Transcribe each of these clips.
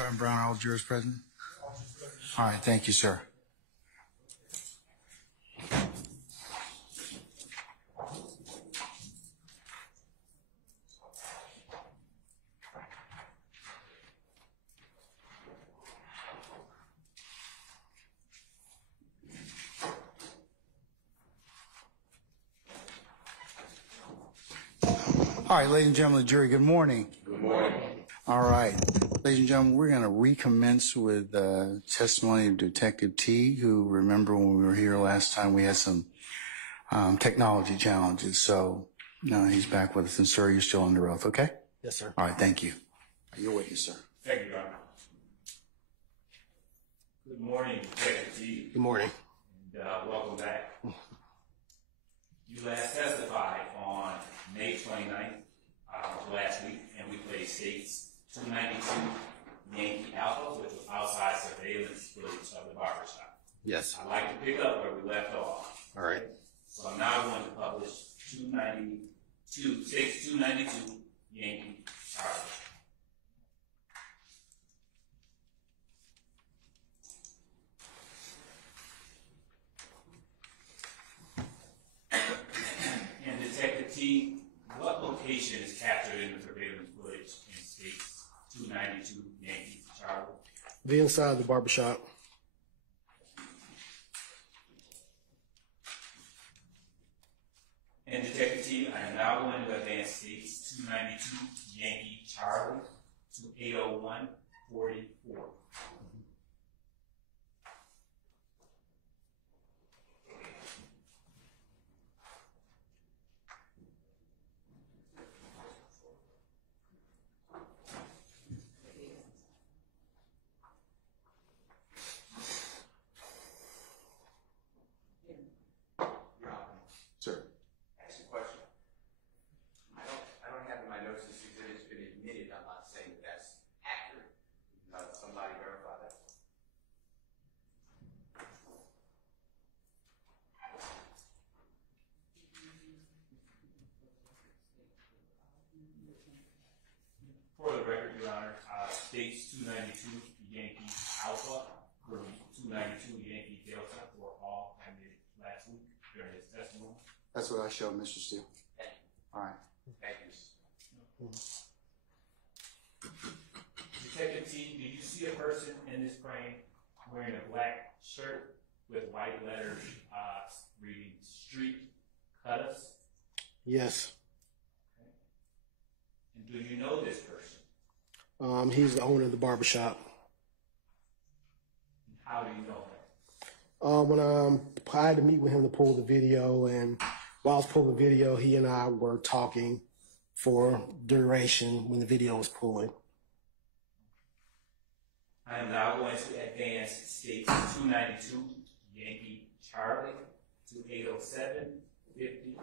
Sergeant Brown, all jurors present? All right, thank you, sir. All right, ladies and gentlemen of the jury, good morning. Good morning. All right, ladies and gentlemen, we're going to recommence with testimony of Detective T, who, remember when we were here last time, we had some technology challenges. So he's back with us. And, sir, you're still under oath, okay? Yes, sir. All right, thank you. Your witness, sir. Thank you, Your Honor. Good morning, Detective T. Good morning. And welcome back. You last testified on May 29th last week, and we played States 292 Yankee Alpha, which was outside surveillance footage of the barbershop. Yes. I'd like to pick up where we left off. All right. So I'm now going to publish States 292 Yankee Alpha. And Detective T, what location is captured in the surveillance footage in States 292 Yankee Charlie? The inside of the barbershop. And Detective T, I am now going to advance States 292 Yankee Charlie to 801-44. Sir. Ask a question. I don't have in my notes this exhibit's been admitted. I'm not saying that that's accurate. Somebody verify that. For the record, Your Honor, States 292 Yankee Alpha or 292 Yankee Delta were all admitted last week during his testimony. That's what I showed, Mr. Steele. Thank you. All right. Thank you. Detective T, do you see a person in this frame wearing a black shirt with white letters reading Street Cut Us? Yes. Okay. And do you know this person? He's the owner of the barbershop. And how do you know him? When I had to meet with him to pull the video, and while I was pulling the video, he and I were talking for duration when the video was pulling. I am now going to advance States 292 Yankee Charlie to 807-58.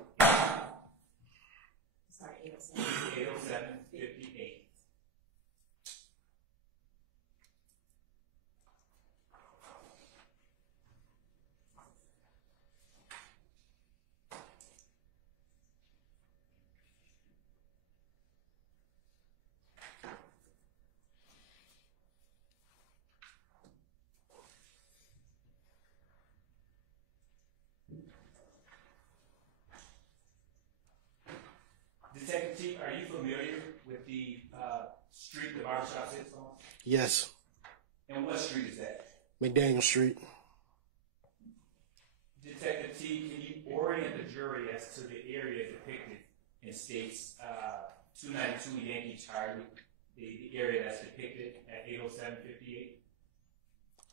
Sorry, 807. 807-58. Detective T, are you familiar with the street the barbershop sits on? Yes. And what street is that? McDaniel Street. Detective T, can you orient the jury as to the area depicted in States 292 Yankee Charlie, the area that's depicted at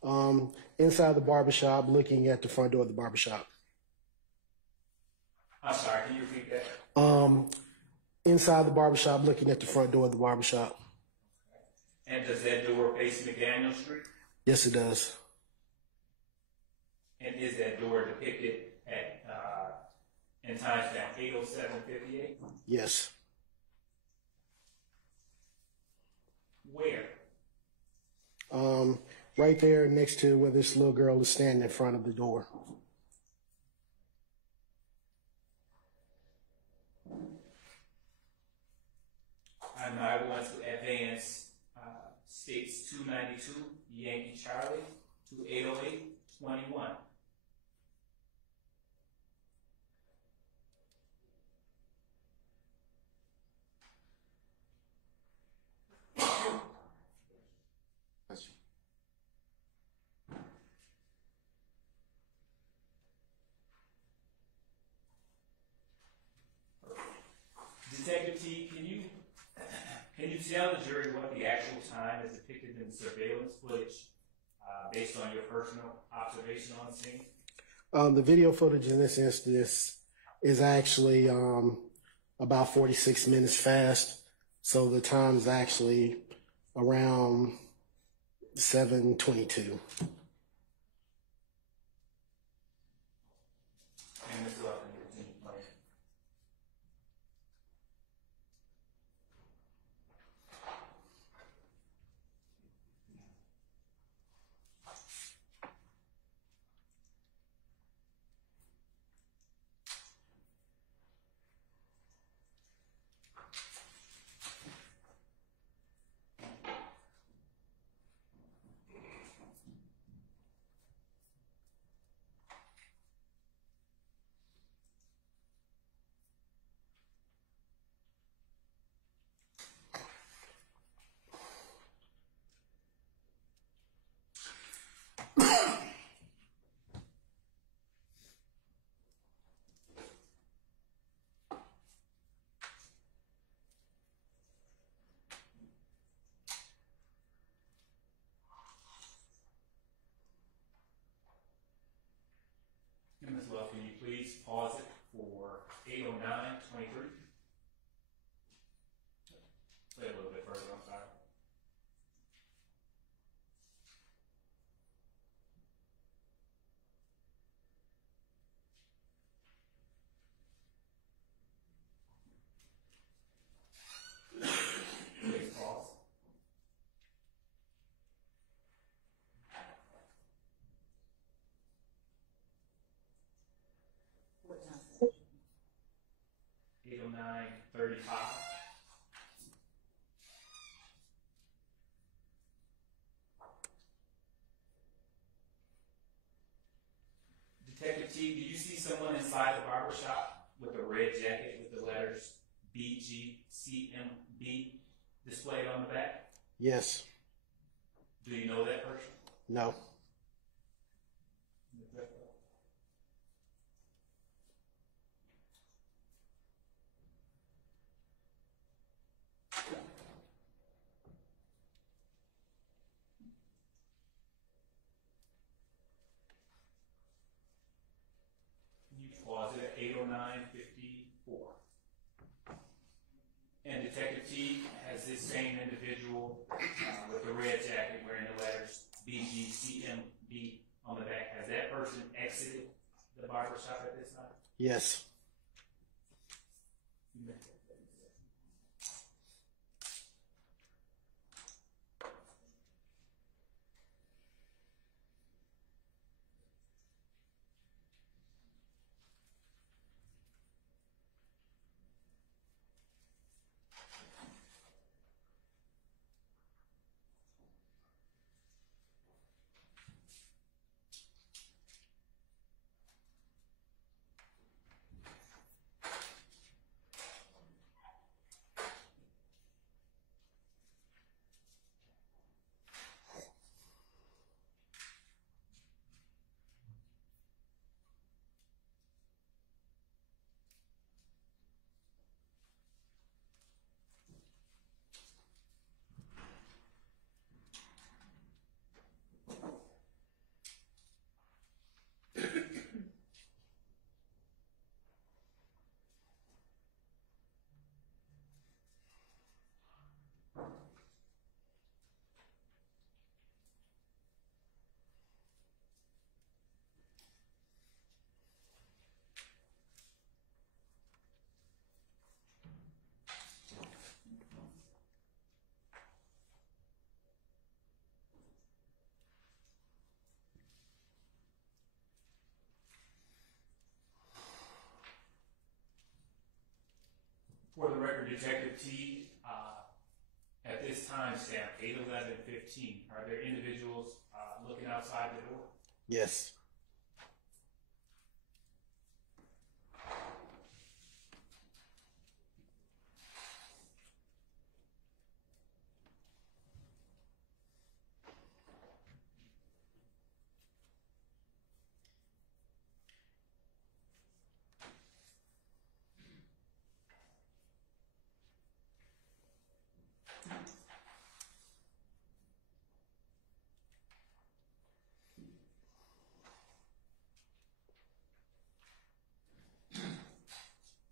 807-58? Inside the barbershop, looking at the front door of the barbershop. I'm sorry, can you repeat that? Inside the barbershop, looking at the front door of the barbershop. And does that door face McDaniel Street? Yes, it does. And is that door depicted at in timestamp 807-58? Yes. Where? Right there next to where this little girl is standing in front of the door. I want to advance States 292 292 Yankee Charlie to 808-21. Detective T, can you tell the jury what the actual time is depicted in the surveillance footage based on your personal observation on the scene? The video footage in this instance is actually about 46 minutes fast. So the time's actually around 7:22. And Ms. Love, can you continue playing? And Ms. Love, can you please pause it for 809-23? Play a little bit further, I'm sorry. Please pause. What time is it? 809-35. Detective T, do you see someone inside the barber shop with a red jacket with the letters BGCMB displayed on the back? Yes. Do you know that person? No. You pause it at 809-54. And Detective T, has this same individual with the red jacket wearing the letters BGCMB on the back, has that person exited the barber shop at this time? Yes. For the record, Detective T, at at this time stamp, 8/11/15, are there individuals looking outside the door? Yes.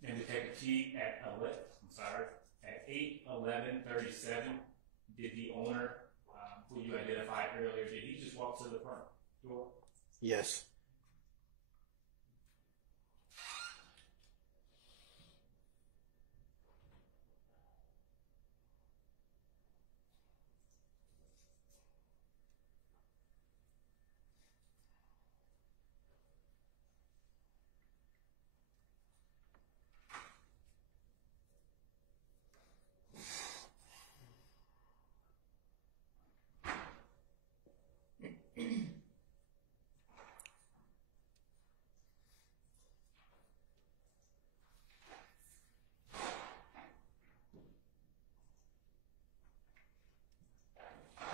And Detective T at 8/11/37, did the owner, who you identified earlier, did he just walk to the front door? Yes.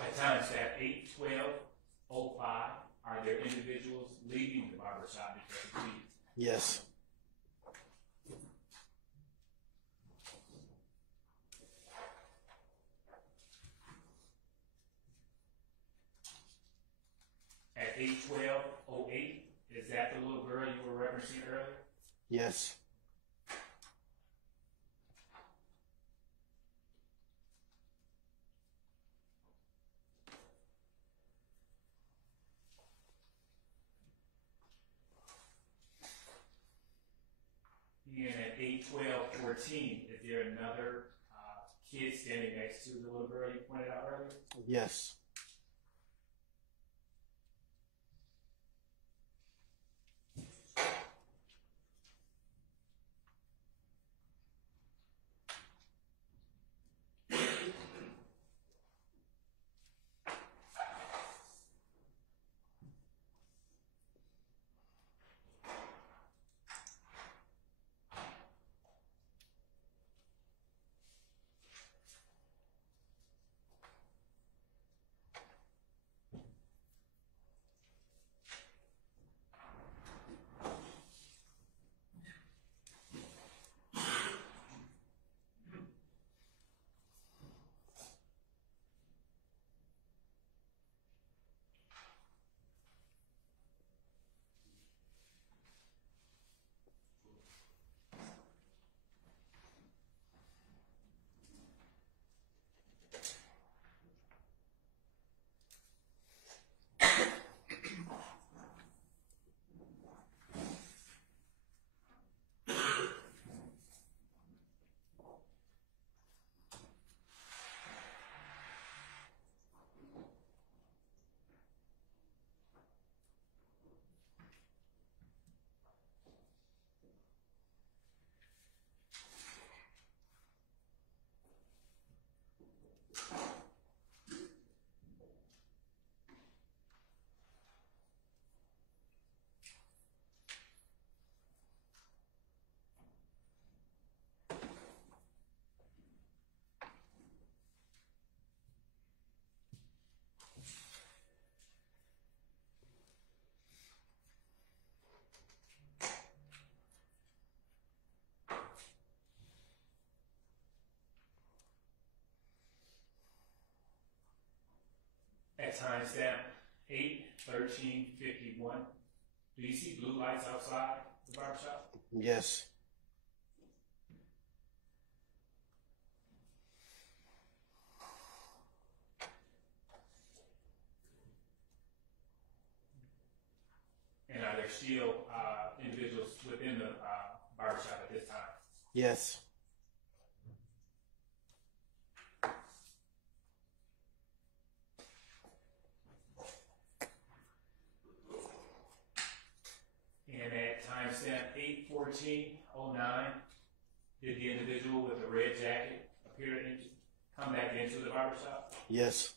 At times at 8/12/05, are there individuals leaving the barbershop because of T? Yes. At 8/12/08, is that the little girl you were referencing earlier? Yes. And at 8/12/14, is there another kid standing next to the little girl you pointed out earlier? Yes. At timestamp 8/13/51, do you see blue lights outside the barbershop? Yes. And are there still individuals within the barbershop at this time? Yes. And at timestamp 8/14/09, did the individual with the red jacket appear to come back into the barbershop? Yes.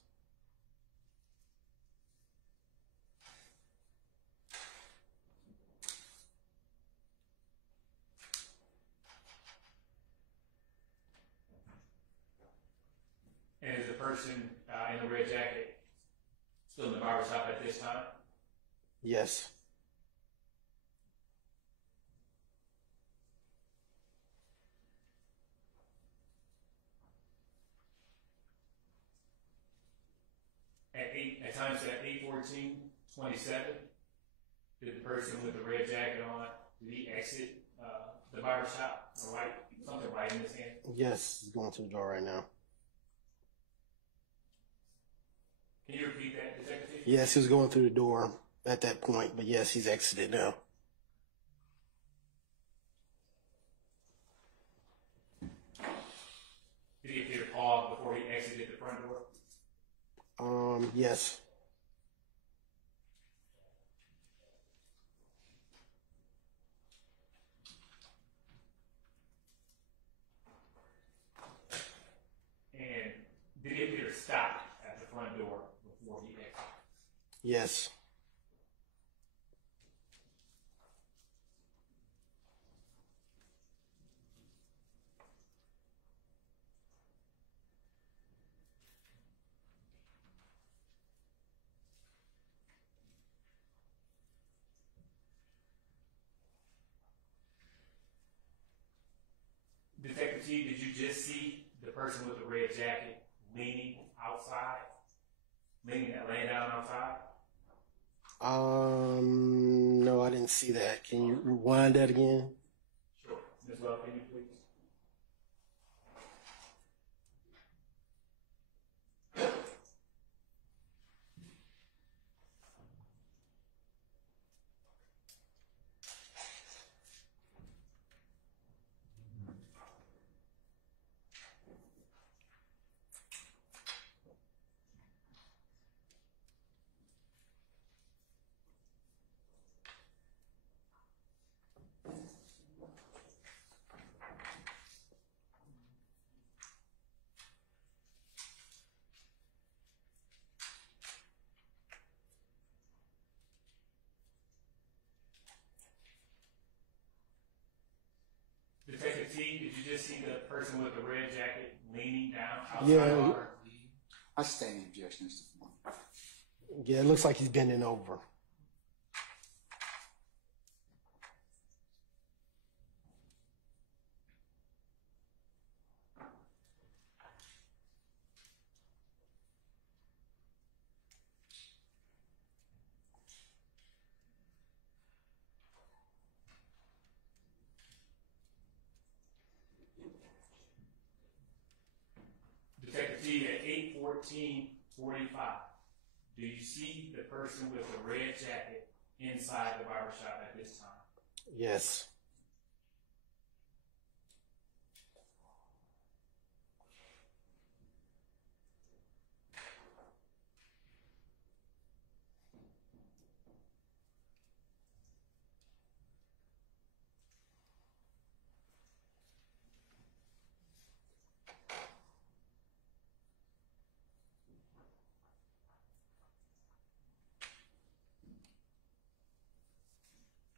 And is the person in the red jacket still in the barbershop at this time? Yes. At times at 8:14:27, did the person with the red jacket on, did he exit the barbershop or something right in his hand? Yes, he's going to the door right now. Can you repeat that, Detective? Yes, he was going through the door at that point, but yes, he's exited now. Did he appear to pause before he exited the front door? Yes. And did he appear to stop at the front door before he exited? Yes. Detective T, did you just see the person with the red jacket leaning outside? Laying down outside? No, I didn't see that. Can you rewind that again? Sure. Ms. Love, can you please? Detective T, did you just see the person with the red jacket leaning down outside Yeah. the bar? I stand the objection, Mr. Foreman. Yeah, it looks like he's bending over. Detective T, at 8:14:45, do you see the person with the red jacket inside the barbershop at this time? Yes.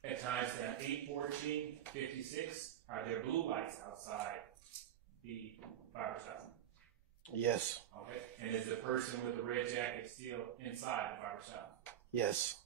At times at 8:14:56, are there blue lights outside the barbershop? Yes. Okay. And is the person with the red jacket still inside the barbershop? Yes.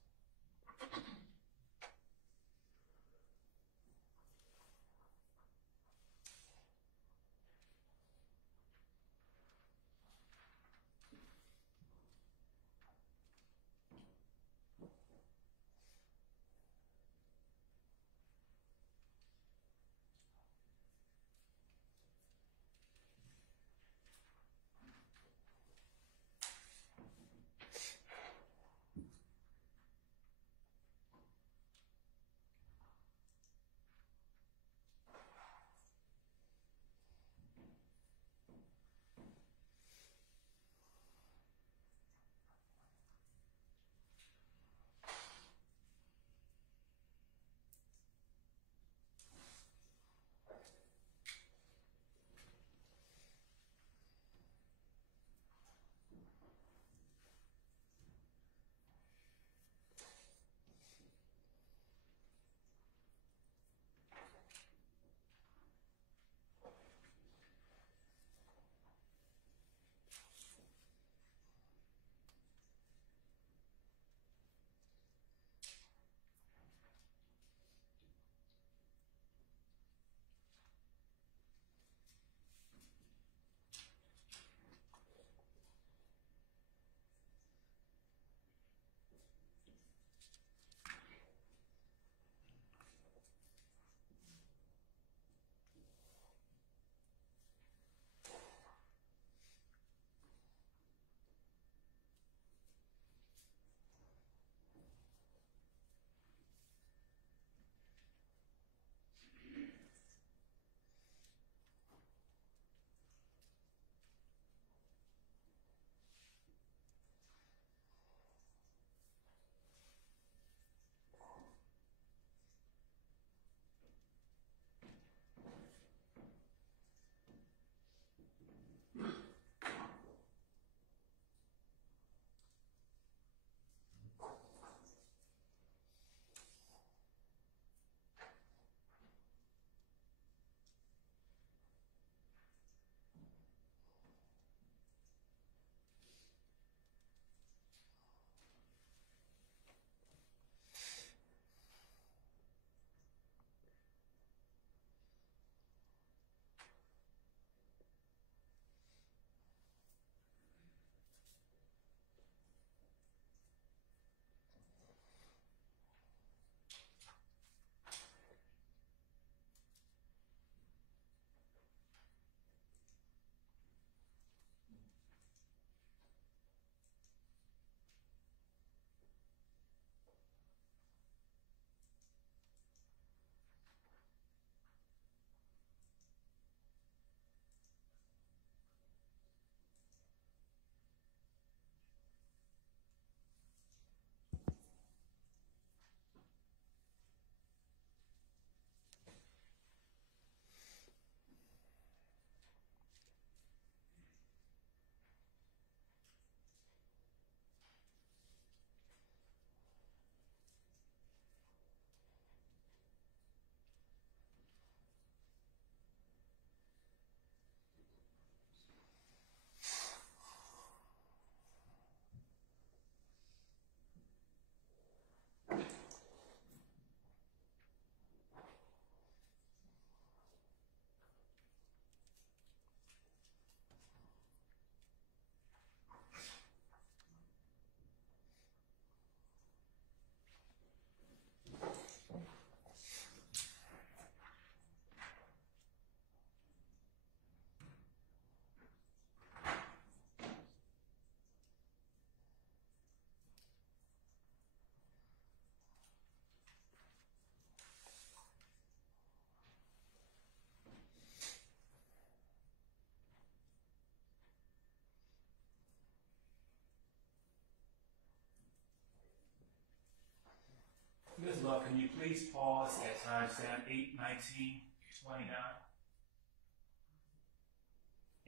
Love, can you please pause at timestamp 8:19:29?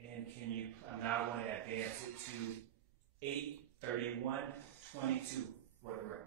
And can you, I'm now going to advance it to 8:31:22 for the record.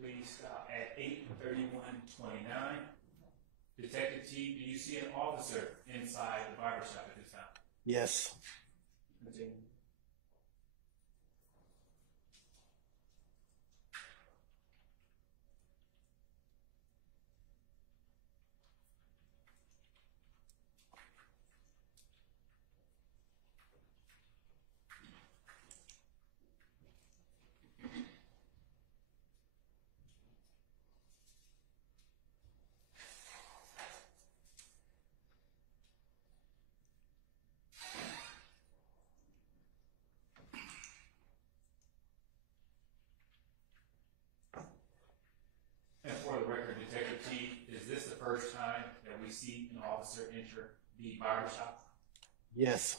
Please stop at 8:31:29. Detective T, do you see an officer inside the barbershop at this time? Yes. Continue. And for the record, Detective T, is this the first time that we see an officer enter the barbershop? Yes.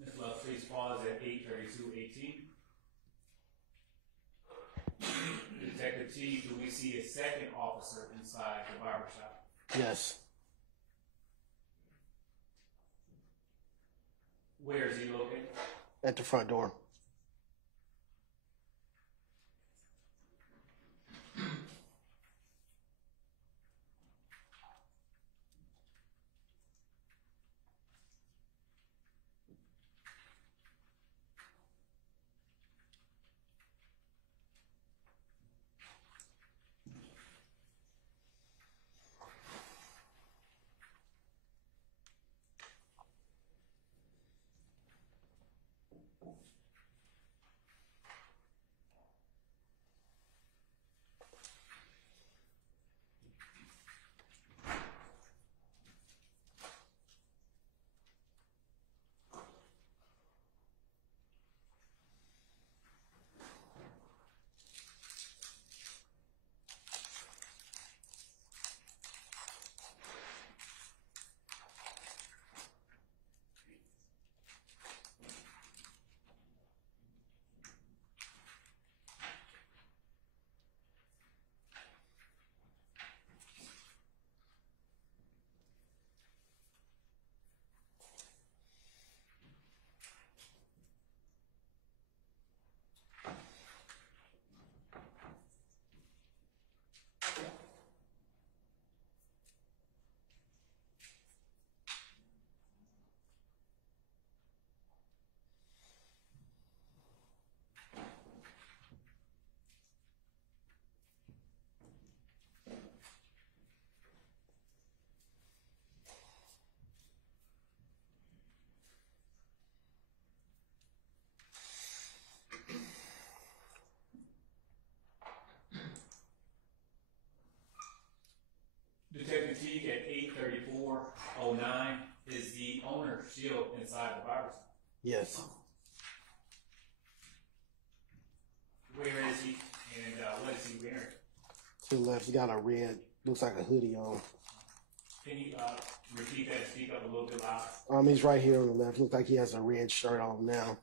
Ms. Love, please pause at 8:32:18. Detective T, do we see a second officer inside the barbershop? Yes. Where is he located? At the front door. Detective Teague at 8:34:09, is the owner still inside the barbershop? Yes. Where is he, and what is he wearing? To the left, he got a red, looks like a hoodie on. Can you repeat that and speak up a little bit louder? He's right here on the left. Looks like he has a red shirt on now.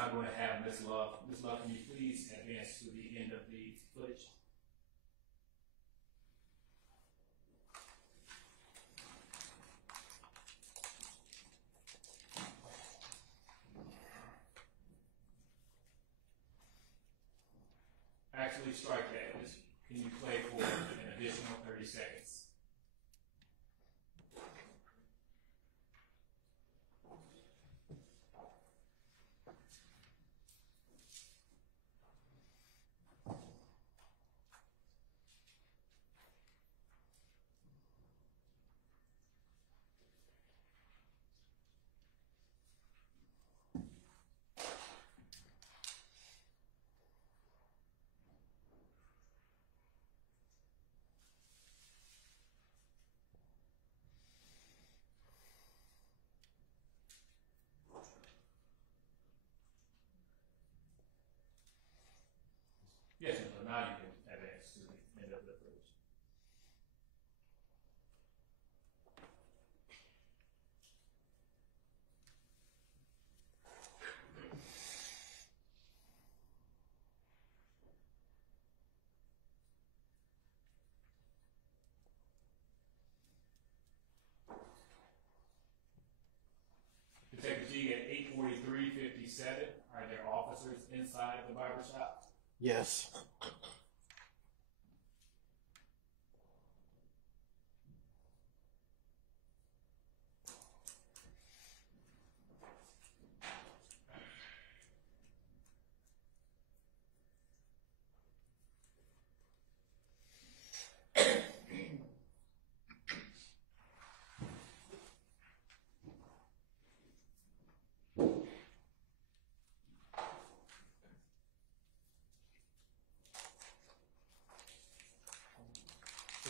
now going to have Ms. Love. Ms. Love, can you please advance to the end of the footage? Actually, strike that. Just, can you play for an additional 30 seconds? Yes, so now you can advance to the end of the footage. Detective G, at 8:43:57, are there officers inside the barbershop? Yes.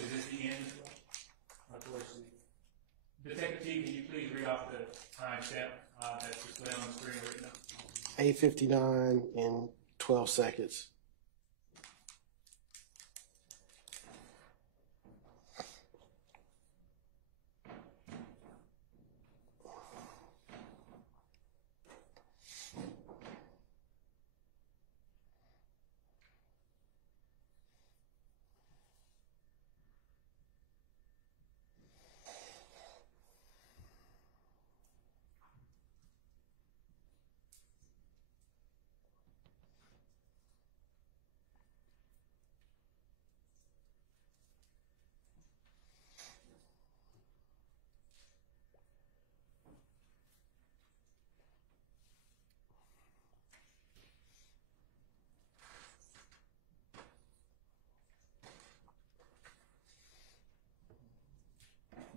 Is this the end? Unfortunately. Detective T, can you please read off the timestamp that's displayed on the screen right now? 8:59 and 12 seconds.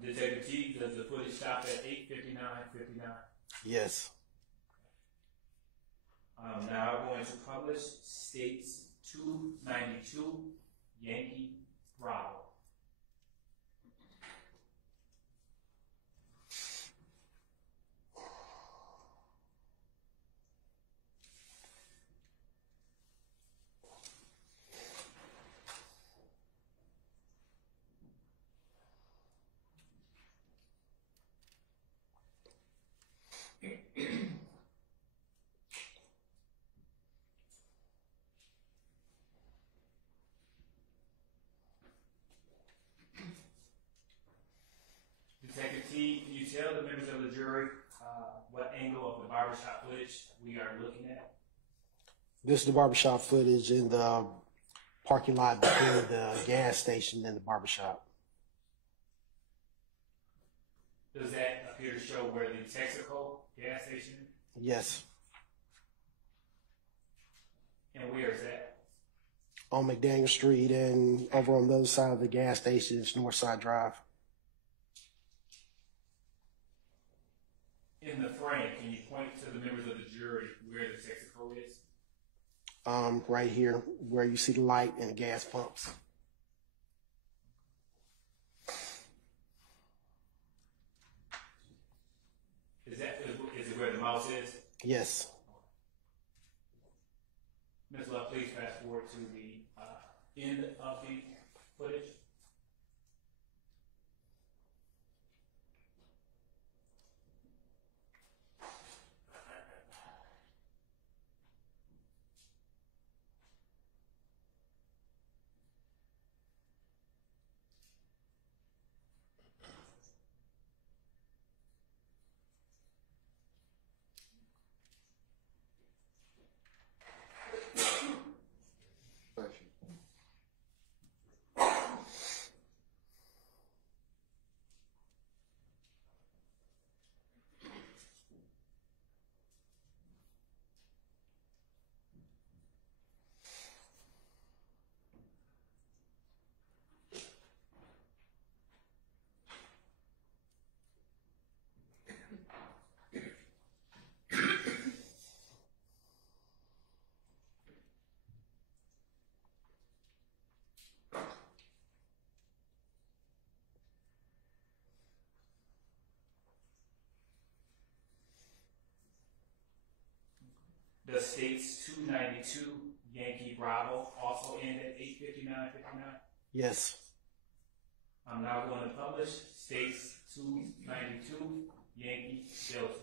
Detective T, does the footage stop at 8:59:59? Yes. Now I'm going to publish States 292 Yankee Bravo. Detective T, can you tell the members of the jury what angle of the barbershop footage we are looking at? This is the barbershop footage in the parking lot between the gas station and the barbershop. Does that appear to show where the Texaco gas station is? Yes. And where is that? On McDaniel Street and over on the other side of the gas station, it's Northside Drive. In the frame, can you point to the members of the jury where the Texaco is? Right here where you see the light and the gas pumps. Is it where the mouse is? Yes. Ms. Love, please fast forward to the end of the footage. the States 292 Yankee Bravo also end at 8:59:59? Yes. I'm now going to publish States 292 Yankee Delta.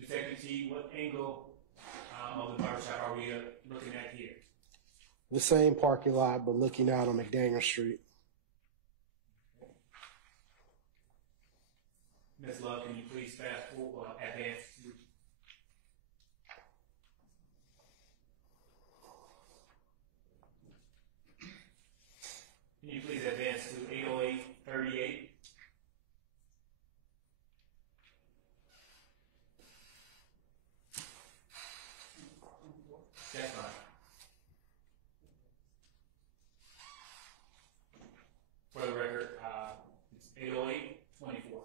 Detective T, what angle of the barbershop are we looking at here? The same parking lot, but looking out on McDaniel Street. Ms. Love, can you please fast forward, advance to? Can you please advance to 808:38? That's fine. For the record, it's 808:24.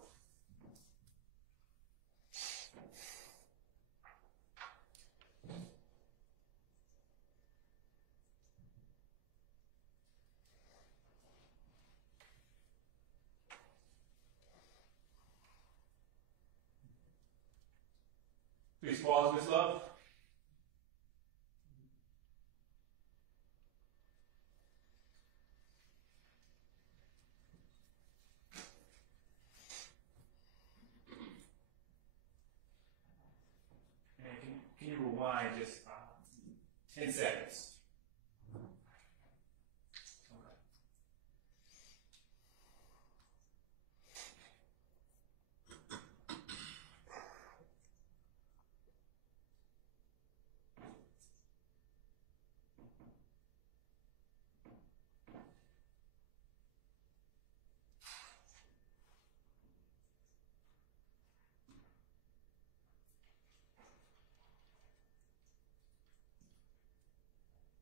Please pause, Ms. Love. And can you rewind just 10 seconds? Okay.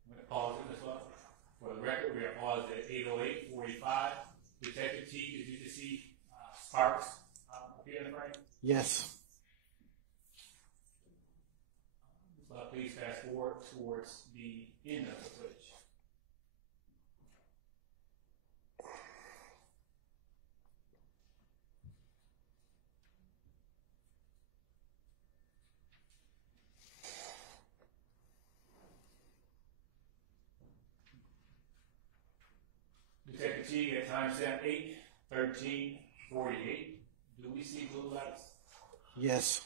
I'm going to pause it as well. For the record, we are paused at 808:45. Detective T, did you just see sparks appear in the frame? Yes. Please fast forward towards the end of the footage. Detective T at timestamp 8:13:48. Do we see blue lights? Yes.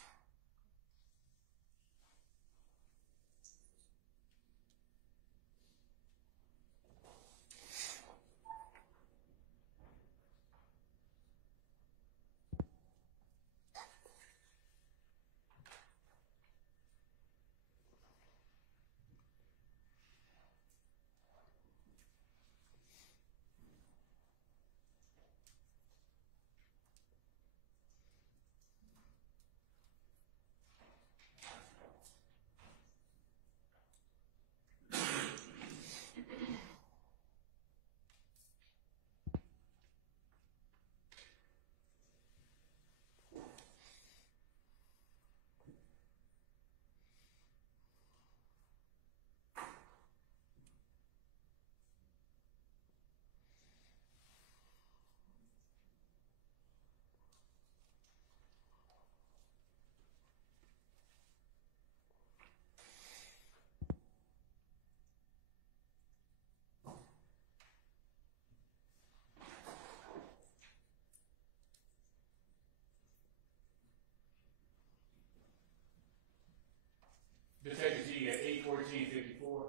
Detective T at 8:14:54.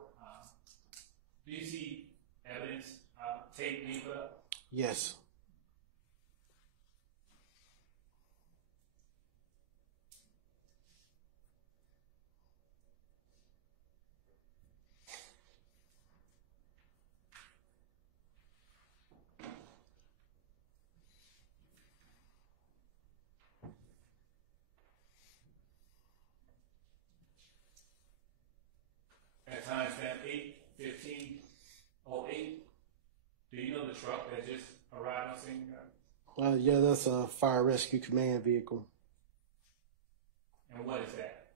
Do you see evidence, tape being put up? Yes. At timestamp 8:15, 08. Do you know the truck that just arrived on scene? Yeah, that's a fire rescue command vehicle. And what is that?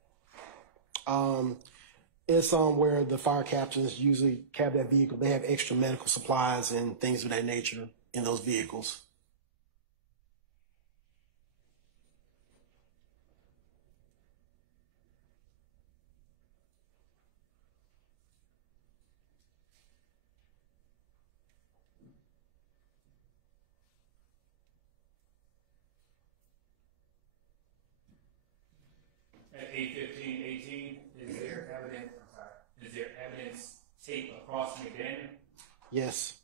It's where the fire captains usually have that vehicle. They have extra medical supplies and things of that nature in those vehicles. At 8:15:18, is there evidence? I'm sorry. Is there evidence tape across McDaniel? Yes.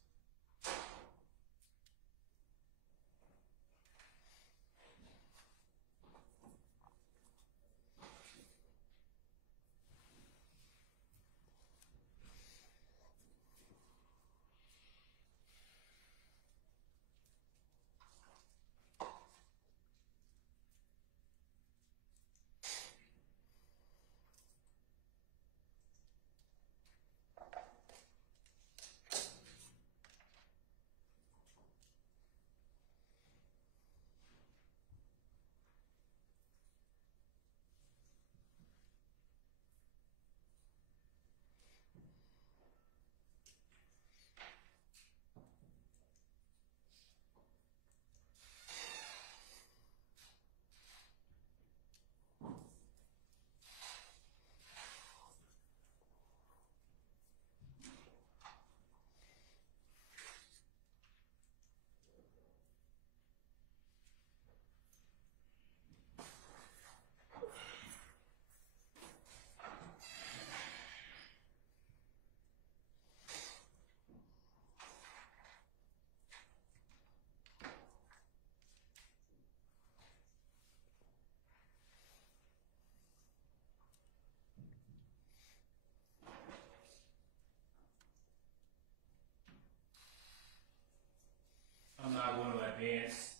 I'm now going to advance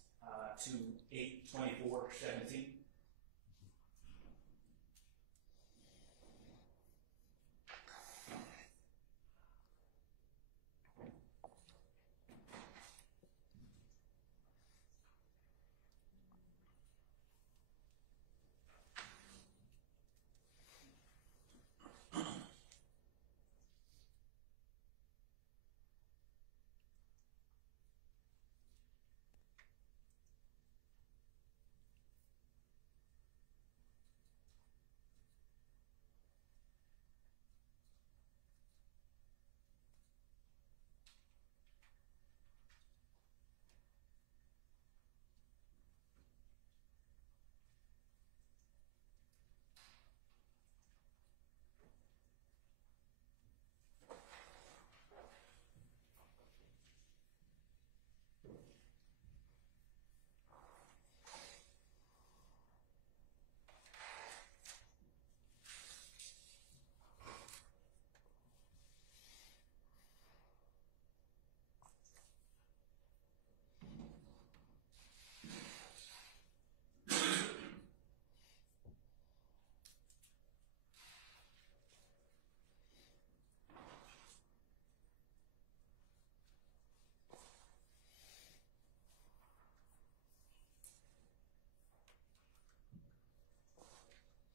to 8:24:17.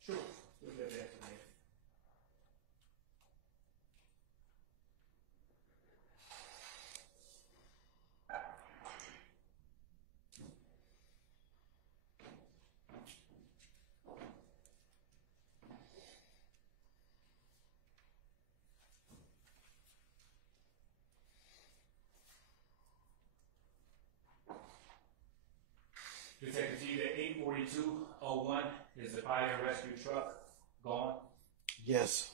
Sure. We'll get that to me. Detective T, the 84201 is the fire and rescue truck gone? Yes.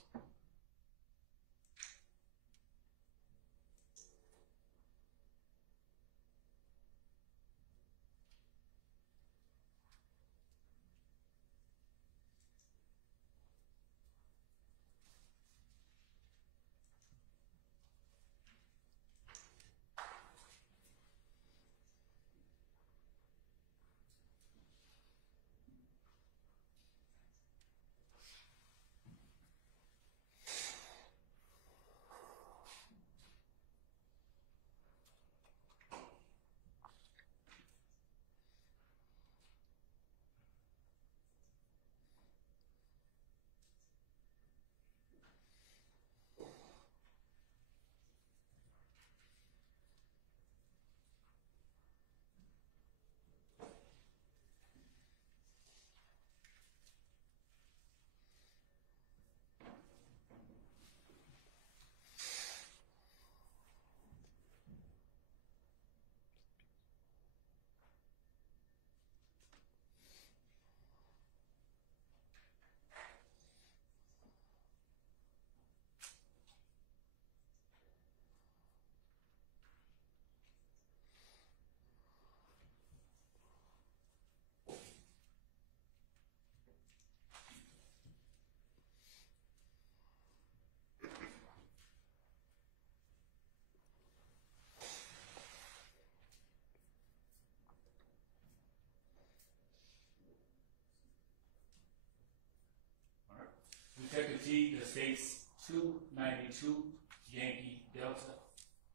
T to states 292 Yankee Delta.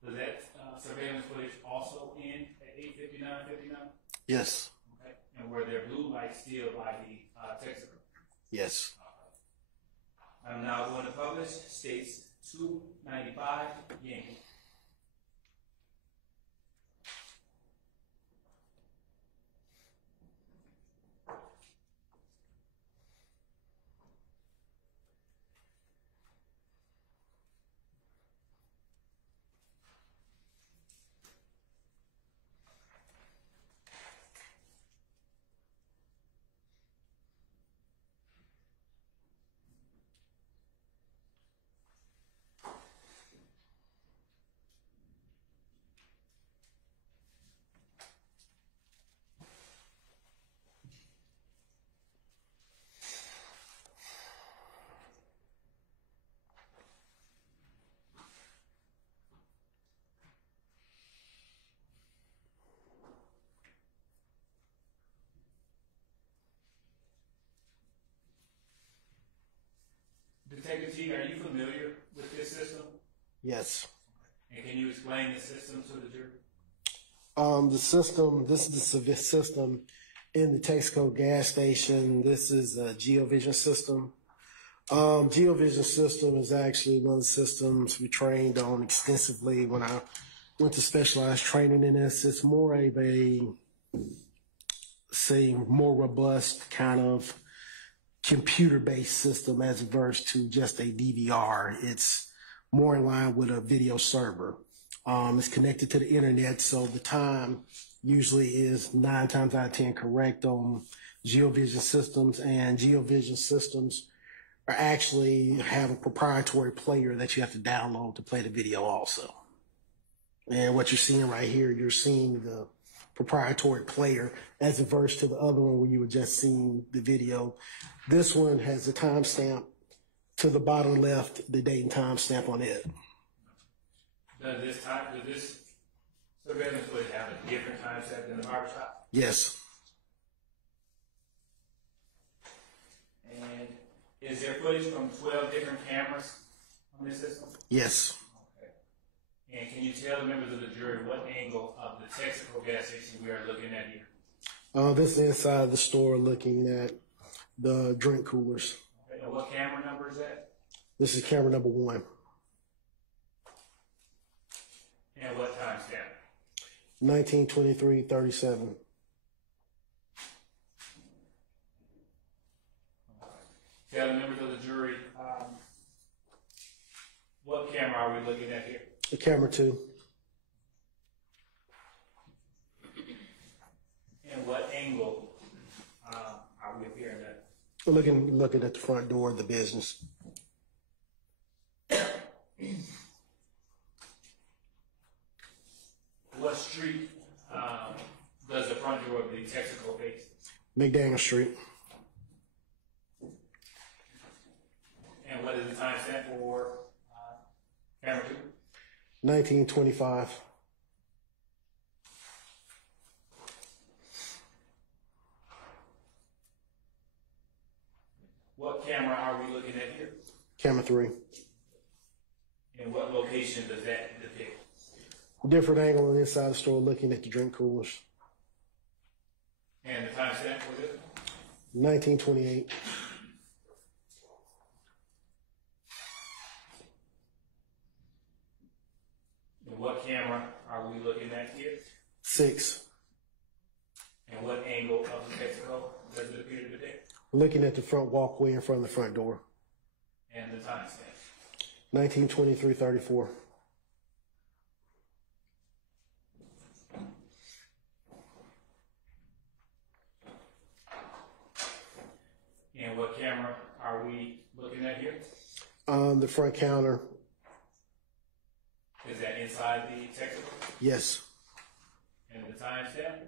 Does that surveillance footage also end at 8:59:59? Yes. Okay. And were there blue lights still by the Texaco? Yes. I'm now going to publish states 295 Yankee. Detective T, are you familiar with this system? Yes. And can you explain the system to the jury? The system, this is the system in the Texaco gas station. This is a GeoVision system. GeoVision system is actually one of the systems we trained on extensively when I went to specialized training in this. It's more of a, say, more robust kind of computer-based system as opposed to just a DVR. It's more in line with a video server. It's connected to the internet, so the time usually is 9 times out of 10 correct on GeoVision systems, and GeoVision systems are actually have a proprietary player that you have to download to play the video also. And what you're seeing right here, you're seeing the proprietary player as opposed to the other one where you were just seeing the video. This one has a timestamp to the bottom left, the date and time stamp on it. Does this surveillance footage have a different time stamp than the barbershop? Yes. And is there footage from 12 different cameras on this system? Yes. Okay. And can you tell the members of the jury what angle of the Texaco gas station we are looking at here? This is inside the store looking at the drink coolers. Okay. And what camera number is that? This is camera number 1. And what time stamp? 1923:37. Tell the members of the jury what camera are we looking at here? The camera 2. And what angle are we appearing at? We're looking at the front door of the business. What street does the front door of the Texaco face? McDaniel Street. And what is the time stamp for camera 2? 1925. What camera are we looking at here? Camera 3. And what location does that depict? Different angle on the inside the store looking at the drink coolers. And the time stamp for this? 1928. And what camera are we looking at here? 6. And what angle of the Texaco does it appear to depict? Looking at the front walkway in front of the front door. And the time stamp? 1923:34. And what camera are we looking at here? The front counter. Is that inside the Texaco? Yes. And the time stamp?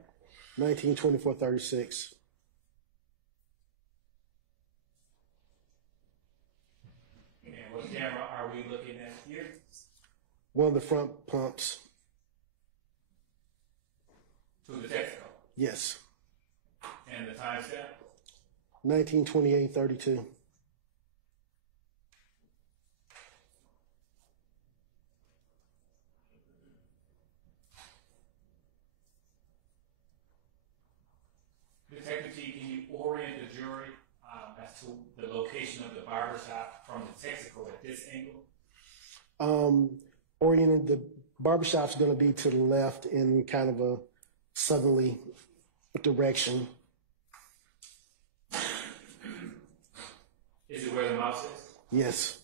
1924:36. And what camera are we looking at here? One of the front pumps. To the Texaco? Yes. And the time stamp? 1928:32. Oriented, the barbershop's going to be to the left in kind of a southerly direction. Is it where the mouse is? Yes.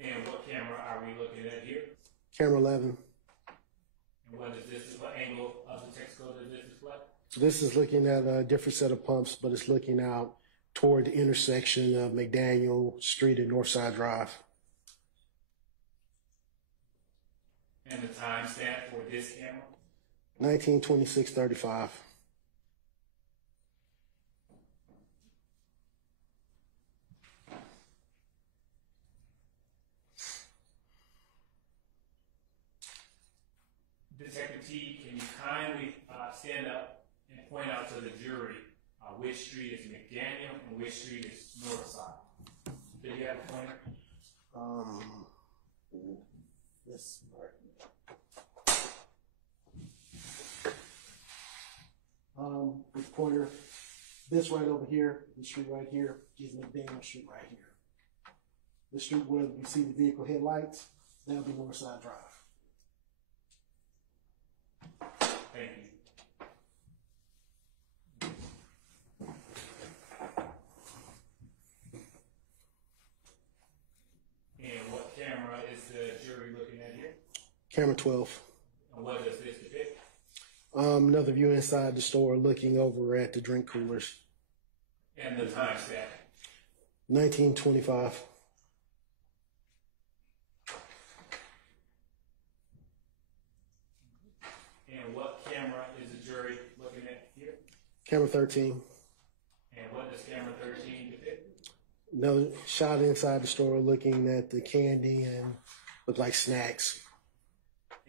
And what camera are we looking at here? Camera 11. And what is this? What angle of the text code does this display? So this is looking at a different set of pumps, but it's looking out toward the intersection of McDaniel Street and Northside Drive. And the timestamp for this camera? 1926-35. Detective T, can you kindly stand up and point out to the jury which street is McDaniel and which street is Northside? Do you have a pointer? This part. With pointer, this right over here, the street right here, is McDaniel Street right here. The street where you see the vehicle headlights, that'll be Northside Drive. Thank you. And what camera is the jury looking at here? Camera 12. And what does this depict? Another view inside the store looking over at the drink coolers. And the timestamp? 1925. And what camera is the jury looking at here? Camera 13. And what does camera 13 depict? Another shot inside the store looking at the candy and look like snacks.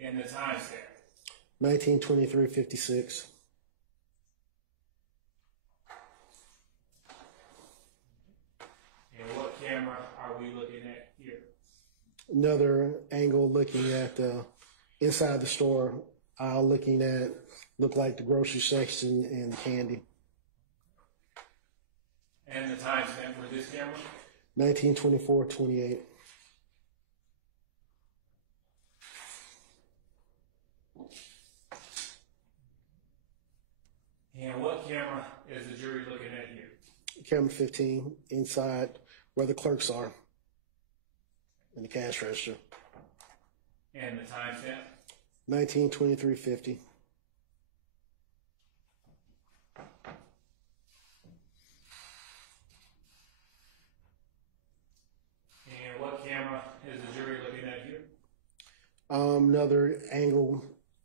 And the timestamp? 1923-56. And what camera are we looking at here? Another angle looking at the inside the store aisle looking at look like the grocery section and the candy. And the timestamp for this camera? 1924-28. And what camera is the jury looking at here? Camera 15 inside where the clerks are in the cash register. And the timestamp? 1923-50. And what camera is the jury looking at here? Another angle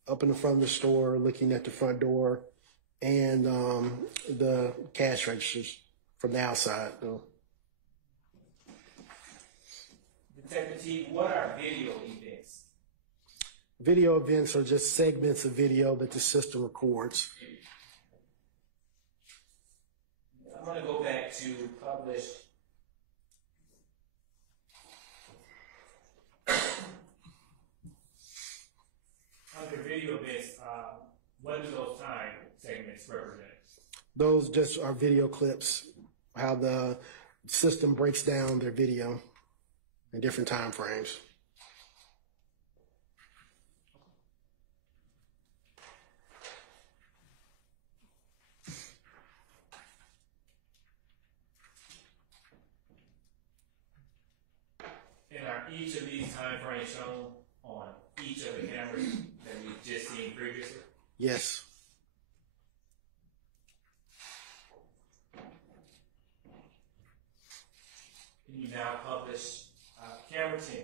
up in the front of the store looking at the front door and the cash registers from the outside. Though. Detective T, what are video events? Video events are just segments of video that the system records. I'm going to go back to published. Under video events, what do those time segments represent? Those just are video clips, how the system breaks down their video in different time frames. And are each of these time frames shown on each of the cameras that we've just seen previously? Yes. Can you now publish camera 10?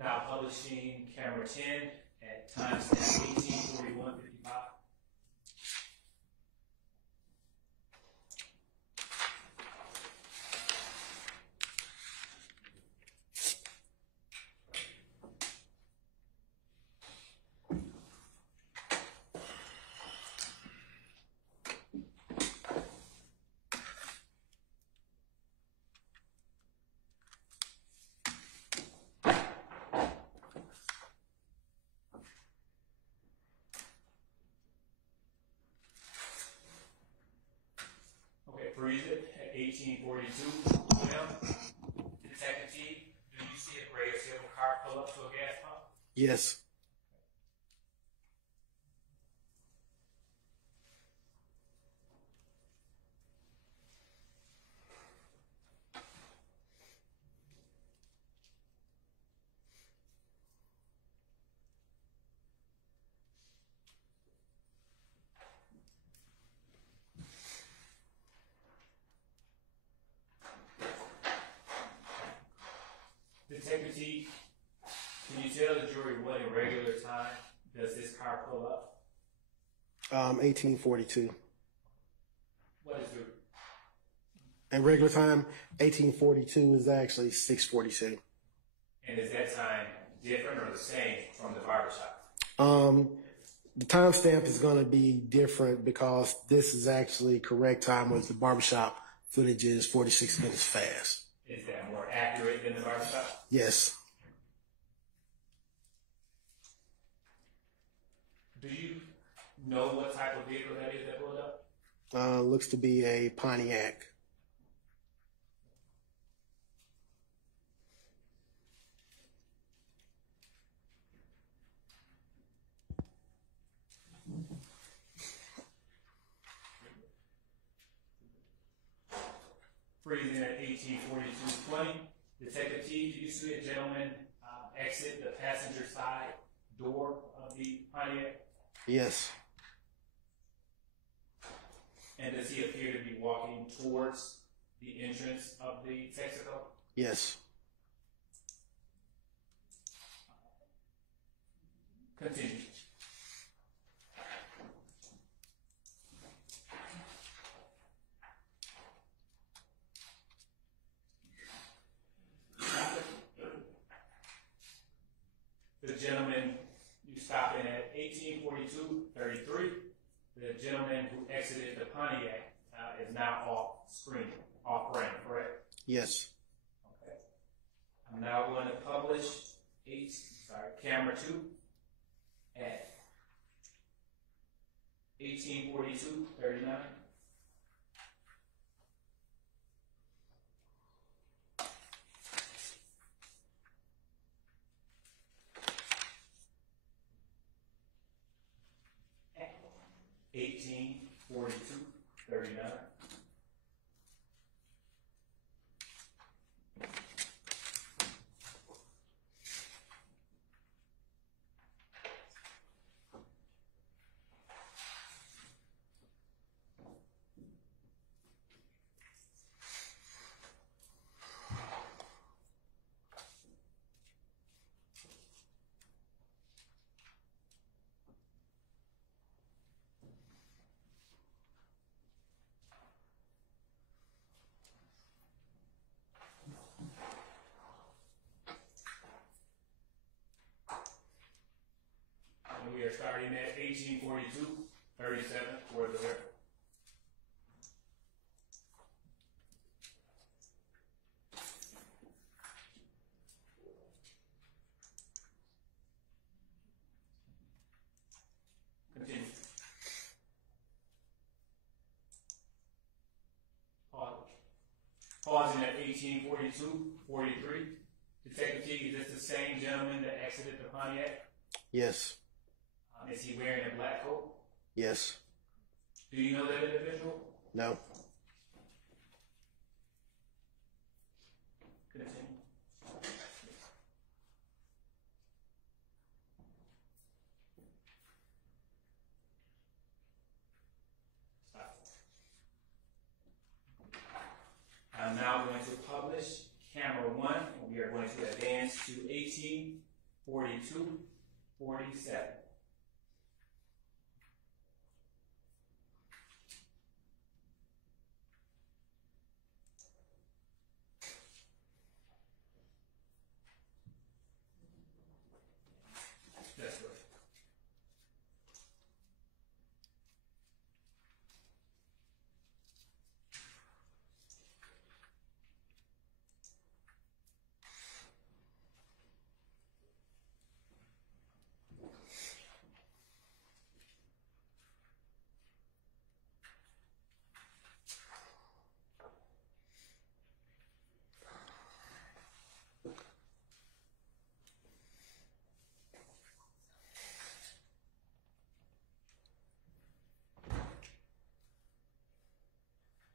Now publishing camera 10 at timestamp 18:41:55. Okay, freeze it at 18:42 p.m. Detective T, do you see a gray or silver car pull up to a gas pump? Yes. Detective T, can you tell the jury what in regular time does this car pull up? 1842. What is the, And regular time, 1842 is actually 6:42. and is that time different or the same from the barbershop? The timestamp is going to be different because this is actually correct time, whereas the barbershop footage is 46 minutes fast. Is that more accurate than the barbershop? Yes. Do you know what type of vehicle that is that pulled up? Looks to be a Pontiac. Freezing at 18:42:20. Detective T, do you see a gentleman exit the passenger side door of the Pontiac? Yes. And does he appear to be walking towards the entrance of the Texaco? Yes. Continue. The gentleman, you stop in at 18:42:33. The gentleman who exited the Pontiac is now off screen, off brand, correct? Yes. Okay. I'm now going to publish camera 2 at 18:42:39. At 18:42:39. And we are starting at 18:42:37 for the record. Continue. Pause. Pausing at 18:42:43. Detective T, is this the same gentleman that exited the Pontiac? Yes. Is he wearing a black coat? Yes. Do you know that individual? No. Continue. Stop. I'm now going to publish camera 1. We are going to advance to 18:42:44. 42, 47. That's right.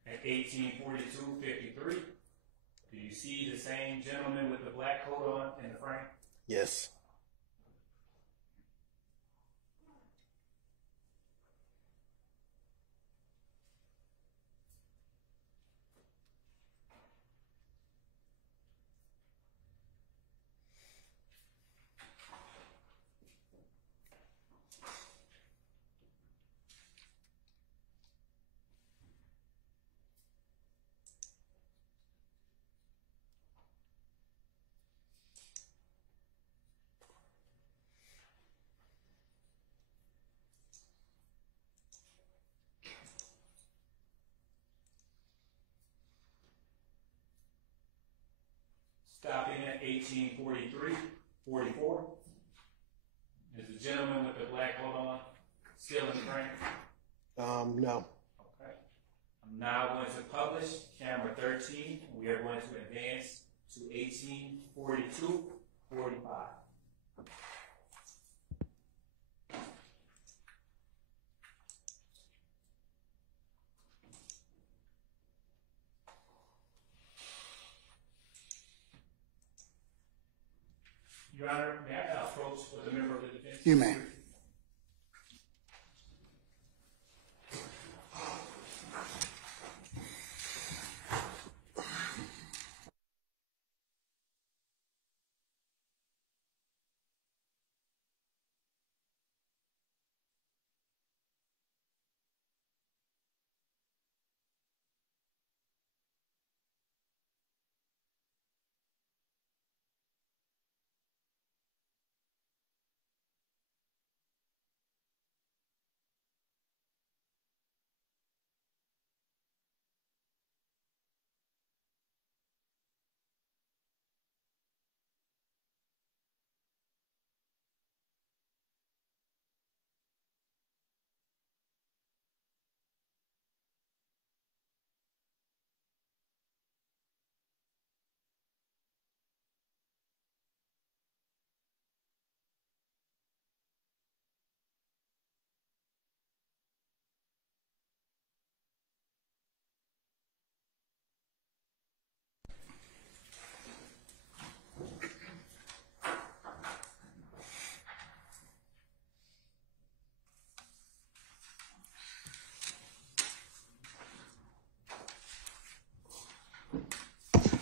At 18:42:53, do you see the same gentleman with the black coat on in the frame? Yes. Stopping at 18:43:44. Is the gentleman with the black coat on still in the frame? No. Okay. I'm now going to publish camera 13. We are going to advance to 18:42:45. Your Honor, may I approach with a member of the defense? You may.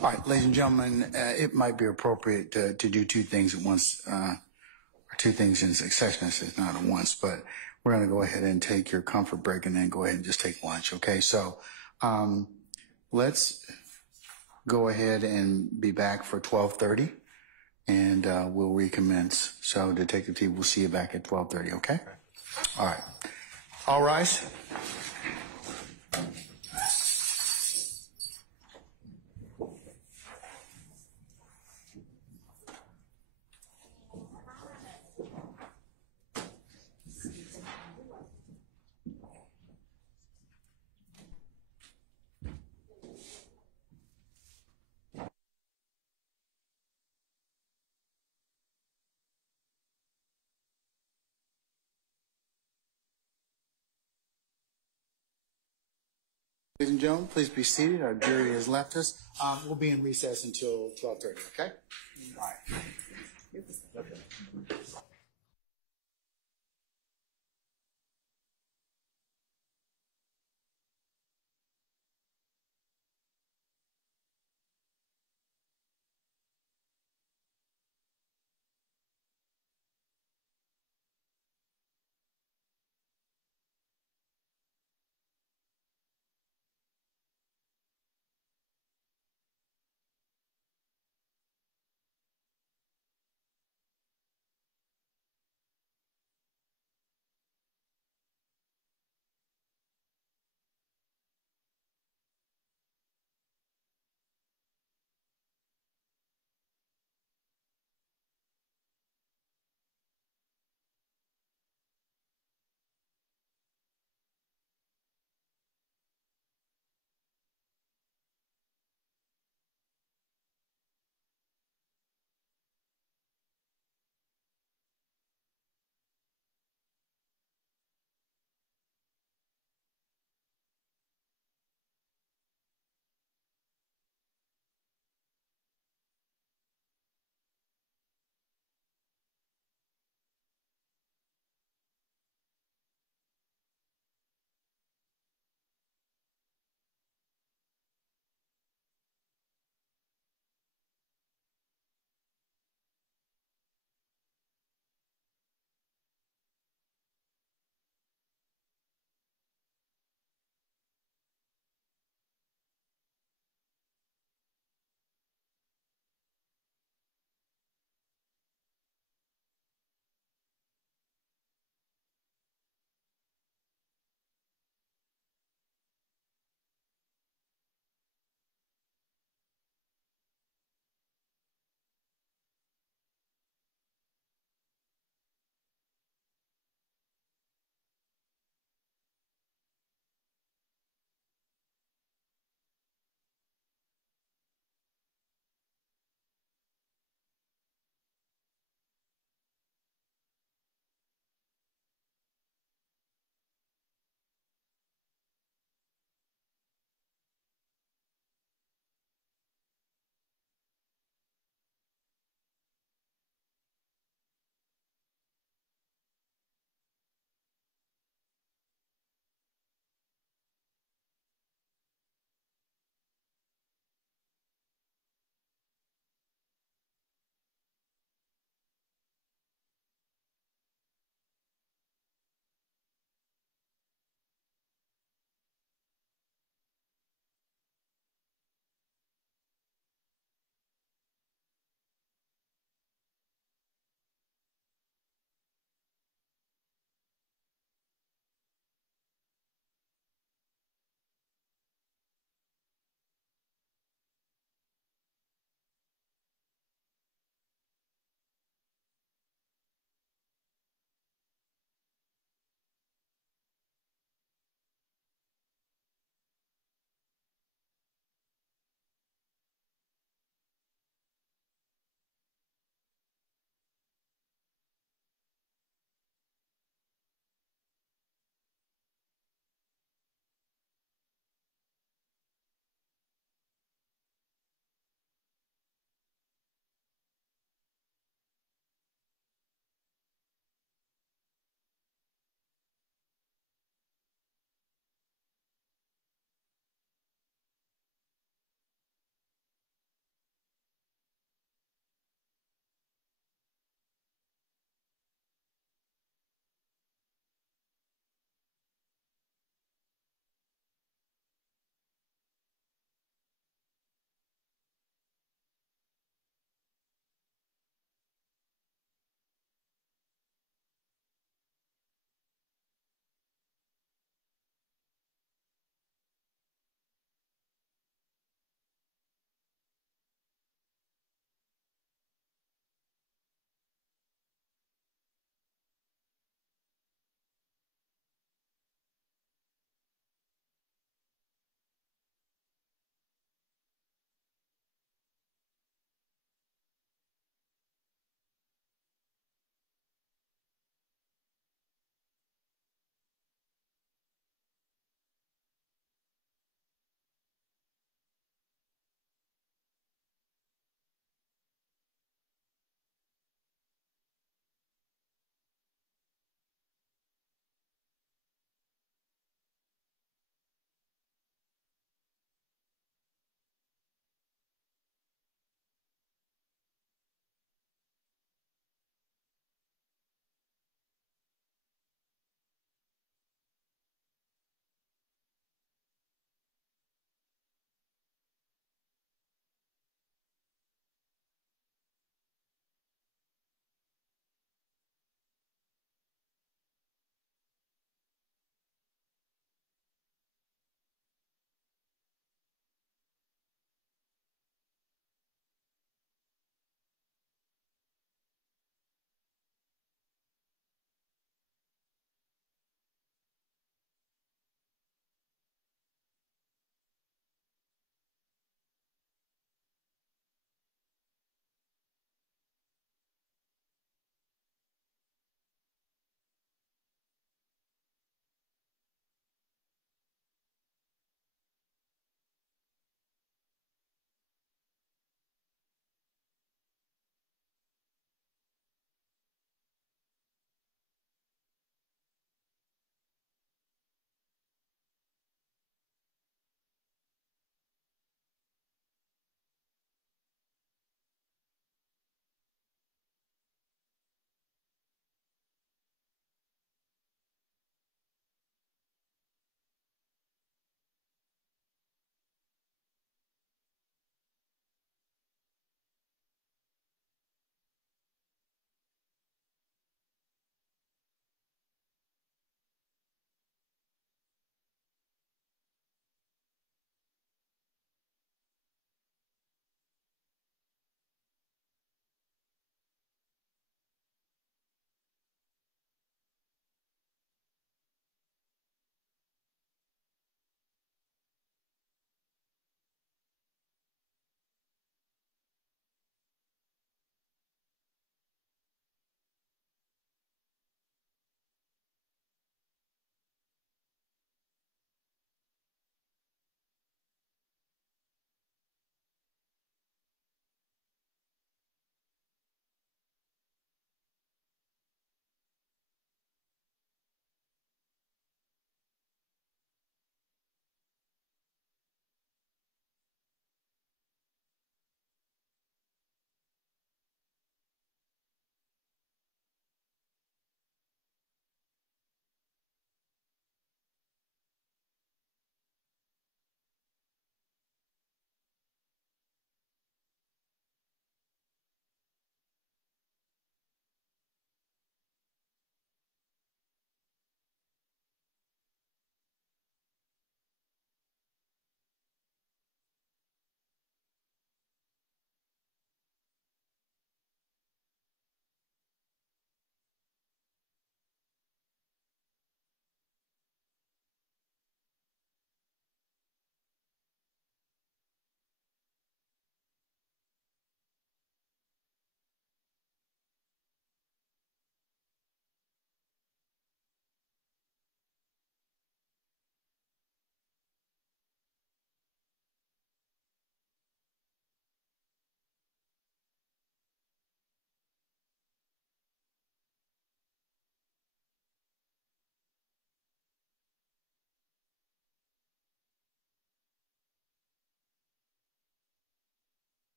All right, ladies and gentlemen, it might be appropriate to do two things at once, or two things in succession. This is not at once, but we're going to go ahead and take your comfort break and then go ahead and just take lunch. Okay, so let's go ahead and be back for 12:30, and we'll recommence. So, Detective T, we'll see you back at 12:30. Okay. All right. All rise. Ladies and gentlemen, please be seated. Our jury has left us. We'll be in recess until 12:30, okay? All right.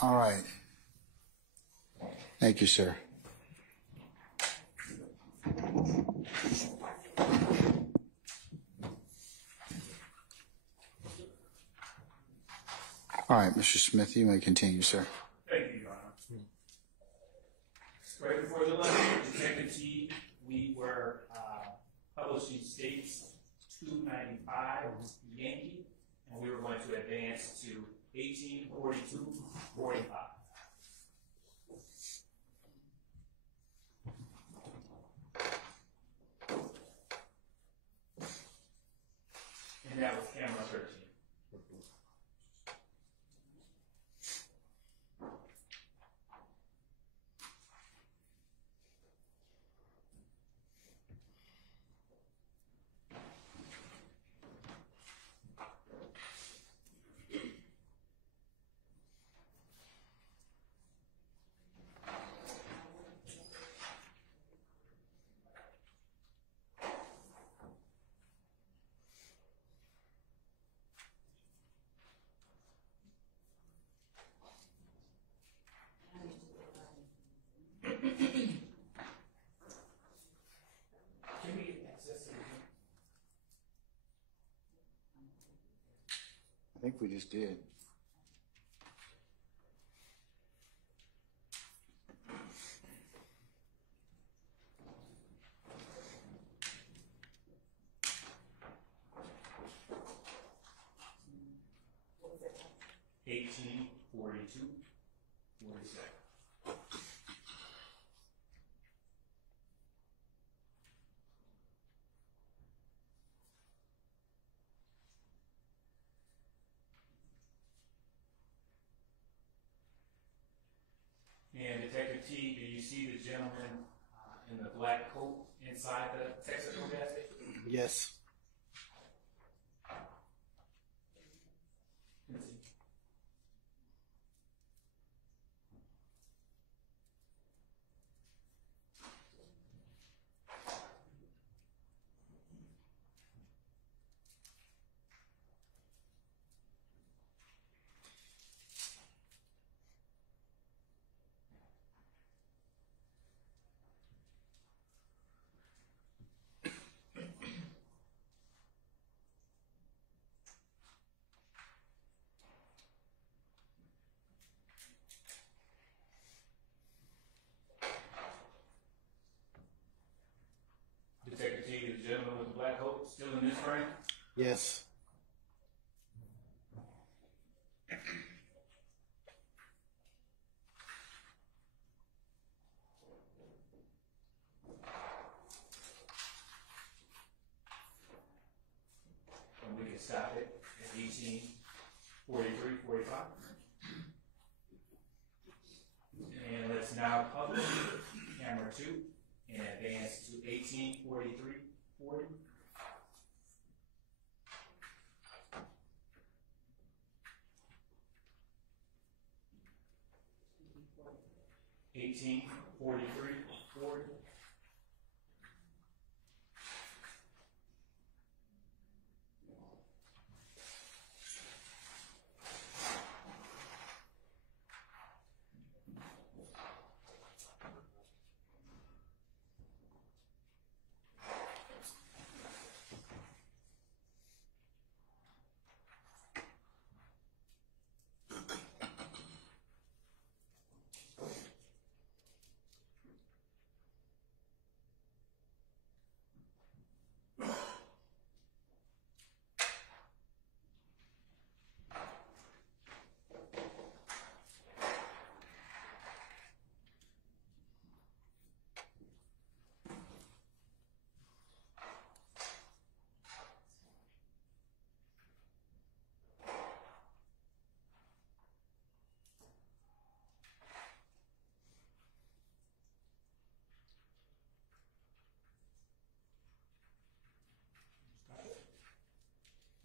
All right. Thank you, sir. All right, Mr. Smith, you may continue, sir. Thank you, Your Honor. Right before the election, Detective T, we were publishing states 295 Yankee, and we were going to advance to 1842-45. And that was camera 13. Can we get access to the I think we just did. What was it? 1842-47. And Detective T, do you see the gentleman in the black coat inside the Texaco gas station? Yes. Let's see. Detective T, the gentleman with the black coat, still in this frame? Yes. And we can stop it at 1843-45. And let's now publish camera 2 and advance to 1843-40. Eighteen 43-40.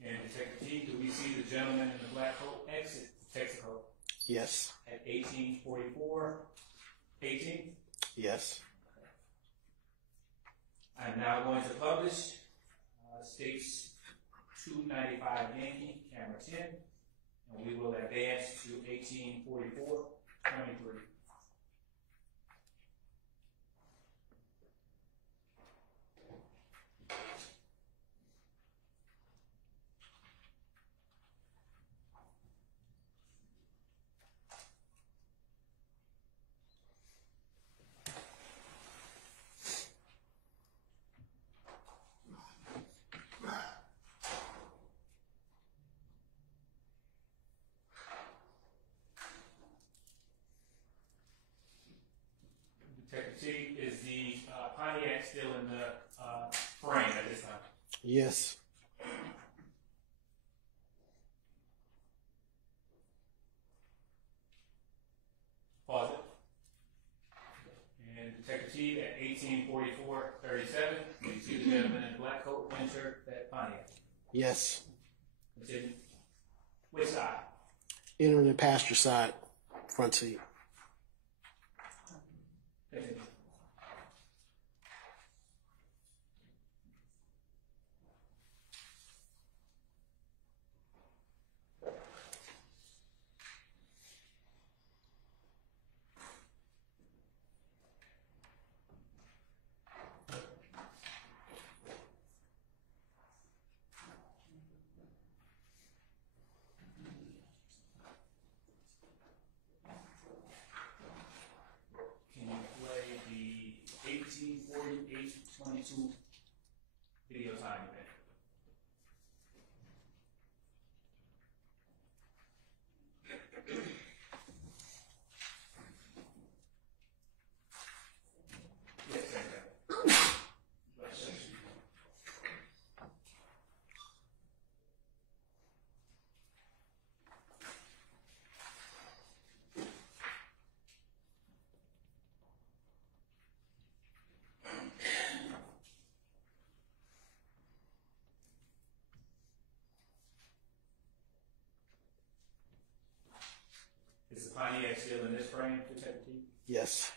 And Detective T, do we see the gentleman in the black coat exit Texaco Yes. at 1844-18? Yes. I'm now going to publish states 295 Yankee, camera 10, and we will advance to 1844, 23. Detective T, is the Pontiac still in the frame at this time? Yes. Pause it. And Detective T at 1844-37, you see the gentleman in the black coat enter that Pontiac. Yes. Continue. Which side? Entering the passenger side, front seat. Continue. Can you play the 1848-22 video time event? Yes, sir. Is the Pontiac still in this frame, Detective T? Yes.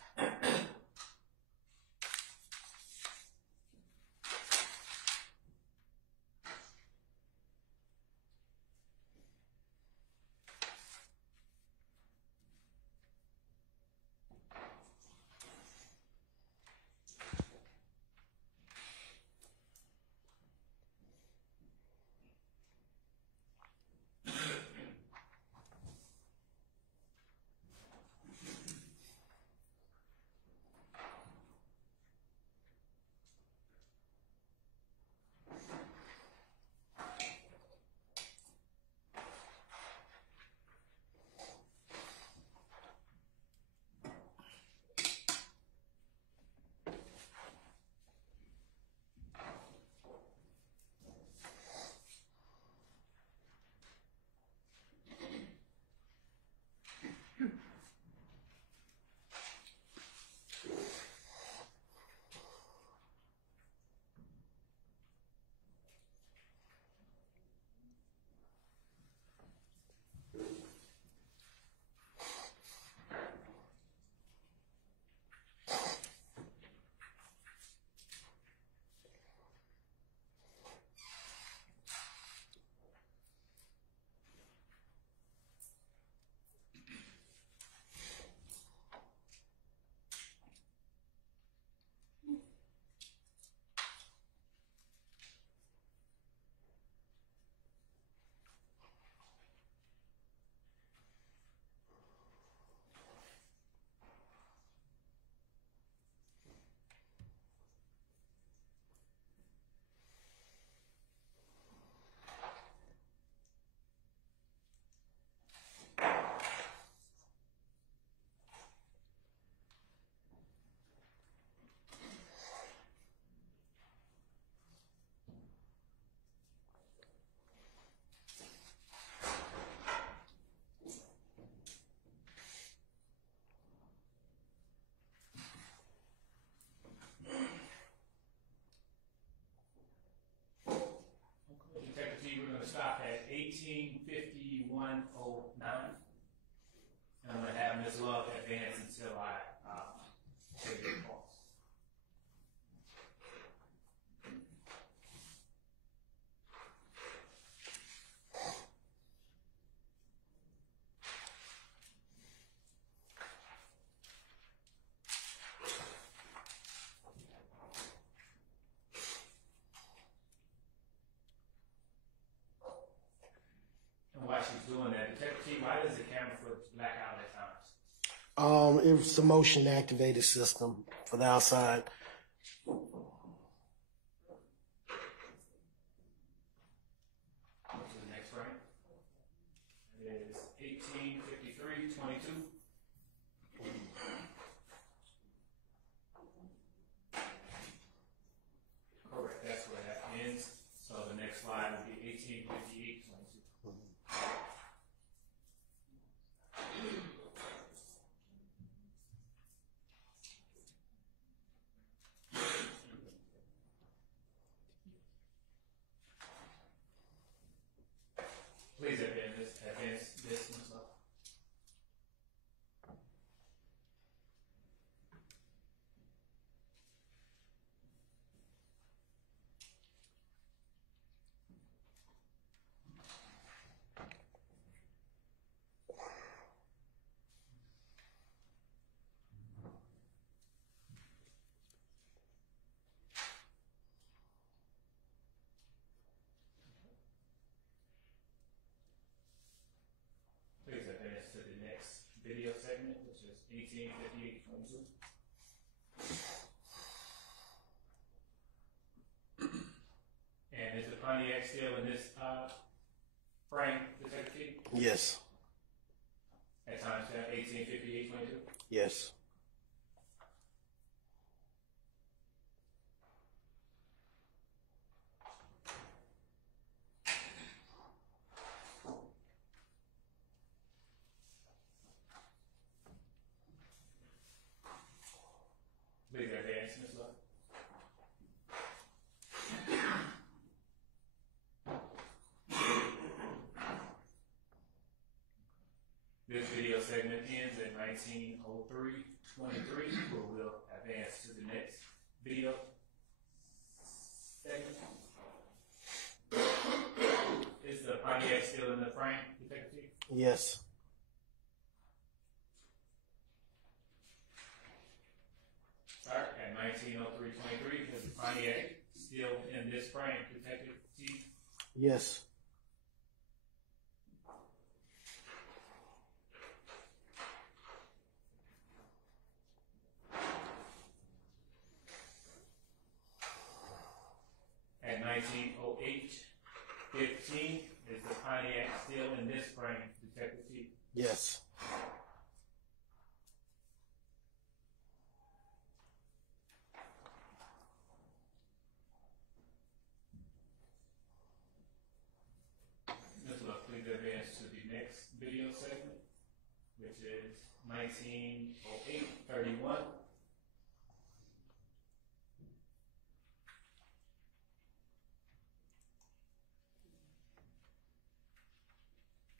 Detective T, we're going to stop at 1851:09. And I'm going to have Ms. Love advance until I take your calls. It was a motion activated system for the outside. Go to the next frame. It is 1853-22. Correct, that's where that ends. So the next slide will be 1858-22. Please advance this one slow. Please advance to the next video segment, which is 1858-22. And is the Pontiac still in this frame, Detective Key? Yes. At timestamp 1858-22? Yes. Please advance, Ms. Love. This video segment ends at 19:03:23, where we'll advance to the next video segment. Is the Pontiac still in the frame, Detective Chief? Yes. Start at 19:03:23. Is the Pontiac still in this frame, Detective Chief? Yes. At 19:08:15, is the Pontiac still in this frame, Detective Chief? Yes. Ms. Love, please advance to the next video segment, which is 19:08:31.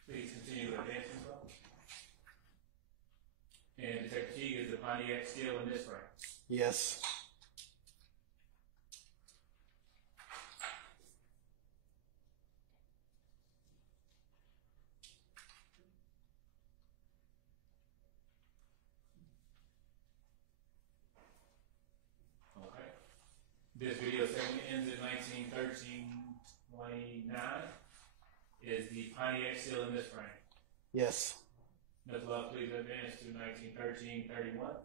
Please continue to advance, Ms. Love. And Detective Teague, is the Pontiac still in this frame? Yes. Okay. This video segment ends at 19:13:29. Is the Pontiac still in this frame? Yes. Ms. Love, please advance to 19:13:31.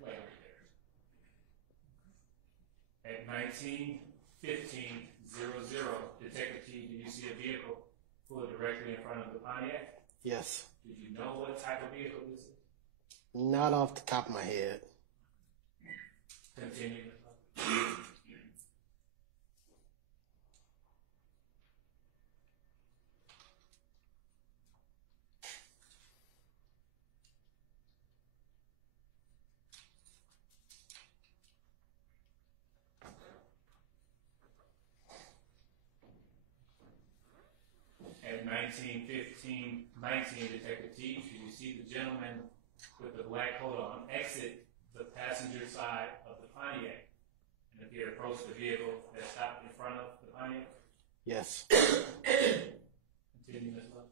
Wait right there. At 19:15:00, Detective T, do you see a vehicle pulled directly in front of the Pontiac? Yes. Do you know what type of vehicle this is? Not off the top of my head. Continue. At 19:15:19, Detective T, do you see the gentleman with the black coat on exit the passenger side of the Pontiac and appear to approach the vehicle that stopped in front of the Pontiac? Yes. Continue, Ms. Love.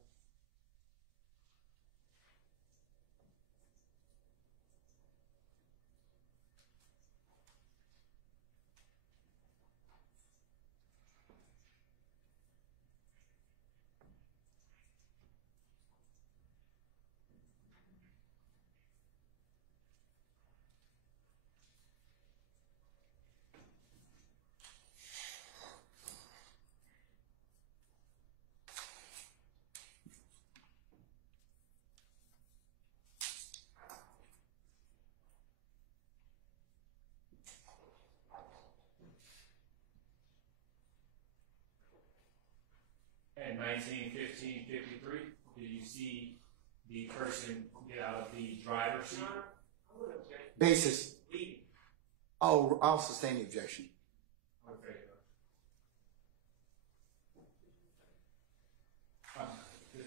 At 19:15:53, do you see the person get out of the driver's seat? Basis. Oh, I'll sustain the objection. Okay. Good.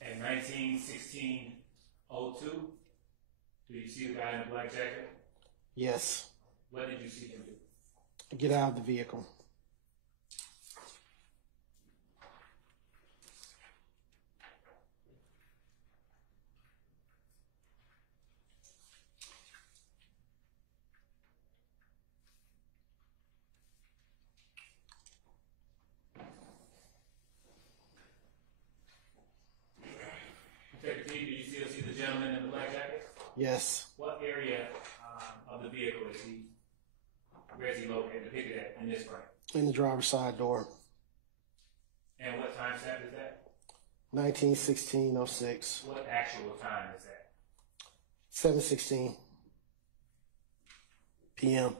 At 19:16:02, do you see the guy in the black jacket? Yes. What did you see him do? Get out of the vehicle. Detective T, do you still see the gentleman in the black jacket? Yes. What area of the vehicle is he? Where is he located? Depicted at in this frame. In the driver's side door. And what time stamp is that? 19:16:06. What actual time is that? 7:16 p.m.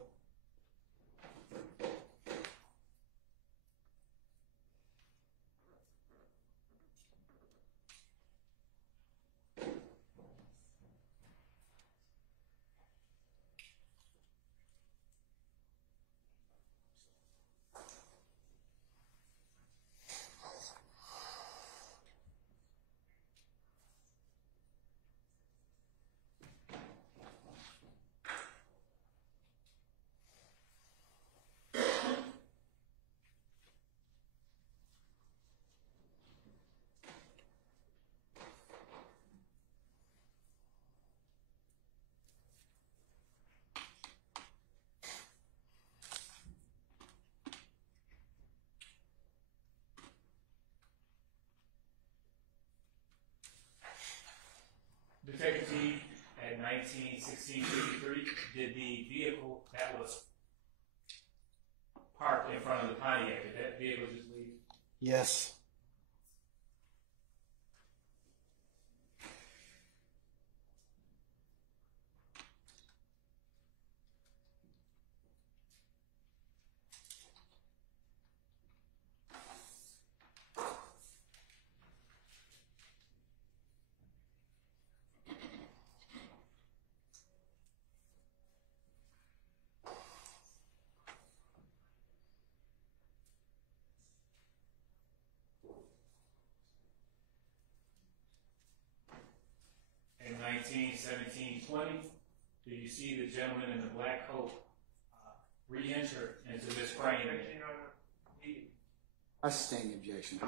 Detective T, at 19:16:53, did the vehicle that was parked in front of the Pontiac, did that vehicle just leave? Yes. In 19:17:20, do you see the gentleman in the black coat re-enter into this frame? I sustain the objection.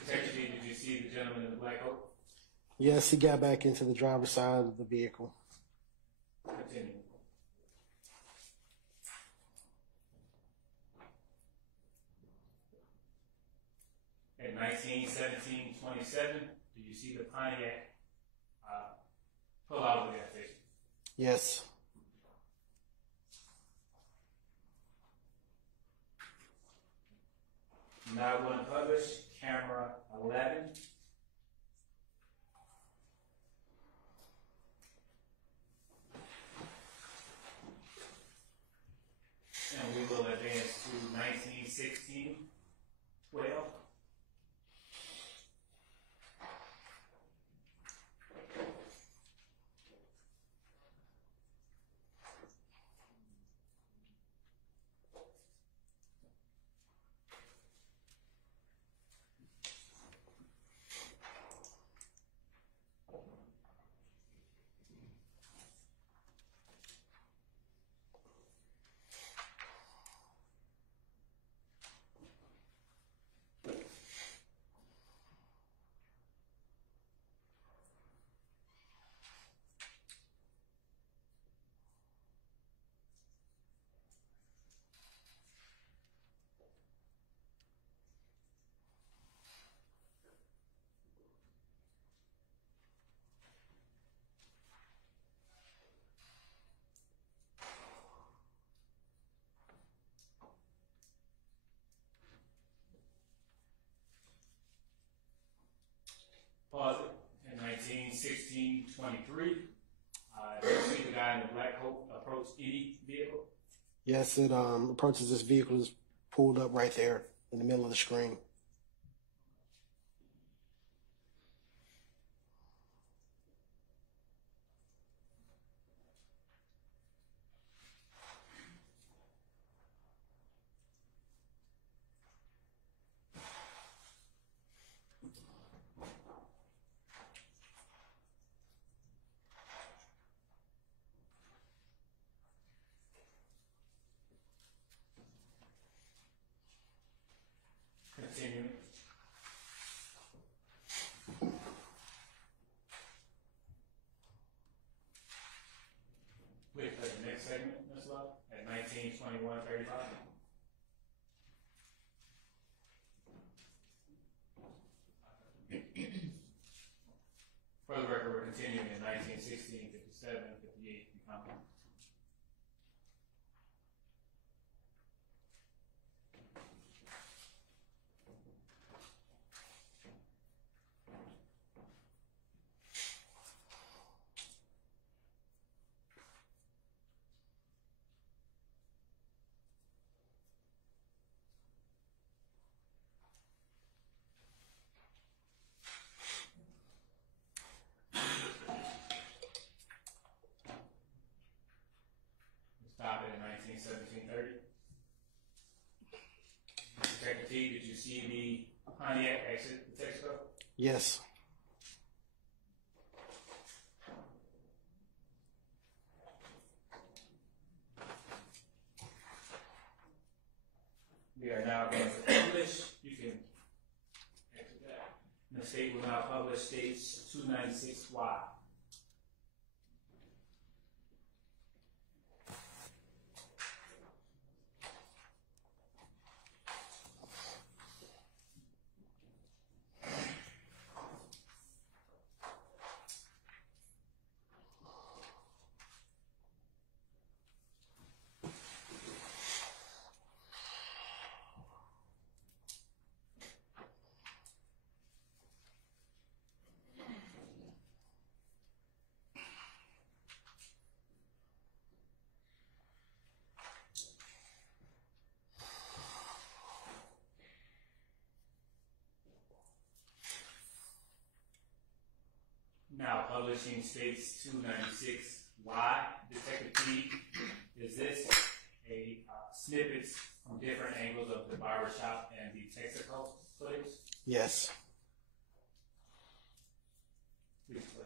Detective T, did you see the gentleman in the black coat? Yes, he got back into the driver's side of the vehicle. Continue. At 19:17:27, do you see the Pontiac pull out of the gas station? Yes. Now we're going to publish camera 11. And we will advance to 19:16. 1923. Did you see the guy in the black coat approach any vehicle? Yes, it approaches this vehicle is pulled up right there in the middle of the screen. Continuing. Wait for the next segment, Ms. Love, at 1921:35. For the record, we're continuing in 1916, 57, 58, and counting. Stop it at 1917:30. Detective T, did you see the Pontiac exit the Texaco? Yes. We are now going to publish. You can exit that. And the state will now publish states 296Y. Now publishing states 296Y. Detective T, is this a snippets from different angles of the barbershop and the Texaco footage? Yes. Please play.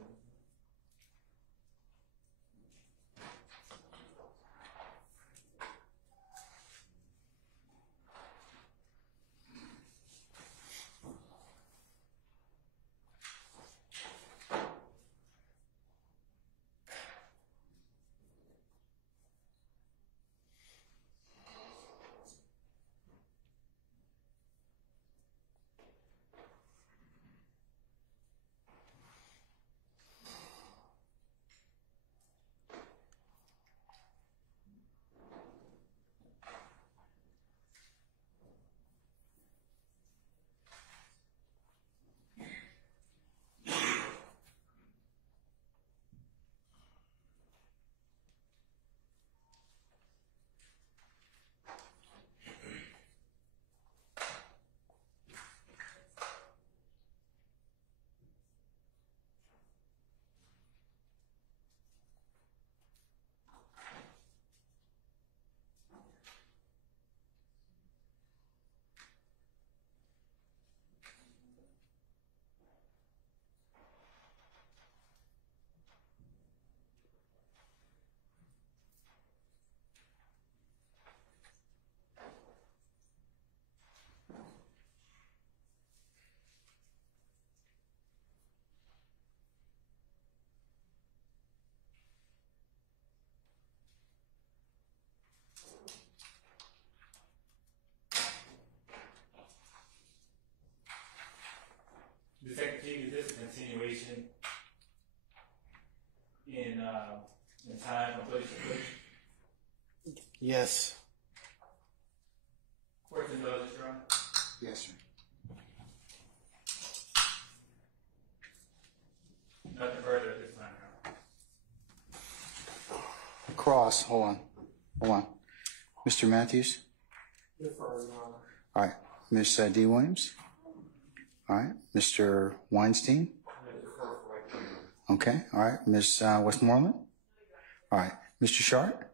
Detective T, is this a continuation in time from place to place? Yes. Court indulgence, Your Honor. Yes, sir. Nothing further at this time, Your Honor. Cross, hold on. Mr. Matthews? All right. Ms. D. Williams? All right. Mr. Weinstein? Okay. All right. Ms. Westmoreland? All right. Mr. Sharp?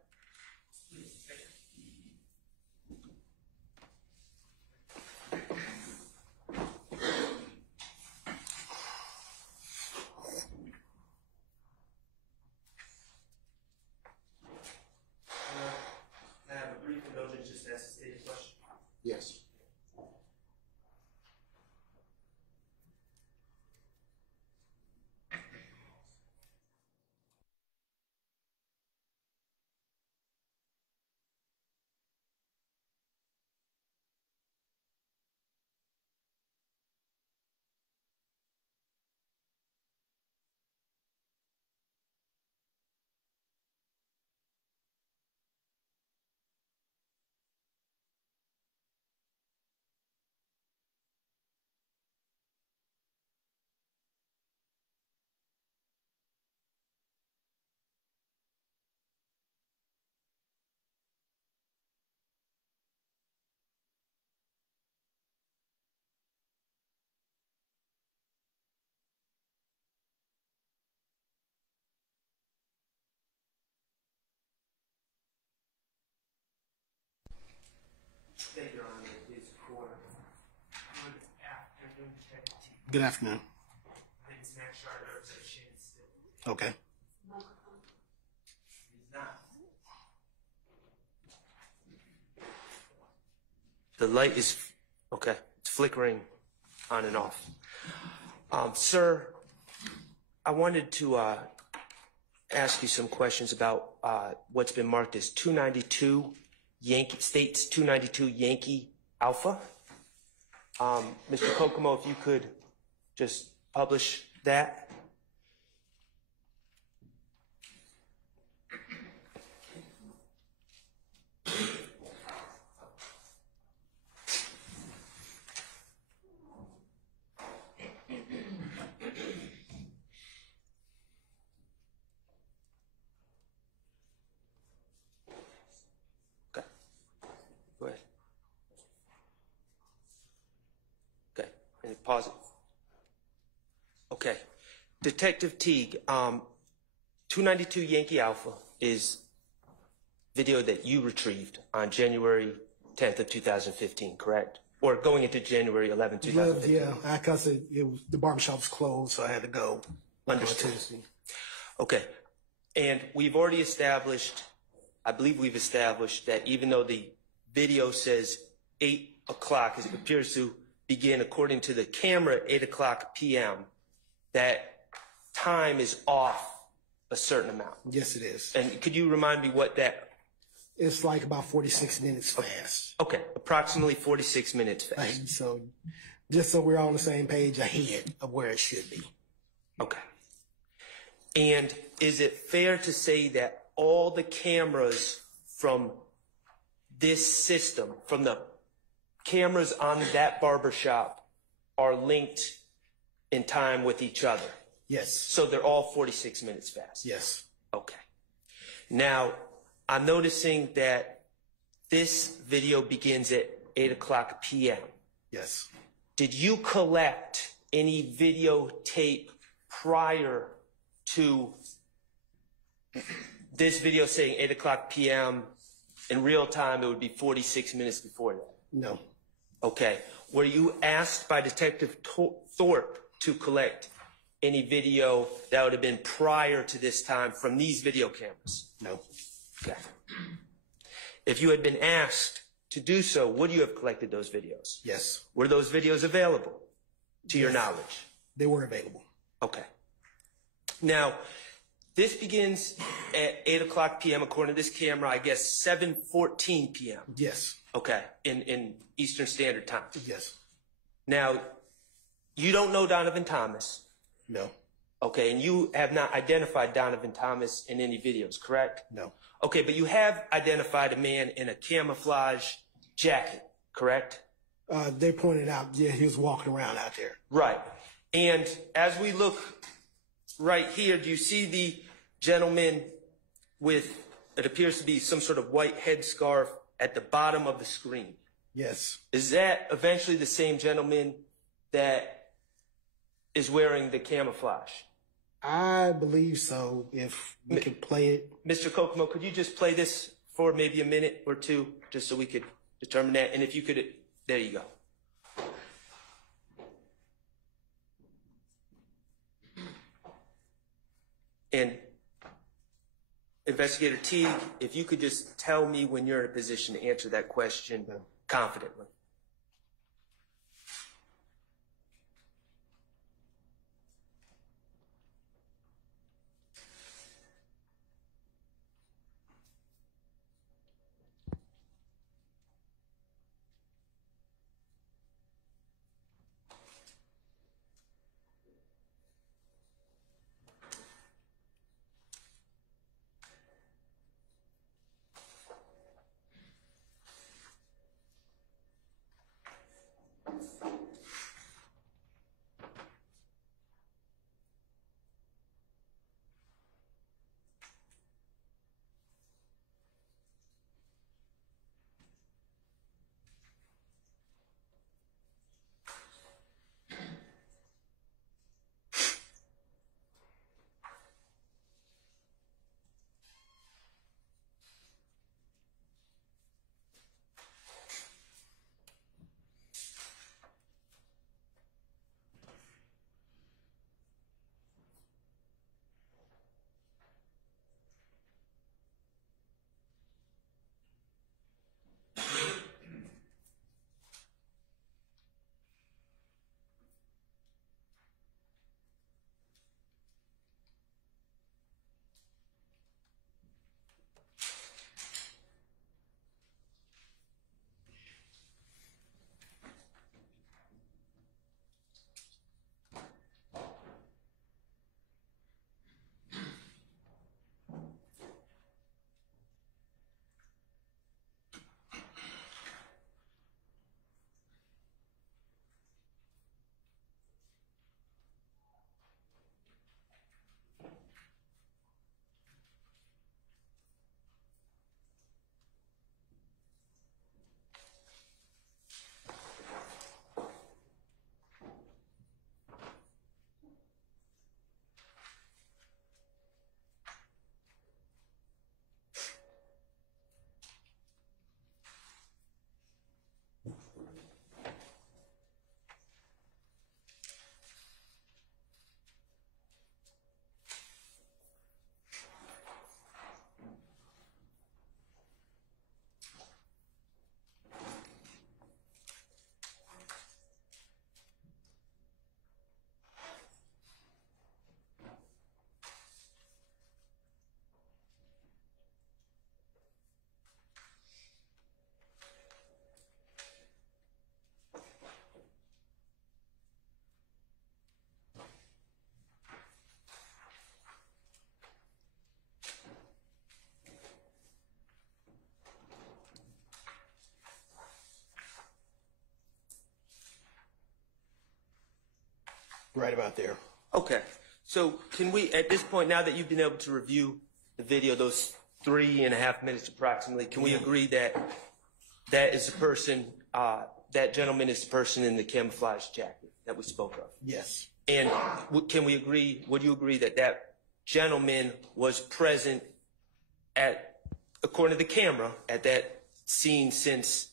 I have a brief indulgence just to ask a stated question. Yes. Thank you, Your Honor. Please record. Good afternoon, Detective T. Good afternoon. My name is Max Sharp, I represent Shannon Still. Okay. He's not. The light is, okay, it's flickering on and off. Sir, I wanted to ask you some questions about what's been marked as 292 Yankee, States 292 Yankee Alpha. Mr. Kokomo, if you could just publish that. Okay. Go ahead. Okay. And pause it. Okay. Detective Teague, 292 Yankee Alpha is video that you retrieved on January 10th of 2015, correct? Or going into January 11th, 2015? Yeah, because the barbershop was closed, so I had to go. Understood. Tuesday. Okay. And we've already established, I believe we've established that even though the video says 8 o'clock, as it appears to begin according to the camera at 8 o'clock p.m., that time is off a certain amount. Yes, it is. And could you remind me what that? It's like about 46 minutes fast. Okay, approximately 46 minutes fast. Right, so just so we're all on the same page ahead of where it should be. Okay. And is it fair to say that all the cameras from this system, from the cameras on that barbershop, are linked in time with each other? Yes. So they're all 46 minutes fast? Yes. Okay. Now, I'm noticing that this video begins at 8 o'clock p.m. Yes. Did you collect any videotape prior to this video saying 8 o'clock p.m. in real time? It would be 46 minutes before that. No. Okay. Were you asked by Detective Thorpe to collect any video that would have been prior to this time from these video cameras? No. Okay. If you had been asked to do so, would you have collected those videos? Yes. Were those videos available to your knowledge? They were available. Okay. Now, this begins at 8 o'clock p.m. according to this camera, I guess 7:14 p.m. Yes. Okay, in Eastern Standard Time. Yes. Now, you don't know Donovan Thomas. No. Okay, and you have not identified Donovan Thomas in any videos, correct? No. Okay, but you have identified a man in a camouflage jacket, correct? They pointed out, yeah, he was walking around out there. Right. And as we look right here, do you see the gentleman with it appears to be some sort of white headscarf at the bottom of the screen. Yes. Is that eventually the same gentleman that is wearing the camouflage? I believe so. If we could play it. Mr. Kokomo, could you just play this for maybe a minute or two, just so we could determine that? And if you could, there you go. And Investigator Teague, if you could just tell me when you're in a position to answer that question confidently. Right about there. Okay. So can we, at this point, now that you've been able to review the video, those 3.5 minutes approximately, can we agree that that is the person, that gentleman is the person in the camouflage jacket that we spoke of? Yes. And can we agree, would you agree that that gentleman was present at, according to the camera, at that scene since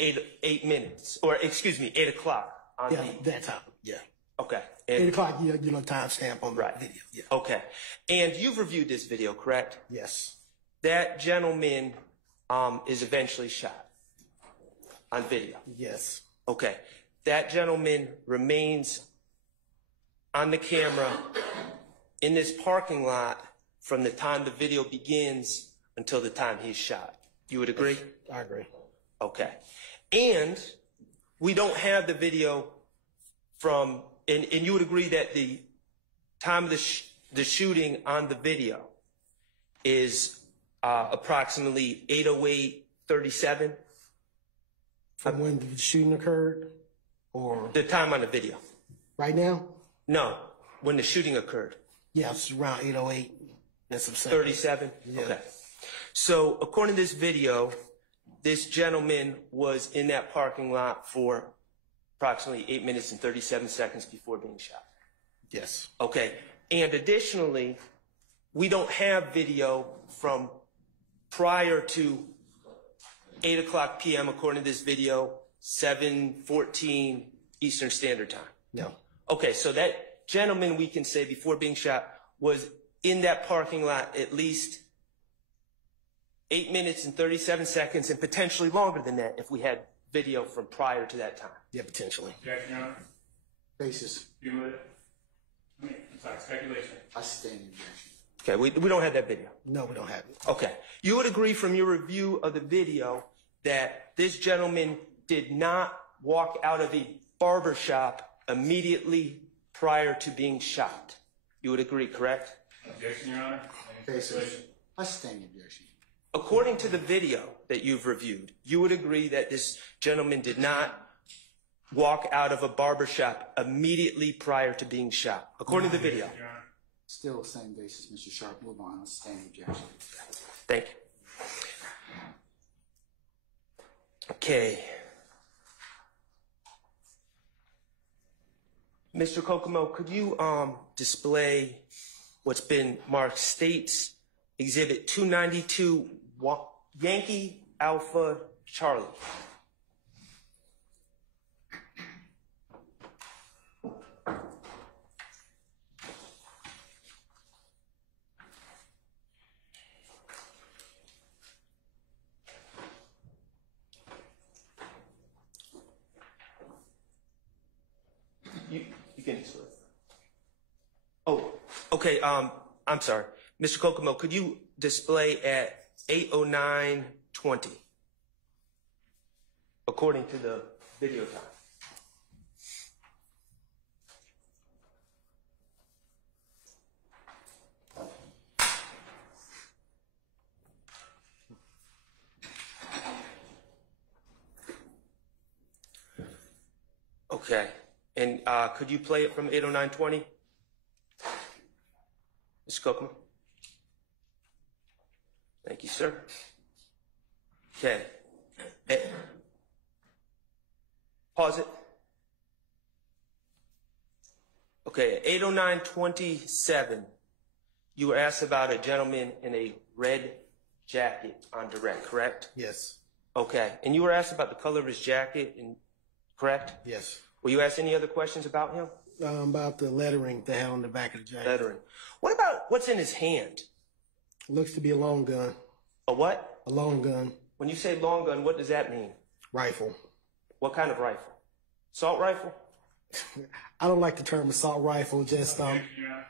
8 minutes, or excuse me, 8 o'clock on Yeah, the, that time. Yeah. okay. 8 o'clock, you know, timestamp on the Right. video. Yeah. Okay. And you've reviewed this video, correct? Yes. That gentleman is eventually shot on video. Yes. Okay. That gentleman remains on the camera in this parking lot from the time the video begins until the time he's shot. You would agree? I agree. Okay. And we don't have the video from, and you would agree that the time of the shooting on the video is approximately 8:08:37? From when the shooting occurred, or The time on the video. right now? No, when the shooting occurred. Yeah, it's around 8:08 and some seconds. 37? Yeah. Okay. So according to this video, this gentleman was in that parking lot for approximately 8 minutes and 37 seconds before being shot. Yes. Okay. And additionally, we don't have video from prior to 8 o'clock p.m. according to this video, 7:14 Eastern Standard Time. No. Okay, so that gentleman, we can say, before being shot, was in that parking lot at least 8 minutes and 37 seconds, and potentially longer than that if we had video from prior to that time. Yeah, potentially. Objection, Your Honor. Basis. You with it? I'm sorry, speculation. I sustain the objection. Okay, we don't have that video. No, we don't have it. Okay. You would agree from your review of the video that this gentleman did not walk out of a barber shop immediately prior to being shot. You would agree, correct? Objection, Your Honor. Basis. I sustain the objection. According to the video that you've reviewed, you would agree that this gentleman did not walk out of a barber shop immediately prior to being shot, according to the video. Your Honor. Still the same basis, Mr. Sharp. Move on. I sustain the objection. Thank you. Okay. Mr. Kokomo, could you display what's been marked States Exhibit 292 Yankee Alpha Charlie? You can display. Oh, okay. I'm sorry. Mr. Kokomo, could you display at 8:09:20 according to the video time? Okay. And could you play it from 8:09:20? Mr. Kokomo? Thank you, sir. Okay. Pause it. Okay, at 8:09:27, you were asked about a gentleman in a red jacket on direct, correct? Yes. Okay, and you were asked about the color of his jacket, correct? Yes. Were you asked any other questions about him? About the lettering they had on the back of the jacket. Lettering. What about what's in his hand? Looks to be a long gun. A what? A long gun. When you say long gun, what does that mean? Rifle. What kind of rifle? Assault rifle? I don't like the term assault rifle, just Objection, Your Honor.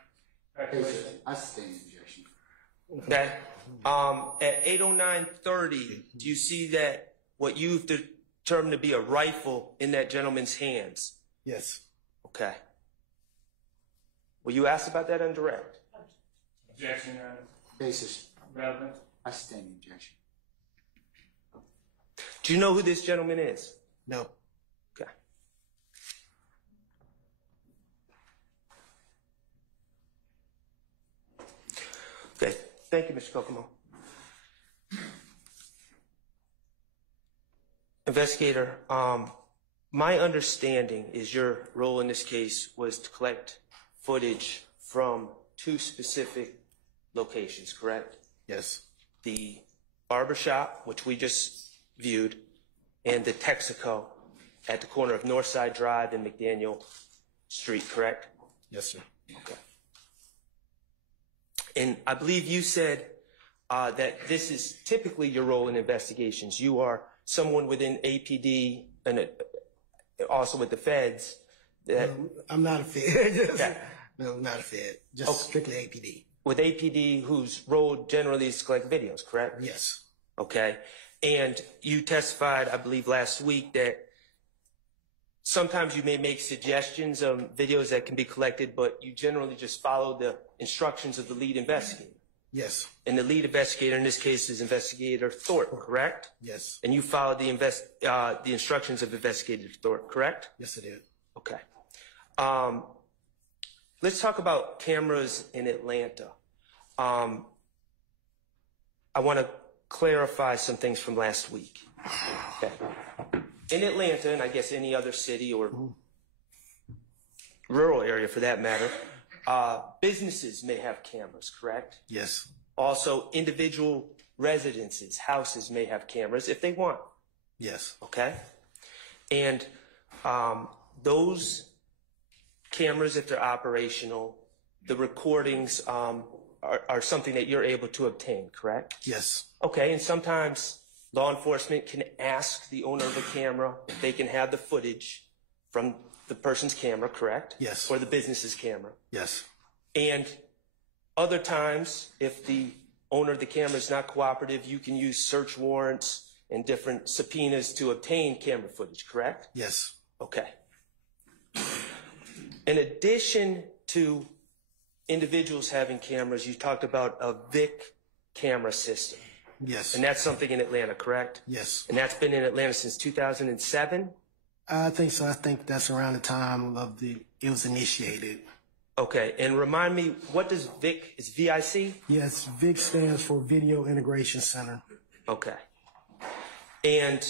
Speculation. I sustain the objection. Okay. At 8:09:30, do you see that what you've determined to be a rifle in that gentleman's hands? yes. Okay. Were you asked about that on direct? Objection, Your Honor. Basis. Relevant. I sustain the objection. Do you know who this gentleman is? No. Okay. Okay. Thank you, Mr. Kokomo. Investigator, my understanding is your role in this case was to collect footage from two specific locations, correct? Yes. The barbershop, which we just viewed, and the Texaco at the corner of Northside Drive and McDaniel Street, correct? Yes, sir. Okay. And I believe you said that this is typically your role in investigations. You are someone within APD and also with the feds. That I'm not a Fed. Okay. No, I'm not a Fed. Just strictly APD. with APD, whose role generally is to collect videos, correct? Yes. Okay. And you testified, I believe, last week that sometimes you may make suggestions of videos that can be collected, but you generally just follow the instructions of the lead investigator. Yes. And the lead investigator in this case is Investigator Thorpe, correct? Yes. And you followed the instructions of Investigator Thorpe, correct? Yes, I did. Okay. Let's talk about cameras in Atlanta. I I want to clarify some things from last week. Okay. In Atlanta, and I guess any other city or rural area for that matter, businesses may have cameras, correct? Yes. Also, individual residences, houses may have cameras if they want. Yes. Okay? And those cameras, if they're operational, the recordings are something that you're able to obtain, correct? Yes. Okay, and sometimes law enforcement can ask the owner of the camera if they can have the footage from the person's camera, correct? Yes. Or the business's camera. Yes. And other times, if the owner of the camera is not cooperative, you can use search warrants and different subpoenas to obtain camera footage, correct? Yes. Okay. In addition to individuals having cameras, you talked about a VIC camera system. Yes. And that's something in Atlanta, correct? Yes. And that's been in Atlanta since 2007? I think so. I think that's around the time of it was initiated. Okay, and remind me, what does VIC, is VIC? Yes, VIC stands for Video Integration Center. Okay. And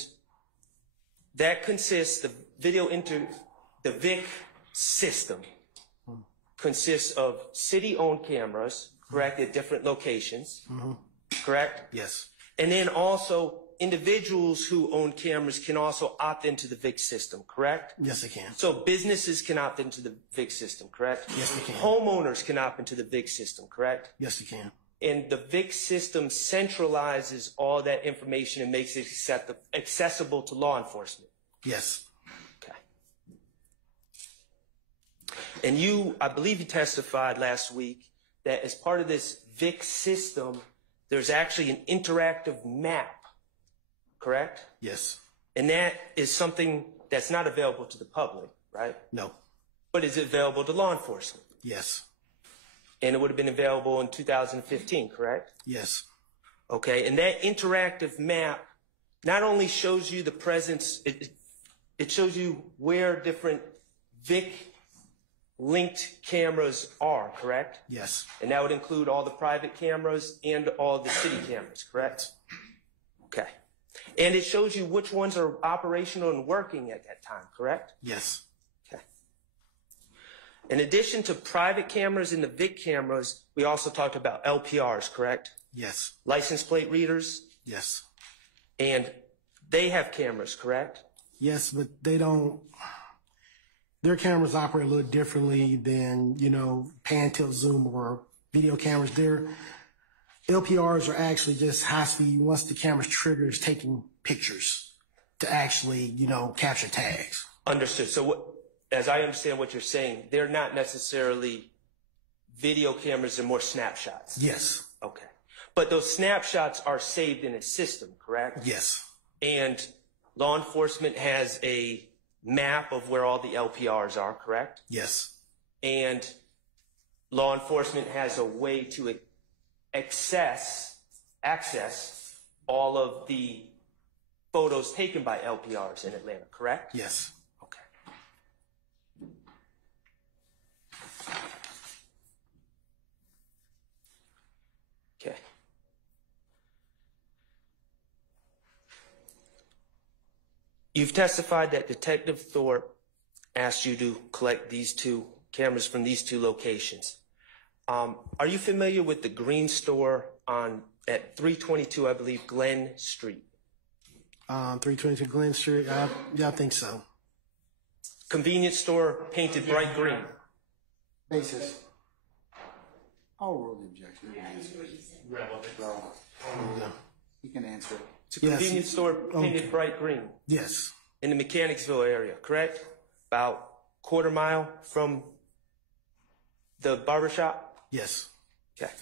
that consists, the VIC system consists of city-owned cameras, correct, at different locations, correct? Yes. And then also individuals who own cameras can also opt into the VIC system, correct? Yes, they can. So businesses can opt into the VIC system, correct? Yes, they can. Homeowners can opt into the VIC system, correct? Yes, they can. And the VIC system centralizes all that information and makes it accessible to law enforcement. Yes. Okay. And you, I believe you testified last week that as part of this VIC system, there's actually an interactive map, correct? Yes. And that is something that's not available to the public, right? No. But is it available to law enforcement? Yes. And it would have been available in 2015, correct? Yes. Okay, and that interactive map not only shows you the presence, it shows you where different VIC linked cameras are, correct? Yes. And that would include all the private cameras and all the city cameras, correct? Okay. And it shows you which ones are operational and working at that time, correct? Yes. Okay. In addition to private cameras and the VIC cameras, we also talked about LPRs, correct? Yes. License plate readers, Yes. and they have cameras, correct? Yes, but they don't. Their cameras operate a little differently than, pan, tilt, zoom, or video cameras. Their LPRs are actually just high speed. Once the camera's triggers, taking pictures to actually, capture tags. Understood. So as I understand what you're saying, they're not necessarily video cameras, they're more snapshots. Yes. Okay. But those snapshots are saved in a system, correct? Yes. And law enforcement has a map of where all the LPRs are, correct? Yes. And law enforcement has a way to access all of the photos taken by LPRs in Atlanta, correct? Yes. Okay. Okay. You've testified that Detective Thorpe asked you to collect these two cameras from these two locations. Are you familiar with the Green Store at 322, I believe, Glen Street? 322 Glen Street. Yeah, I think so. Convenience store painted bright green. Basis. I'll rule the objection. You can answer it. It's a convenience store painted bright green Yes. in the Mechanicsville area, correct? About quarter mile from the barbershop? Yes. Okay.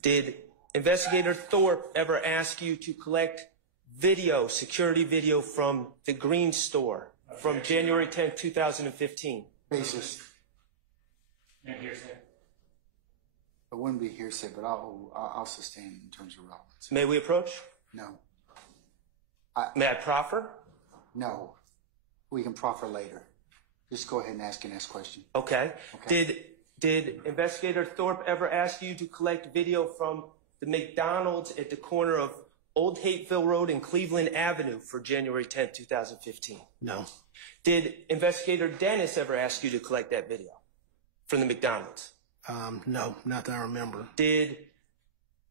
Did Investigator Thorpe ever ask you to collect video, security video from the Green Store from January 10th, 2015? Basis. And hearsay. It wouldn't be hearsay, but I'll sustain in terms of relevance. May we approach? No. May I proffer? No. We can proffer later. Just go ahead and ask your next question. Okay. Did Investigator Thorpe ever ask you to collect video from the McDonald's at the corner of Old Hateville Road and Cleveland Avenue for January 10th, 2015? No. Did Investigator Dennis ever ask you to collect that video from the McDonald's? No, not that I remember. Did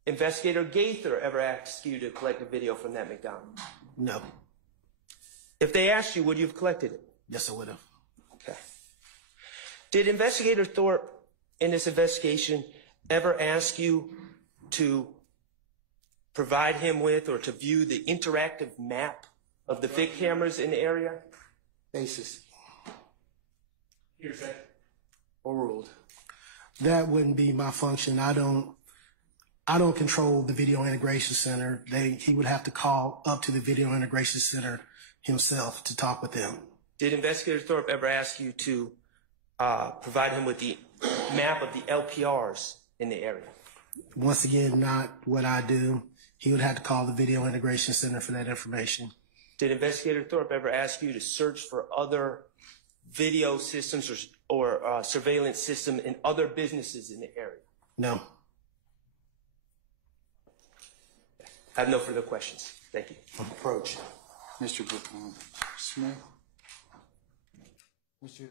Investigator Gaither ever ask you to collect a video from that McDonald's? No. If they asked you, would you have collected it? Yes, I would have. Okay. Did Investigator Thorpe, in this investigation, ever ask you to provide him with or to view the interactive map of the VIC cameras in the area? Basis. Hearsay. Overruled. That wouldn't be my function. I don't control the video integration center. He would have to call up to the video integration center himself to talk with them. Did Investigator Thorpe ever ask you to provide him with the map of the LPRs in the area? Once again, not what I do. He would have to call the video integration center for that information. Did Investigator Thorpe ever ask you to search for other video systems or surveillance system in other businesses in the area? No. I have no further questions. Thank you. Approach. Mr. Smith. Mr.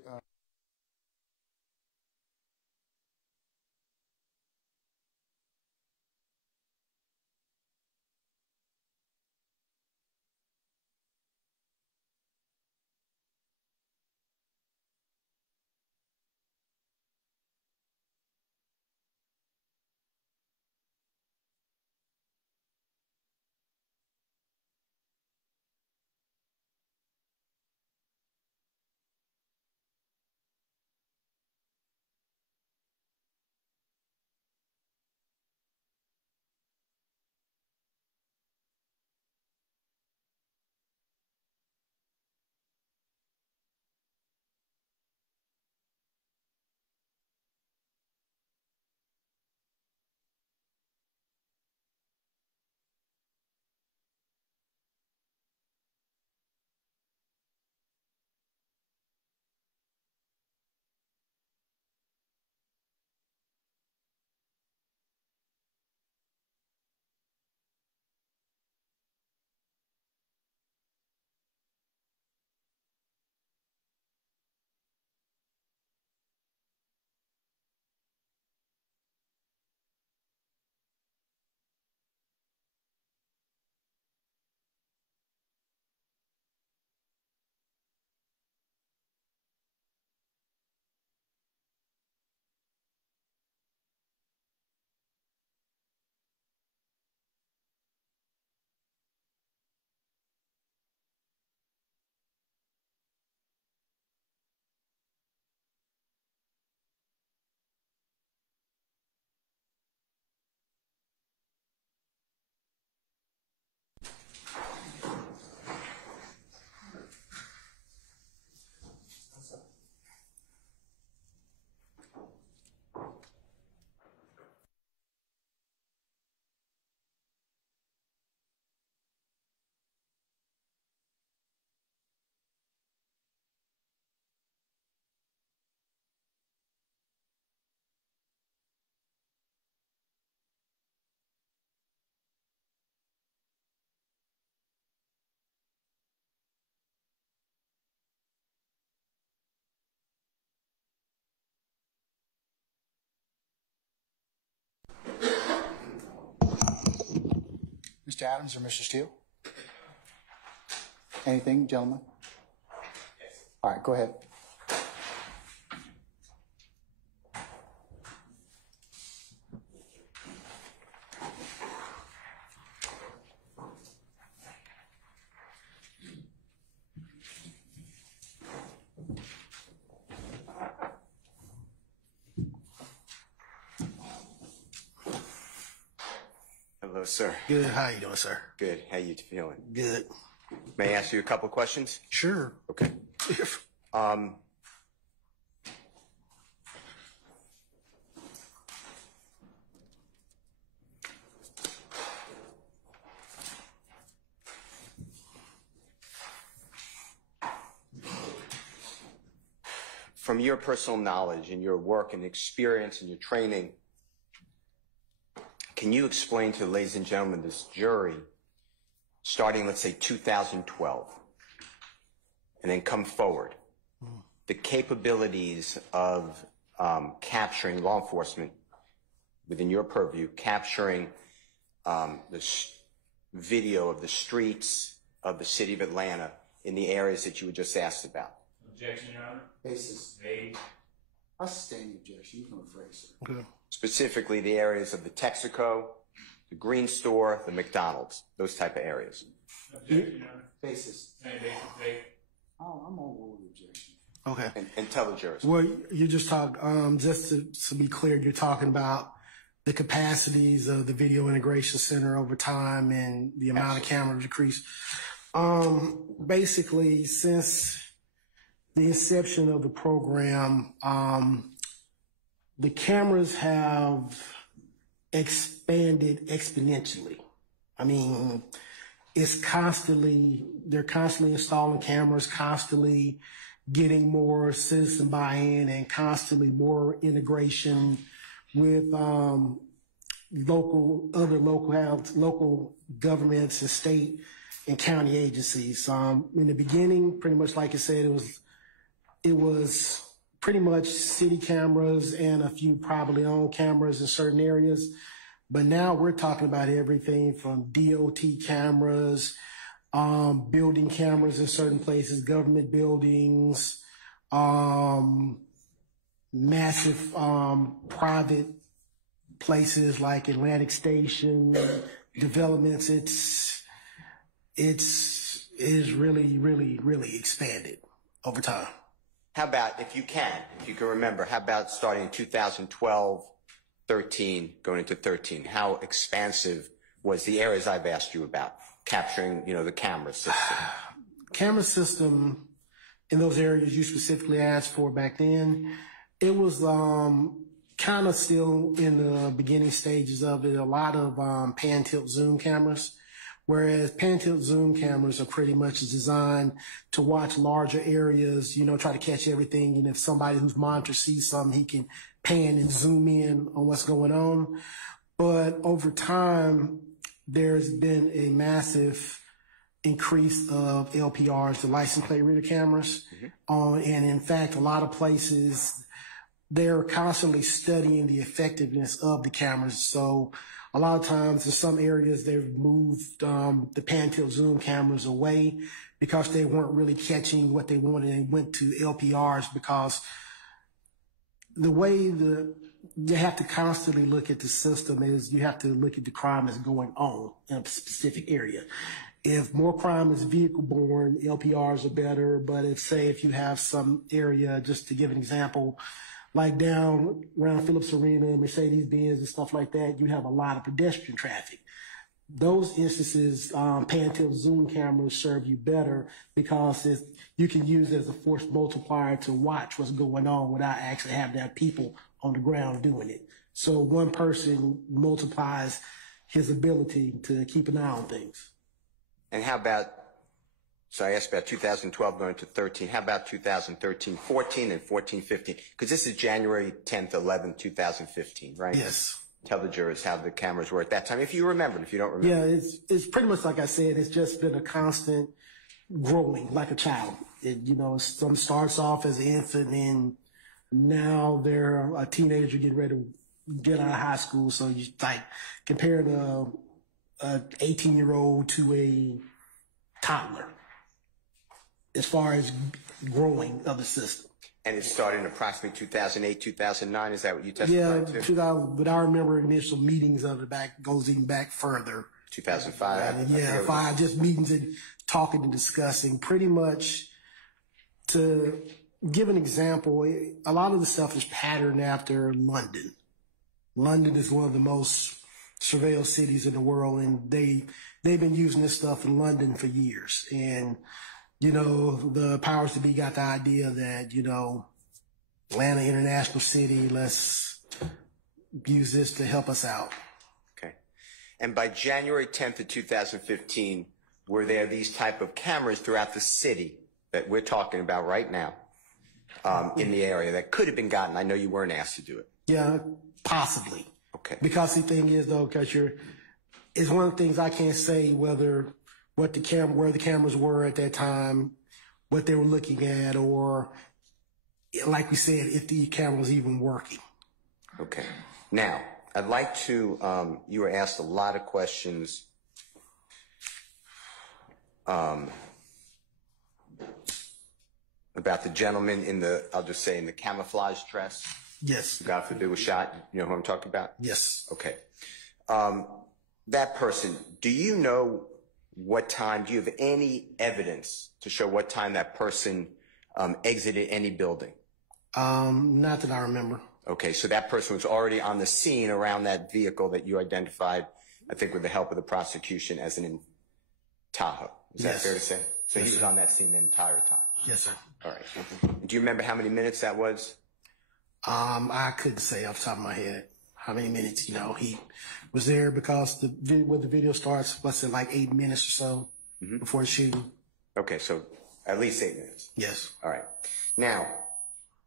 Mr. Adams or Mr. Steele? Anything, gentlemen? Yes. All right, go ahead. Hello, sir. Good. How you doing, sir? Good. How you feeling? Good. May I ask you a couple of questions? Sure. Okay. From your personal knowledge and your work and experience and your training, can you explain to the ladies and gentlemen, this jury, starting, let's say, 2012, and then come forward, the capabilities of capturing law enforcement within your purview, capturing video of the streets of the city of Atlanta in the areas that you were just asked about? Objection, Your Honor. Basis. Vague. I sustain the objection. You can rephrase, sir. Okay. Specifically the areas of the Texaco, the Green Store, the McDonald's, those type of areas. Objection, Your Honor. Basis. Same basis, vague. Oh, I'm on board with the objection. Okay. And tell the jurors. Well, you just talk, just to be clear, you're talking about the capacities of the video integration center over time and the amount of cameras decrease. Basically, since the inception of the program, the cameras have expanded exponentially. I mean, they're constantly installing cameras, constantly getting more citizen buy-in, and constantly more integration with local governments and state and county agencies. In the beginning, pretty much like I said, it was pretty much city cameras and a few privately owned cameras in certain areas. But now we're talking about everything from DOT cameras, building cameras in certain places, government buildings, massive private places like Atlantic Station, developments. It's really, really, really expanded over time. How about, if you can remember, how about starting in 2012, 13, going into 13? How expansive was the areas I've asked you about, capturing, the camera system? Camera system in those areas you specifically asked for back then, it was kind of still in the beginning stages of it. A lot of pan tilt zoom cameras, whereas pan tilt zoom cameras are pretty much designed to watch larger areas, try to catch everything. And if somebody who's monitor sees something, he can pan and zoom in on what's going on. But over time, there's been a massive increase of LPRs, the license plate reader cameras. And in fact, a lot of places, they're constantly studying the effectiveness of the cameras. So a lot of times in some areas, they've moved the pan tilt zoom cameras away because they weren't really catching what they wanted, and went to LPRs, because the way you have to constantly look at the system is you have to look at the crime that's going on in a specific area. If more crime is vehicle borne, LPRs are better. But if you have some area, just to give an example, like down around Phillips Arena, Mercedes-Benz and stuff like that, you have a lot of pedestrian traffic. Those instances, pan tilt zoom cameras serve you better because you can use it as a force multiplier to watch what's going on without actually having to have people on the ground doing it. So one person multiplies his ability to keep an eye on things. And how about, so I asked about 2012 going to 13. How about 2013, 14, and 14, 15? Because this is January 10th, 11th, 2015, right? Yes. Tell the jurors how the cameras were at that time, if you remember, if you don't remember. Yeah, it's pretty much like I said. It's just been a constant growing, like a child. Some starts off as an infant, and now they're a teenager getting ready to get out of high school. So you compare a 18-year-old to a toddler as far as growing of the system. And it started in approximately 2008, 2009. Is that what you testified to? 2000, but I remember initial meetings of it goes even back further. 2005. Five, just meetings and talking and discussing. Pretty much, to give an example, a lot of the stuff is patterned after London. London is one of the most surveilled cities in the world, and they've been using this stuff in London for years. And the powers to be got the idea that, Atlanta International City, let's use this to help us out. Okay. And by January 10th of 2015, were there these type of cameras throughout the city that we're talking about right now, in the area that could have been gotten? I know you weren't asked to do it. Yeah, possibly. Okay. Okay. Because the thing is though, because it's one of the things I can't say whether where the cameras were at that time, what they were looking at, or like we said, if the camera was even working. Okay. Now, I'd like to, you were asked a lot of questions about the gentleman in the, I'll just say in the camouflage dress. Yes. God forbid was shot. You know who I'm talking about? Yes. Okay. That person, do you know what time, do you have any evidence to show what time that person exited any building? Not that I remember. Okay, so that person was already on the scene around that vehicle that you identified, I think with the help of the prosecution, as in Tahoe. Is that fair to say? So he was on that scene the entire time? Yes, sir. All right. Do you remember how many minutes that was? I couldn't say off the top of my head how many minutes. You know, he was there because when the video starts, let's say like 8 minutes or so before the shooting. Okay, so at least 8 minutes. Yes. All right. Now,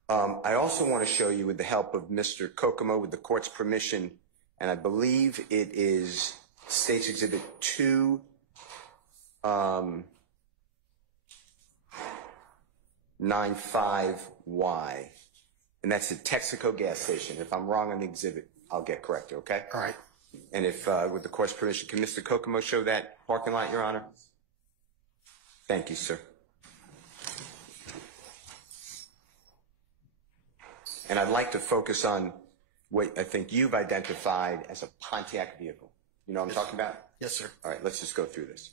I also want to show you, with the help of Mr. Kokomo, with the court's permission, and I believe it is State's Exhibit 295Y, and that's the Texaco gas station. If I'm wrong on the exhibit, I'll get corrected, okay? All right. And if, with the court's permission, can Mr. Kokomo show that parking lot, Your Honor? Thank you, sir. And I'd like to focus on what I think you've identified as a Pontiac vehicle. You know what I'm talking about? Yes, sir. All right, let's just go through this.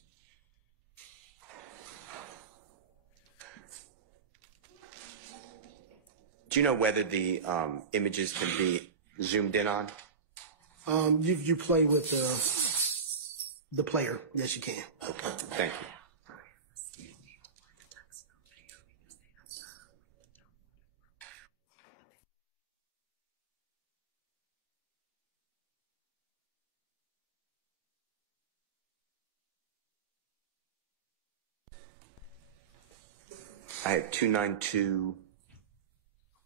Do you know whether the images can be zoomed in on? You play with the player. Yes, you can. Okay, thank you. I have 295Y.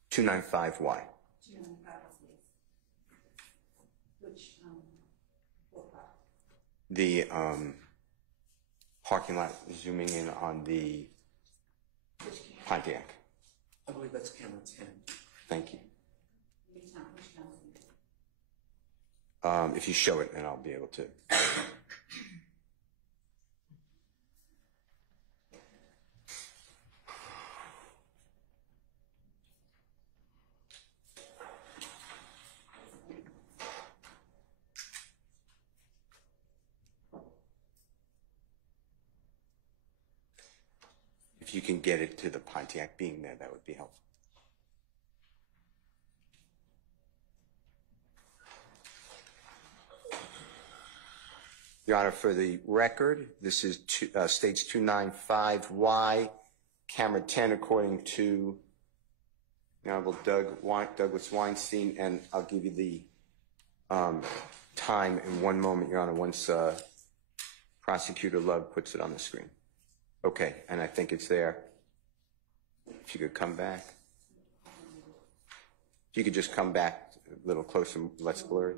295, please. Which, what part? The parking lot, zooming in on the Pontiac. I believe that's camera 10. Thank you. Which camera? If you show it, then I'll be able to. If you can get it to the Pontiac being there, that would be helpful. Your Honor, for the record, this is States 295Y, camera 10, according to the Honorable Douglas Weinstein, and I'll give you the time in one moment, Your Honor, once Prosecutor Love puts it on the screen. Okay, and I think it's there. If you could come back. If you could just come back a little closer, less blurry.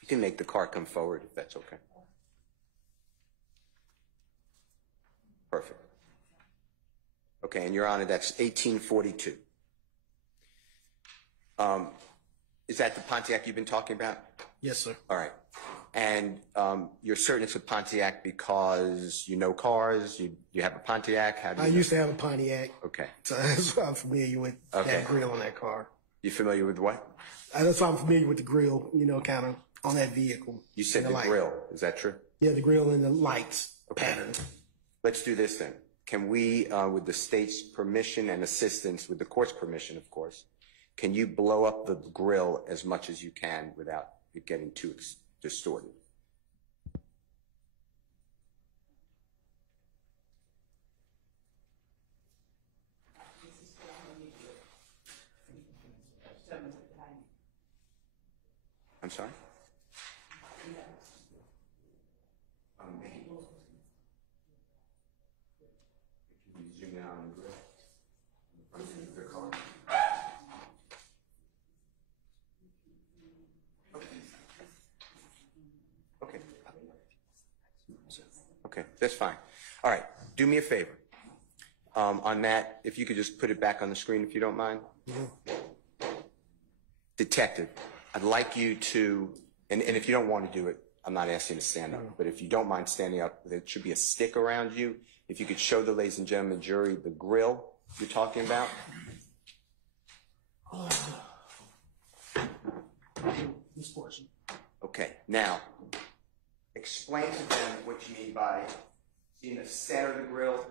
You can make the car come forward if that's okay. Perfect. Okay, and Your Honor, that's 1842. Is that the Pontiac you've been talking about? Yes, sir. All right. And you're certain it's a Pontiac because you know cars, you have a Pontiac? How do you I know? used to have a Pontiac. Okay. So that's why I'm familiar with that grill on that car. You familiar with what? That's why I'm familiar with the grill, you know, kind of on that vehicle. You said the grill. Is that true? Yeah, the grill and the lights pattern. Let's do this then. Can we, with the state's permission and assistance, with the court's permission, of course, can you blow up the grill as much as you can without it getting too distorted? I'm sorry? Can you zoom in on the grill? The car. Okay, that's fine. All right, do me a favor. On that, if you could just put it back on the screen if you don't mind. Detective, I'd like you to, and if you don't want to do it, I'm not asking you to stand up, but if you don't mind standing up, there should be a stick around you. If you could show the ladies and gentlemen jury the grill you're talking about. This portion. Okay, now, explain to them what you mean by seeing the center of the grill.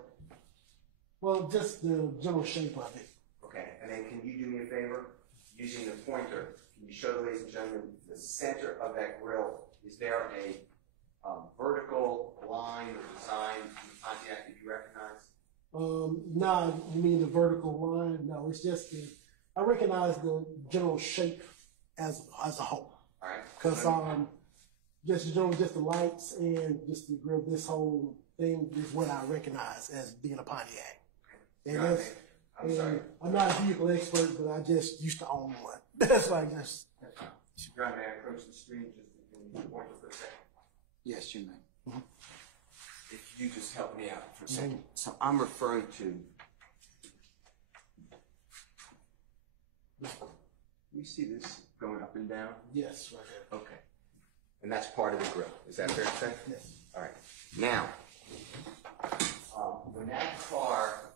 Well, just the general shape of it. Okay, and then can you do me a favor? Using the pointer, can you show the ladies and gentlemen the center of that grill? Is there a vertical line or design in the Pontiac that you recognize? No, you mean the vertical line? No, it's just I recognize the general shape as a whole. All right. Because just the lights and just the grill, this whole thing is what I recognize as being a Pontiac. And I'm sorry. I'm not a vehicle expert, but I just used to own one. That's why I guess. John, may I approach the screen just to point for a second? Yes, you may. If you just help me out for a second. So I'm referring to. You see this going up and down? Yes, right there. Okay. And that's part of the grill. Is that fair to say? Yes. All right. Now, when that car,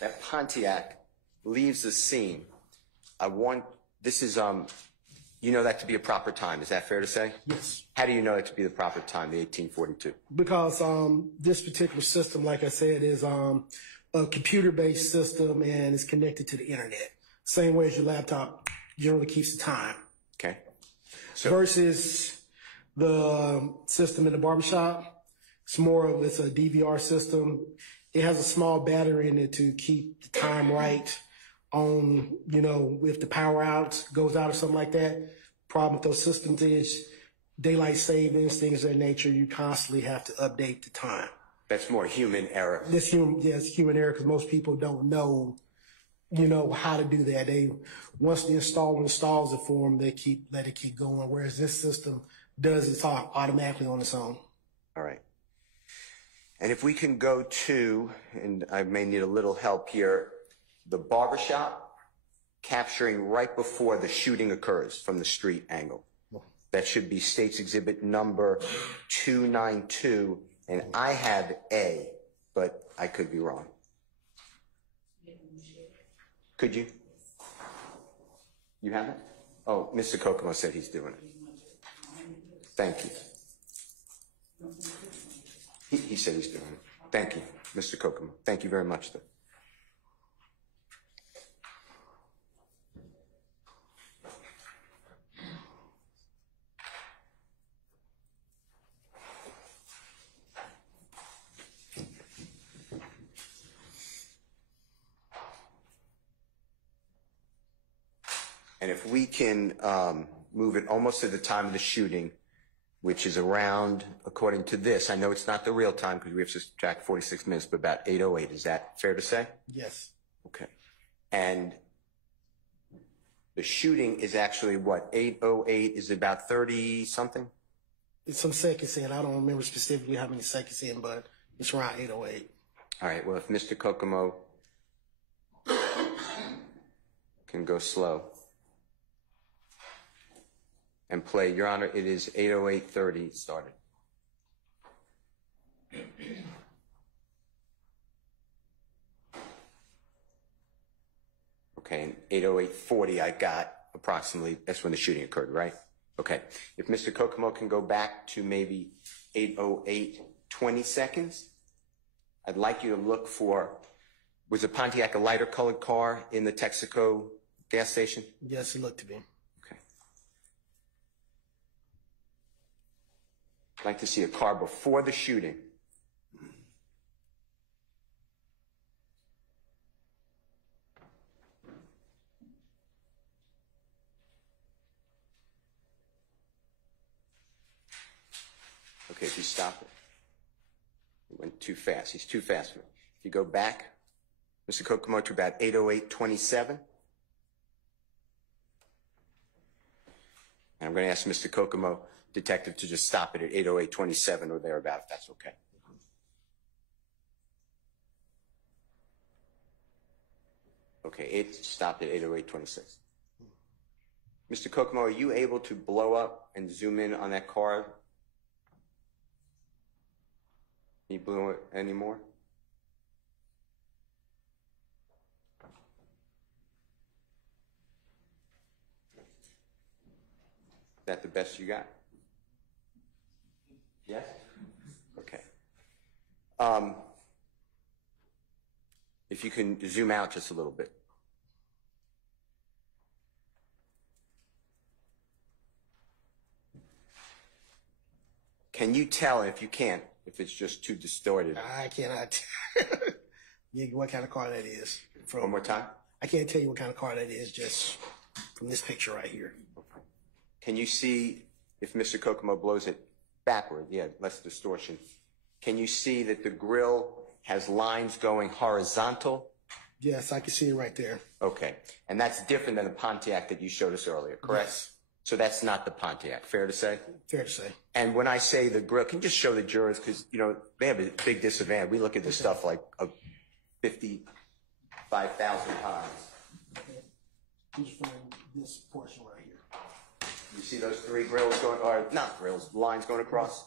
that Pontiac, leaves the scene, this is, you know that to be a proper time. Is that fair to say? Yes. How do you know it to be the proper time, the 1842? Because this particular system, like I said, is a computer-based system and is connected to the internet. Same way as your laptop generally keeps the time. Okay. So, Versus the system in the barbershop, it's a DVR system. It has a small battery in it to keep the time right on, if the power goes out or something like that. Problem with those systems is daylight savings, things of that nature. You constantly have to update the time. that's more human error. It's human error because most people don't know, how to do that. Once the installer installs it for them, they let it keep going. Whereas this system does it automatically on its own. All right. And if we can go to, and I may need a little help here, the barbershop, capturing right before the shooting occurs from the street angle. That should be State's Exhibit number 292, and I have A, but I could be wrong. Could you? You have it? Oh, Mr. Kokomo said he's doing it. Thank you. He said he's doing it. Thank you, Mr. Kokomo. Thank you very much, though. And if we can move it almost to the time of the shooting, which is around, according to this, I know it's not the real time because we have to subtract 46 minutes, but about 8:08. Is that fair to say? Yes. Okay. And the shooting is actually what? 8:08 is about 30 something? It's some seconds in. I don't remember specifically how many seconds in, but it's around 8:08. All right. Well, if Mr. Kokomo can go slow and play. Your Honor, it is 8:08:30 started. Okay, and 8:08:40 I got approximately, that's when the shooting occurred, right? Okay, if Mr. Kokomo can go back to maybe 8:08:20 seconds, I'd like you to look for, was the Pontiac a lighter colored car in the Texaco gas station? Yes, it looked to be. Okay. I'd like to see a car before the shooting. Okay, if you stop it. It went too fast. He's too fast for me. If you go back, Mr. Kokomo, to about 8:08:27. And I'm going to ask Mr. Kokomo, detective, to just stop it at 8:08:27 or thereabout, if that's okay. Okay, it stopped at 8:08:26. Mr. Kokomo, are you able to blow up and zoom in on that car? Can you blow it anymore? Is that the best you got? Yes? Okay. If you can zoom out just a little bit. Can you tell, if you can't, if it's just too distorted? I cannot. Yeah, what kind of car that is? One more time. I can't tell you what kind of car that is just from this picture right here. Can you see, if Mr. Kokomo blows it backward, yeah, less distortion, can you see that the grille has lines going horizontal? Yes, I can see it right there. Okay, and that's different than the Pontiac that you showed us earlier, correct? Yes. So that's not the Pontiac, fair to say? Fair to say. And when I say the grille, can you just show the jurors, because, you know, they have a big disadvantage. We look at this stuff like 55,000 times. Just find this portion right here. You see those three grills going, or not grills, lines going across?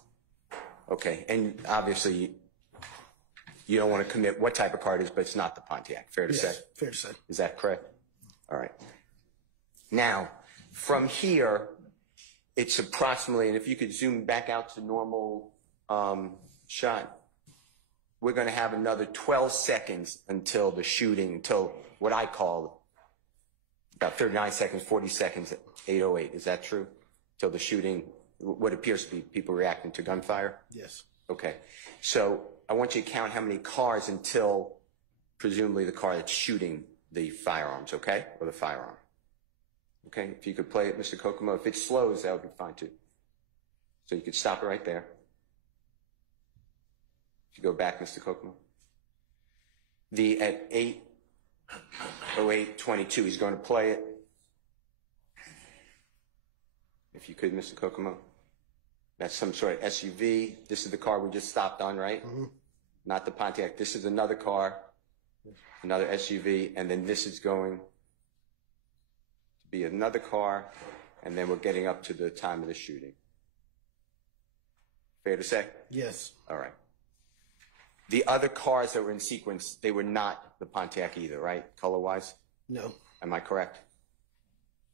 Okay, and obviously you don't want to commit what type of car it is, but it's not the Pontiac, fair to say? Yes, fair to say. Is that correct? All right. Now, from here, it's approximately, and if you could zoom back out to normal shot, we're going to have another 12 seconds until the shooting, until what I call about 39 seconds, 40 seconds at 8:08. Is that true? Till the shooting, what appears to be people reacting to gunfire? Yes. Okay. So I want you to count how many cars until presumably the car that's shooting the firearms, okay? Or the firearm. Okay, if you could play it, Mr. Kokomo. If it slows, that would be fine too. So you could stop it right there. If you go back, Mr. Kokomo. At 8:08:22, he's going to play it. If you could, Mr. Kokomo. That's some sort of SUV. This is the car we just stopped on, right? Mm-hmm. Not the Pontiac. This is another car, another SUV, and then this is going to be another car, and then we're getting up to the time of the shooting. Fair to say? Yes. All right. The other cars that were in sequence, they were not the Pontiac either, right? Color-wise? No. Am I correct?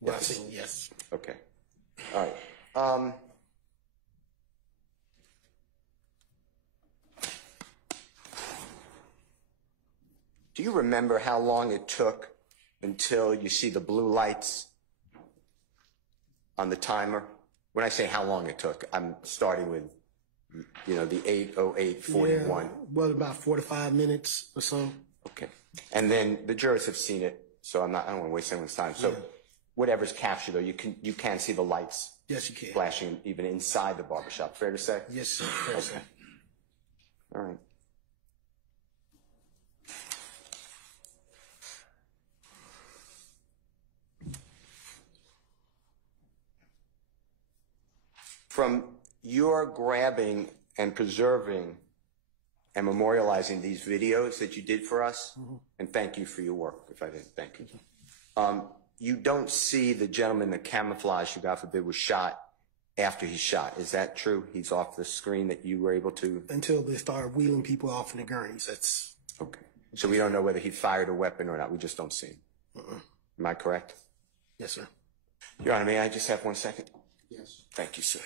Yes. Yes. Okay. All right. Do you remember how long it took until you see the blue lights on the timer? When I say how long it took, I'm starting with, you know, the 8:08:41. Yeah, well, about 4 to 5 minutes or so. Okay. And then the jurors have seen it, so I don't want to waste anyone's time. So whatever's captured, though, you can see the lights. Yes, you can. Flashing even inside the barbershop. Fair to say? Yes, sir. Fair to say. All right. From your grabbing and preserving and memorializing these videos that you did for us, and thank you for your work, if I didn't thank you. You don't see the gentleman, the camouflage, who God forbid was shot after he shot. Is that true? He's off the screen that you were able to? Until they start wheeling people off in the gurneys. That's okay. So we don't know whether he fired a weapon or not. We just don't see him. Am I correct? Yes, sir. Your Honor, may I just have 1 second? Yes. Thank you, sir.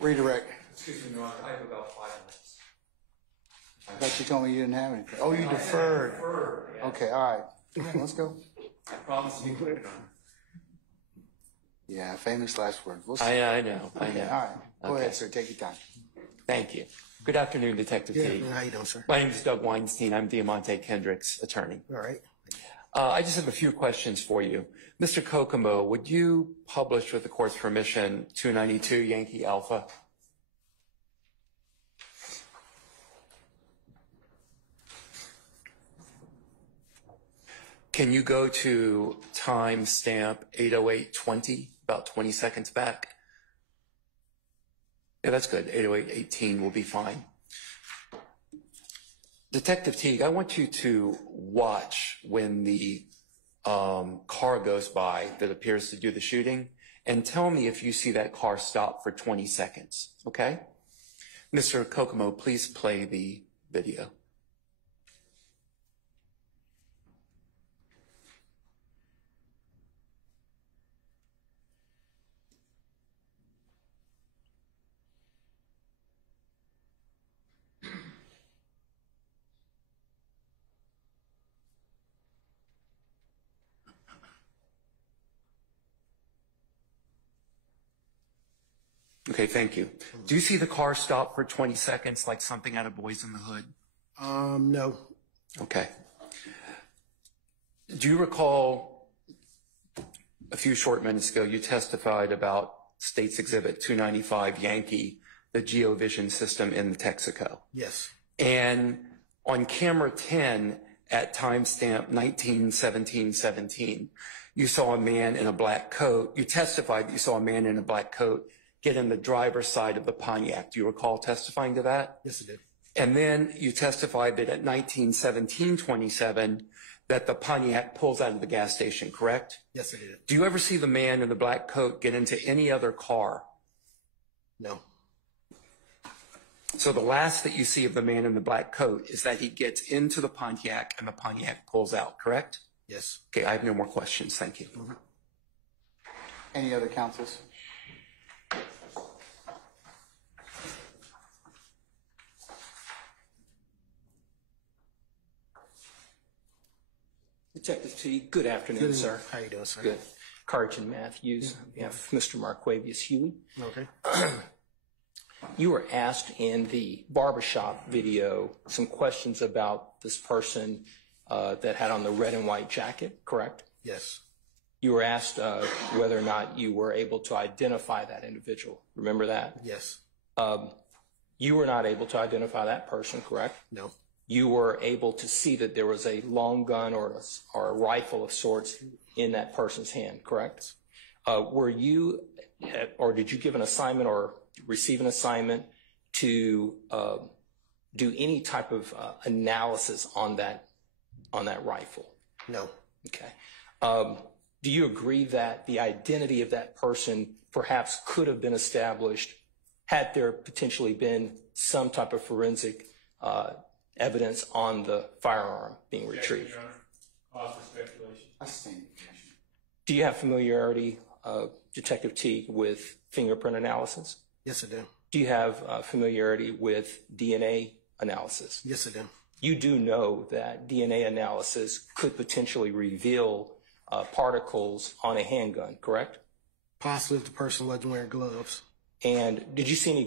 Redirect. Excuse me, Your Honor, I have about 5 minutes. I thought you told me you didn't have anything. Oh, you deferred. Yeah. Okay, all right. Yeah, let's go. I promise you. Yeah, famous last word. We'll see. I know. All right. Go Okay. ahead, sir. Take your time. Thank you. Good afternoon, Detective Yeah, T. how you doing, sir? My name is Doug Weinstein. I'm Diamante Kendrick's attorney. All right. I just have a few questions for you. Mr. Kokomo, would you publish, with the court's permission, 292 Yankee Alpha? Can you go to timestamp 808:20, about 20 seconds back? Yeah, that's good. 808:18 will be fine. Detective Teague, I want you to watch when the car goes by that appears to do the shooting, and tell me if you see that car stop for 20 seconds, okay? Mr. Kokomo, please play the video. Okay, thank you. Do you see the car stop for 20 seconds like something out of Boys in the Hood? No. Okay. Do you recall a few short minutes ago you testified about State's Exhibit 295 Yankee, the GeoVision system in Texaco? Yes. And on camera 10 at timestamp 19:17:17, you saw a man in a black coat. You testified that you saw a man in a black coat get in the driver's side of the Pontiac. Do you recall testifying to that? Yes, I did. And then you testified that at 19:17:27 that the Pontiac pulls out of the gas station, correct? Yes, I did. Do you ever see the man in the black coat get into any other car? No. So the last that you see of the man in the black coat is that he gets into the Pontiac and the Pontiac pulls out, correct? Yes. Okay, I have no more questions. Thank you. Any other counsels? Detective T, good afternoon, Good. sir. How you doing, sir? Good. Carlton Matthews, on behalf of Mr. Marquavius Huey. Okay. You were asked in the barbershop video some questions about this person that had on the red and white jacket, correct? Yes. You were asked whether or not you were able to identify that individual. Remember that? Yes. You were not able to identify that person, correct? No. You were able to see that there was a long gun or a rifle of sorts in that person's hand, correct? Were you, or did you give an assignment or receive an assignment to do any type of analysis on that rifle? No. Okay. Do you agree that the identity of that person perhaps could have been established had there potentially been some type of forensic evidence on the firearm being retrieved? Cause for speculation. Do you have familiarity, Detective Teague, with fingerprint analysis? Yes, I do. Do you have familiarity with DNA analysis? Yes, I do. You do know that DNA analysis could potentially reveal particles on a handgun, correct? Possibly if the person wasn't wearing gloves. And did you see any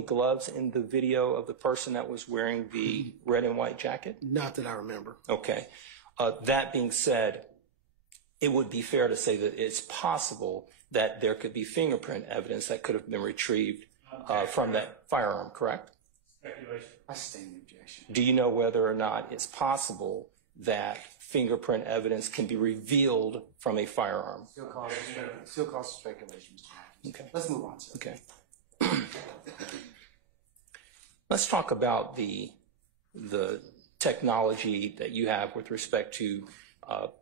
gloves in the video of the person that was wearing the red and white jacket? Not that I remember. Okay. That being said, it would be fair to say that it's possible that there could be fingerprint evidence that could have been retrieved from that firearm, correct? Speculation. I sustain the objection. Do you know whether or not it's possible that fingerprint evidence can be revealed from a firearm? Still cause for speculation, Mr. Matthews. Okay. Let's move on, sir. Okay. Let's talk about the technology that you have with respect to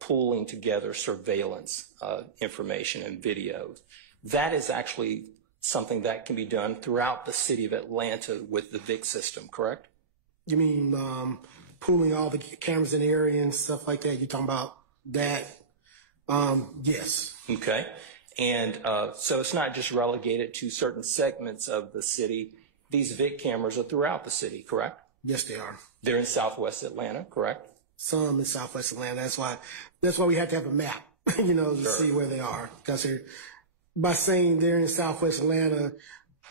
pulling together surveillance information and videos. That is actually something that can be done throughout the city of Atlanta with the VIC system, correct? You mean pulling all the cameras in the area and stuff like that? You're talking about that? Yes. Okay. And so it's not just relegated to certain segments of the city. These VIC cameras are throughout the city, correct? Yes, they are. They're in Southwest Atlanta, correct? Some in Southwest Atlanta. That's why we have to have a map, to see where they are. Because by saying they're in Southwest Atlanta,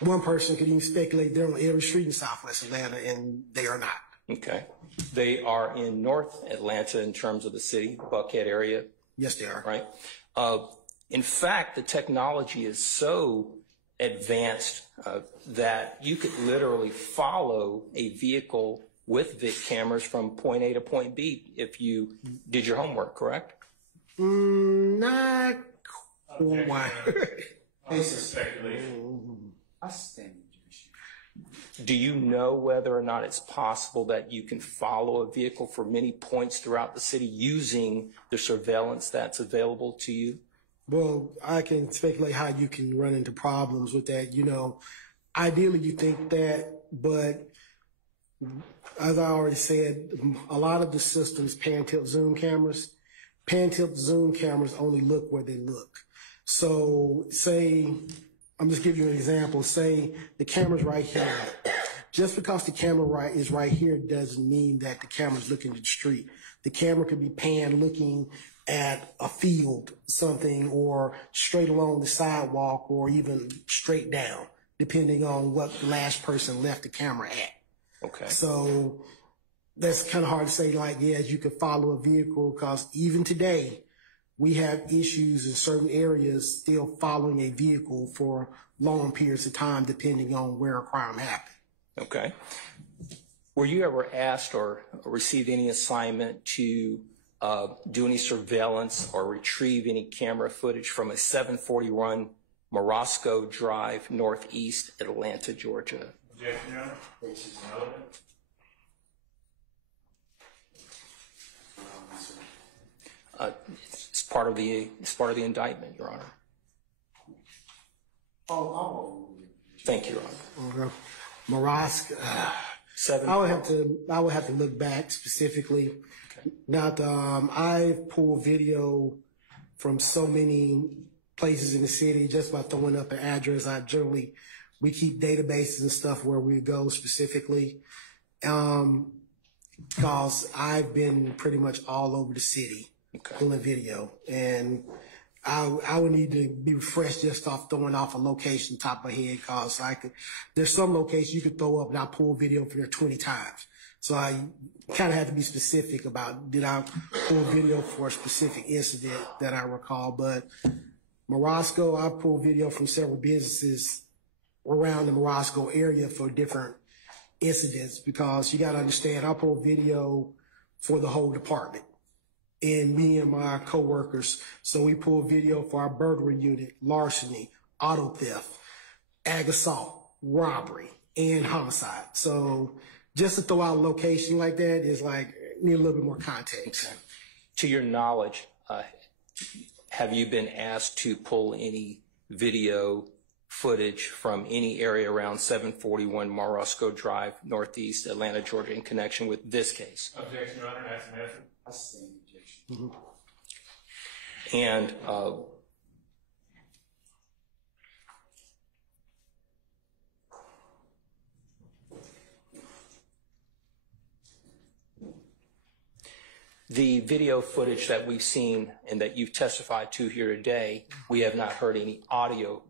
one person could even speculate they're on every street in Southwest Atlanta, and they are not. Okay. They are in North Atlanta in terms of the city, Buckhead area, Yes, they are. right? In fact, the technology is so advanced that you could literally follow a vehicle with VIC cameras from point A to point B if you did your homework, correct? Not quite. This is speculation. I stand. Do you know whether or not it's possible that you can follow a vehicle for many points throughout the city using the surveillance that's available to you? Well, I can speculate how you can run into problems with that. You know, ideally you think that, but as I already said, a lot of the systems, pan tilt zoom cameras only look where they look. So say, I'm just giving you an example. Say the camera's right here. Just because the camera is right here doesn't mean that the camera's looking at the street. The camera could be panned looking at a field, something, or straight along the sidewalk, or even straight down, depending on what the last person left the camera at. Okay. So that's kind of hard to say, like, yes, you could follow a vehicle, because even today, we have issues in certain areas still following a vehicle for long periods of time, depending on where a crime happened. Okay. Were you ever asked or received any assignment to do any surveillance or retrieve any camera footage from a 741 Morosco Drive, Northeast Atlanta, Georgia? Objection, Your Honor. Which is irrelevant. It's part of the indictment, Your Honor. Thank you, Your Honor. Okay. Morosco, I would have to look back specifically. Okay. Not, I've pulled video from so many places in the city just by throwing up an address. We keep databases and stuff where we go specifically. Because I've been pretty much all over the city pulling video, and I would need to be refreshed just off throwing off a location top of my head, because there's some locations you could throw up and I pull video from there 20 times. So I kind of have to be specific about, did I pull video for a specific incident that I recall? But Morosco, I pulled video from several businesses around the Morosco area for different incidents, because you got to understand, I pulled video for the whole department. And me and my coworkers, so we pull video for our burglary unit, larceny, auto theft, ag assault, robbery, and homicide. So just to throw out a location like that is like, need a little bit more context. Okay. To your knowledge, have you been asked to pull any video footage from any area around 741 Morosco Drive, Northeast Atlanta, Georgia, in connection with this case? Objection, Your Honor. That's an answer. I stand objection. Mm-hmm. And the video footage that we've seen and that you've testified to here today, we have not heard any audio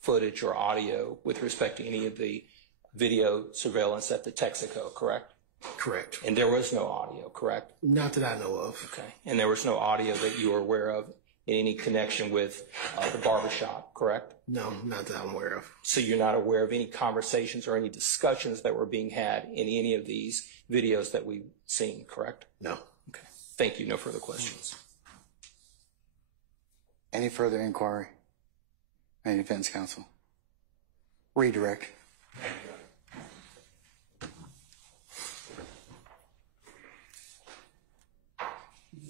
footage or audio with respect to any of the video surveillance at the Texaco, correct? Correct. And there was no audio, correct? Not that I know of. Okay. And there was no audio that you were aware of in any connection with the barbershop, correct? No, not that I'm aware of. So you're not aware of any conversations or any discussions that were being had in any of these videos that we've seen, correct? No. Okay. Thank you. No further questions. Any further inquiry? Any defense counsel? Redirect.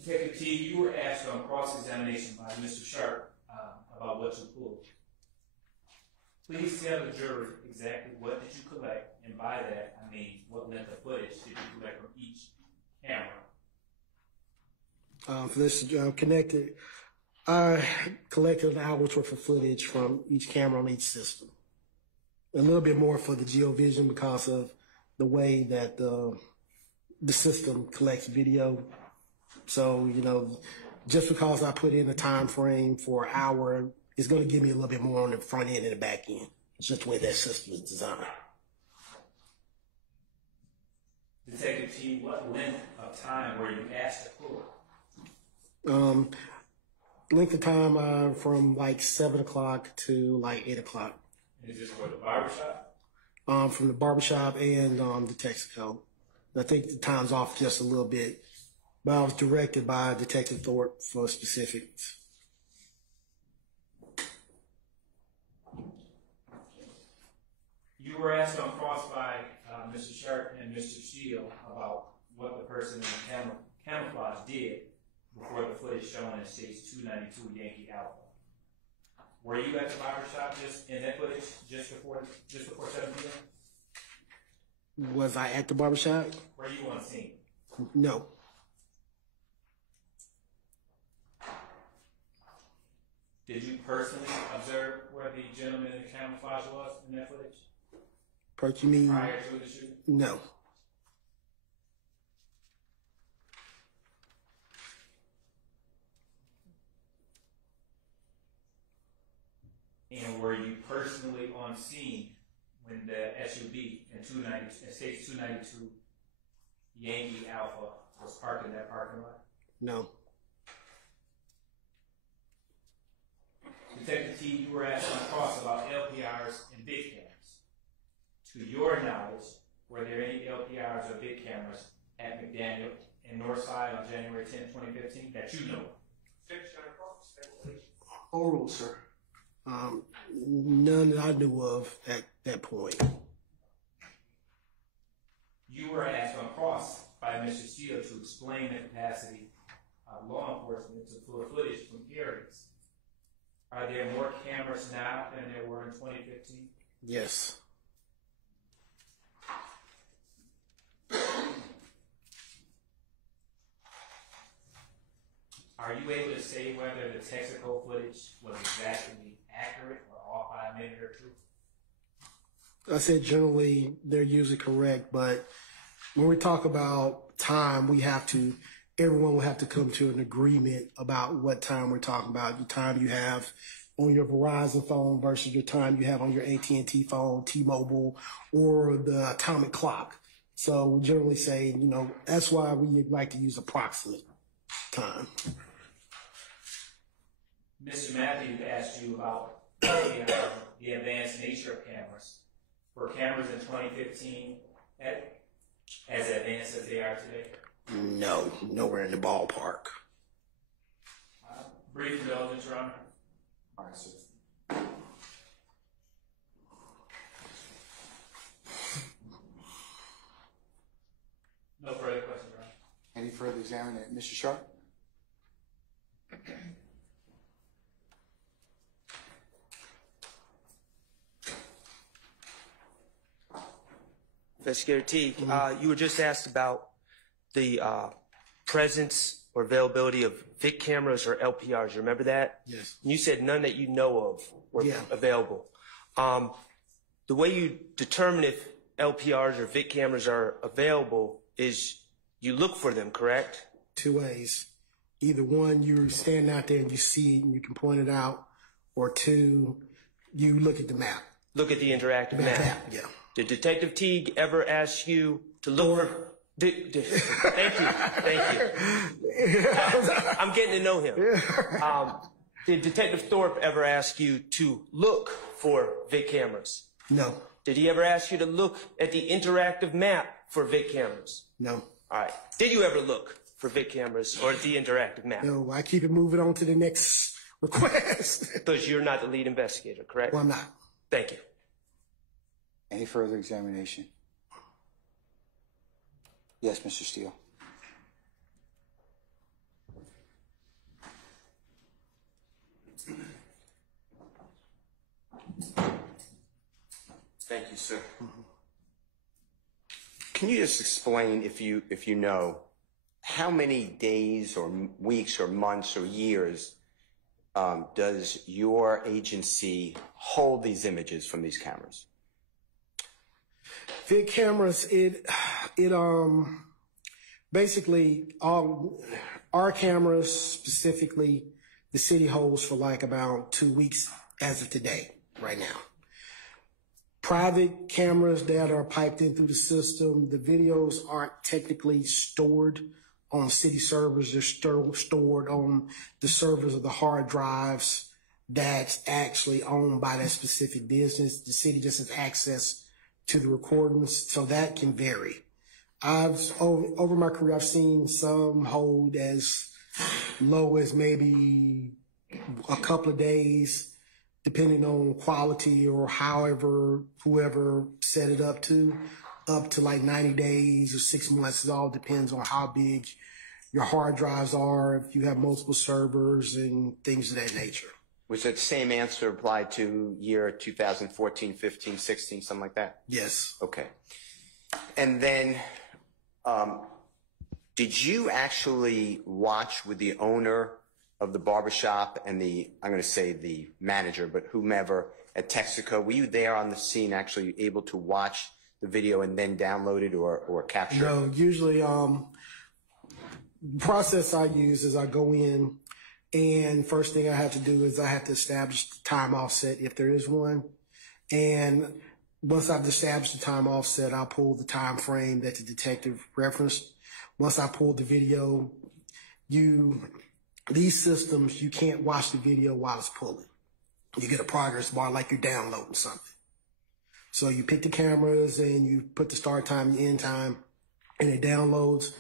Detective T, you were asked on cross-examination by Mr. Sharp about what you pulled. Please tell the jury exactly what did you collect, and by that, I mean what length of footage did you collect from each camera? For this connected, I collected an hour's worth of footage from each camera on each system. A little bit more for the GeoVision because of the way that the system collects video. So, you know, just because I put in a time frame for an hour, it's going to give me a little bit more on the front end and the back end. It's just the way that system is designed. Detective T, what length of time were you asked to pull? Length of time from like 7 o'clock to like 8 o'clock. Is this for the barbershop? From the barbershop and the Texaco. I think the time's off just a little bit, but I was directed by Detective Thorpe for specifics. You were asked on cross by Mr. Sharp and Mr. Shield about what the person in the camouflage did before the footage shown in stage 292 Yankee Alpha. Were you at the barbershop just in that footage just before 7 p.m.? Was I at the barbershop? Were you on scene? No. Did you personally observe where the gentleman in the camouflage was in that footage You mean? prior to the shooting? No. And were you personally on scene when the SUV in stage 292 Yankee Alpha was parked in that parking lot? No. Detective T, you were asked on cross about LPRs and big cameras. To your knowledge, were there any LPRs or big cameras at McDaniel and Northside on January 10, 2015 that you know of? Oral, sir. None that I knew of at that point. You were asked on cross by Mr. Steele to explain the capacity of law enforcement to pull footage from areas. Are there more cameras now than there were in 2015? Yes. Are you able to say whether the Texaco footage was exactly accurate or off by a minute or two? I said generally they're usually correct, but when we talk about time, everyone will have to come to an agreement about what time we're talking about. The time you have on your Verizon phone versus your time you have on your AT&T phone, T-Mobile, or the atomic clock. So we generally say, that's why we like to use approximate time. Mr. Matthews asked you about the advanced nature of cameras. Were cameras in 2015 as advanced as they are today? No, nowhere in the ballpark. Brief indulgence, Your Honor. All right, sir. No further questions, Your Honor. Any further examination? Mr. Sharp? Investigator T, you were just asked about the presence or availability of VIC cameras or LPRs. You remember that? Yes. And you said none that you know of were available. The way you determine if LPRs or VIC cameras are available is you look for them, correct? Two ways. Either one, you're standing out there and you see it and you can point it out, or two, you look at the map. Look at the interactive map. Yeah. Did Detective Teague ever ask you to look for... Thank you. I'm getting to know him. Did Detective Thorpe ever ask you to look for VIC cameras? No. Did he ever ask you to look at the interactive map for VIC cameras? No. All right. Did you ever look for VIC cameras or the interactive map? No, I keep it moving on to the next request. Because you're not the lead investigator, correct? Well, I'm not. Thank you. Any further examination? Yes, Mr. Steele. Thank you, sir. Can you just explain, if you know, how many days or weeks or months or years does your agency hold these images from these cameras? VIC cameras, basically our cameras specifically, the city holds for like about 2 weeks as of today, right now. private cameras that are piped in through the system. The videos aren't technically stored on city servers. They're stored on the servers of the hard drives that's actually owned by that specific business. The city just has access to the recordings, so that can vary. Over my career, I've seen some hold as low as maybe a couple of days, depending on quality or however whoever set it up to like 90 days or 6 months. It all depends on how big your hard drives are, if you have multiple servers and things of that nature. Was that same answer applied to year 2014, 15, 16, something like that? Yes. Okay. And then, did you actually watch with the owner of the barbershop and I'm going to say the manager, but whomever at Texaco? Were you there on the scene, actually able to watch the video and then download it or capture it? No, usually, the process I use is I go in, and first thing I have to do is I have to establish the time offset if there is one. And once I've established the time offset, I'll pull the time frame that the detective referenced. Once I pull the video, these systems, you can't watch the video while it's pulling. You get a progress bar like you're downloading something. So you pick the cameras and you put the start time and end time, and it downloads.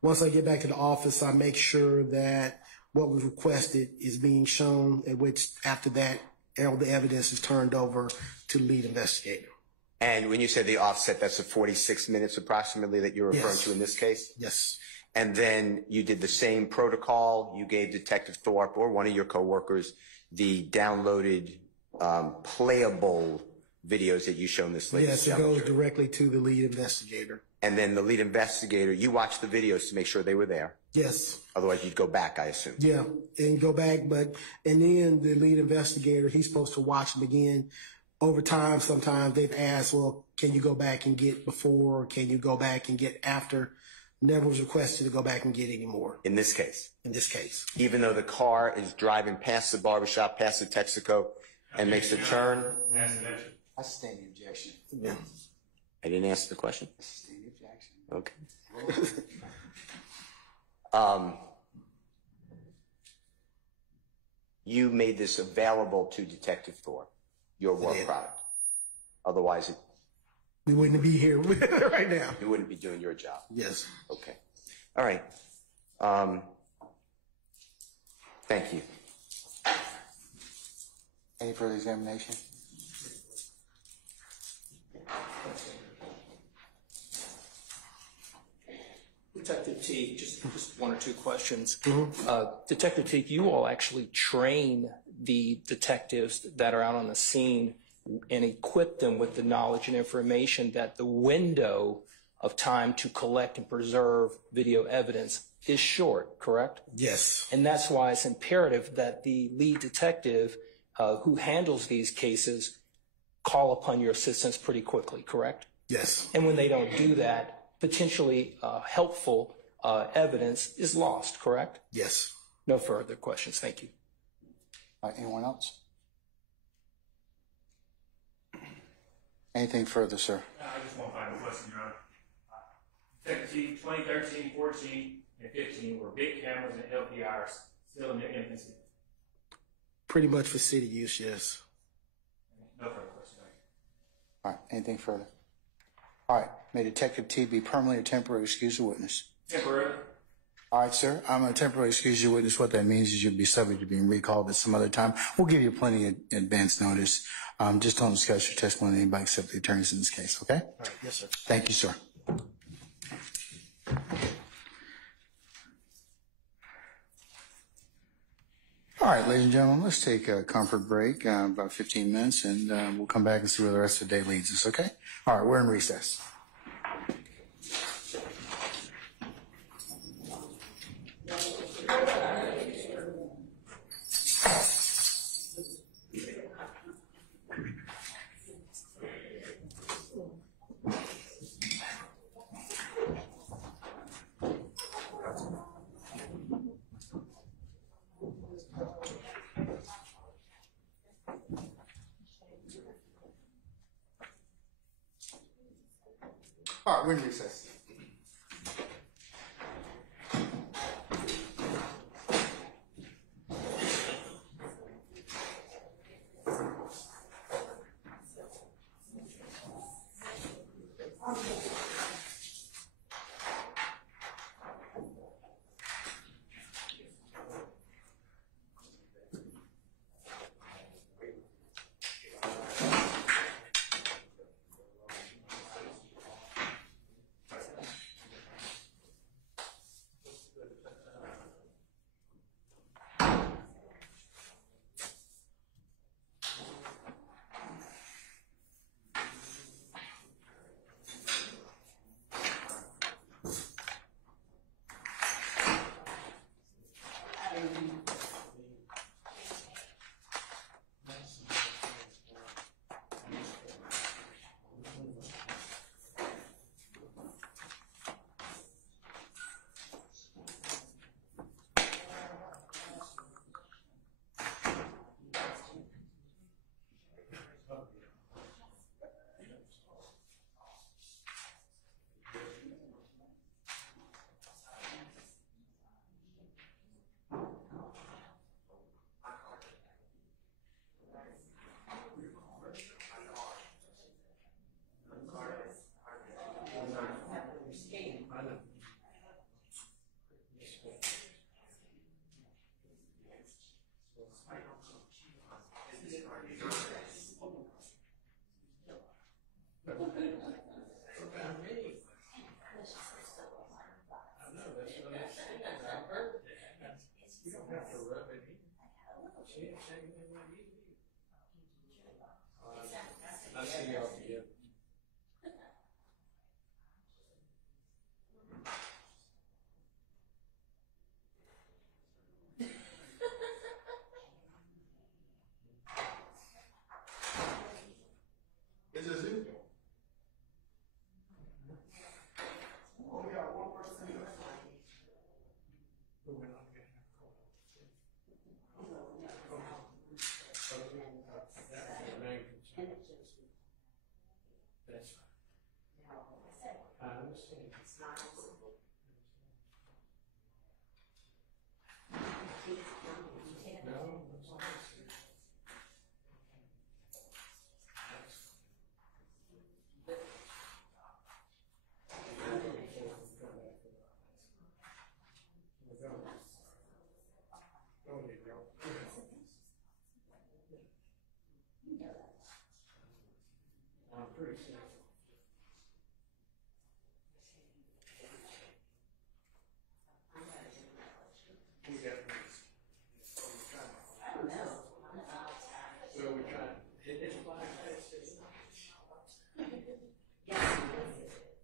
Once I get back to the office, I make sure that what was requested is being shown, at which after that, all the evidence is turned over to the lead investigator. And when you say the offset, that's the 46 minutes approximately that you're referring to in this case? Yes. And then you did the same protocol. You gave Detective Thorpe or one of your coworkers the downloaded playable videos that you shown this lady. Yes, it goes directly to the lead investigator. And then the lead investigator, you watched the videos to make sure they were there. Yes. Otherwise, you'd go back, I assume. Yeah, and go back, and then the lead investigator, he's supposed to watch them again. Over time, sometimes they've asked, well, can you go back and get before, or can you go back and get after? Never was requested to go back and get any more. In this case? In this case. Even though the car is driving past the barbershop, past the Texaco, and makes a turn? I sustain the objection. Yeah. I didn't answer the question? I sustain the objection. Okay. You made this available to Detective Thorpe, your work product. Otherwise, we wouldn't be here right now. You wouldn't be doing your job. Yes. Okay. All right. Thank you. Any further examination? Detective Teague, just one or two questions. Detective Teague, you all actually train the detectives that are out on the scene and equip them with the knowledge and information that the window of time to collect and preserve video evidence is short, correct? Yes. And that's why it's imperative that the lead detective who handles these cases call upon your assistance pretty quickly, correct? Yes. And when they don't do that, potentially helpful evidence is lost, correct? Yes. No further questions. Thank you. Anyone else? Anything further, sir? I just want to find a question, Your Honor. Detective 2013, 14, and 15 were big cameras and LPRs still in their infancy. Pretty much for city use, yes. No further questions. All right. Anything further? All right. May Detective T be permanently or temporarily excused a witness? Temporary. All right, sir. I'm going to temporarily excuse you witness. What that means is you'll be subject to being recalled at some other time. We'll give you plenty of advance notice. Just don't discuss your testimony with anybody except the attorneys in this case, okay? All right. Yes, sir. Thank you, sir. All right, ladies and gentlemen, let's take a comfort break, about 15 minutes, and we'll come back and see where the rest of the day leads us, okay? All right, we're in recess. All right, we're in recess. Is it Zoom?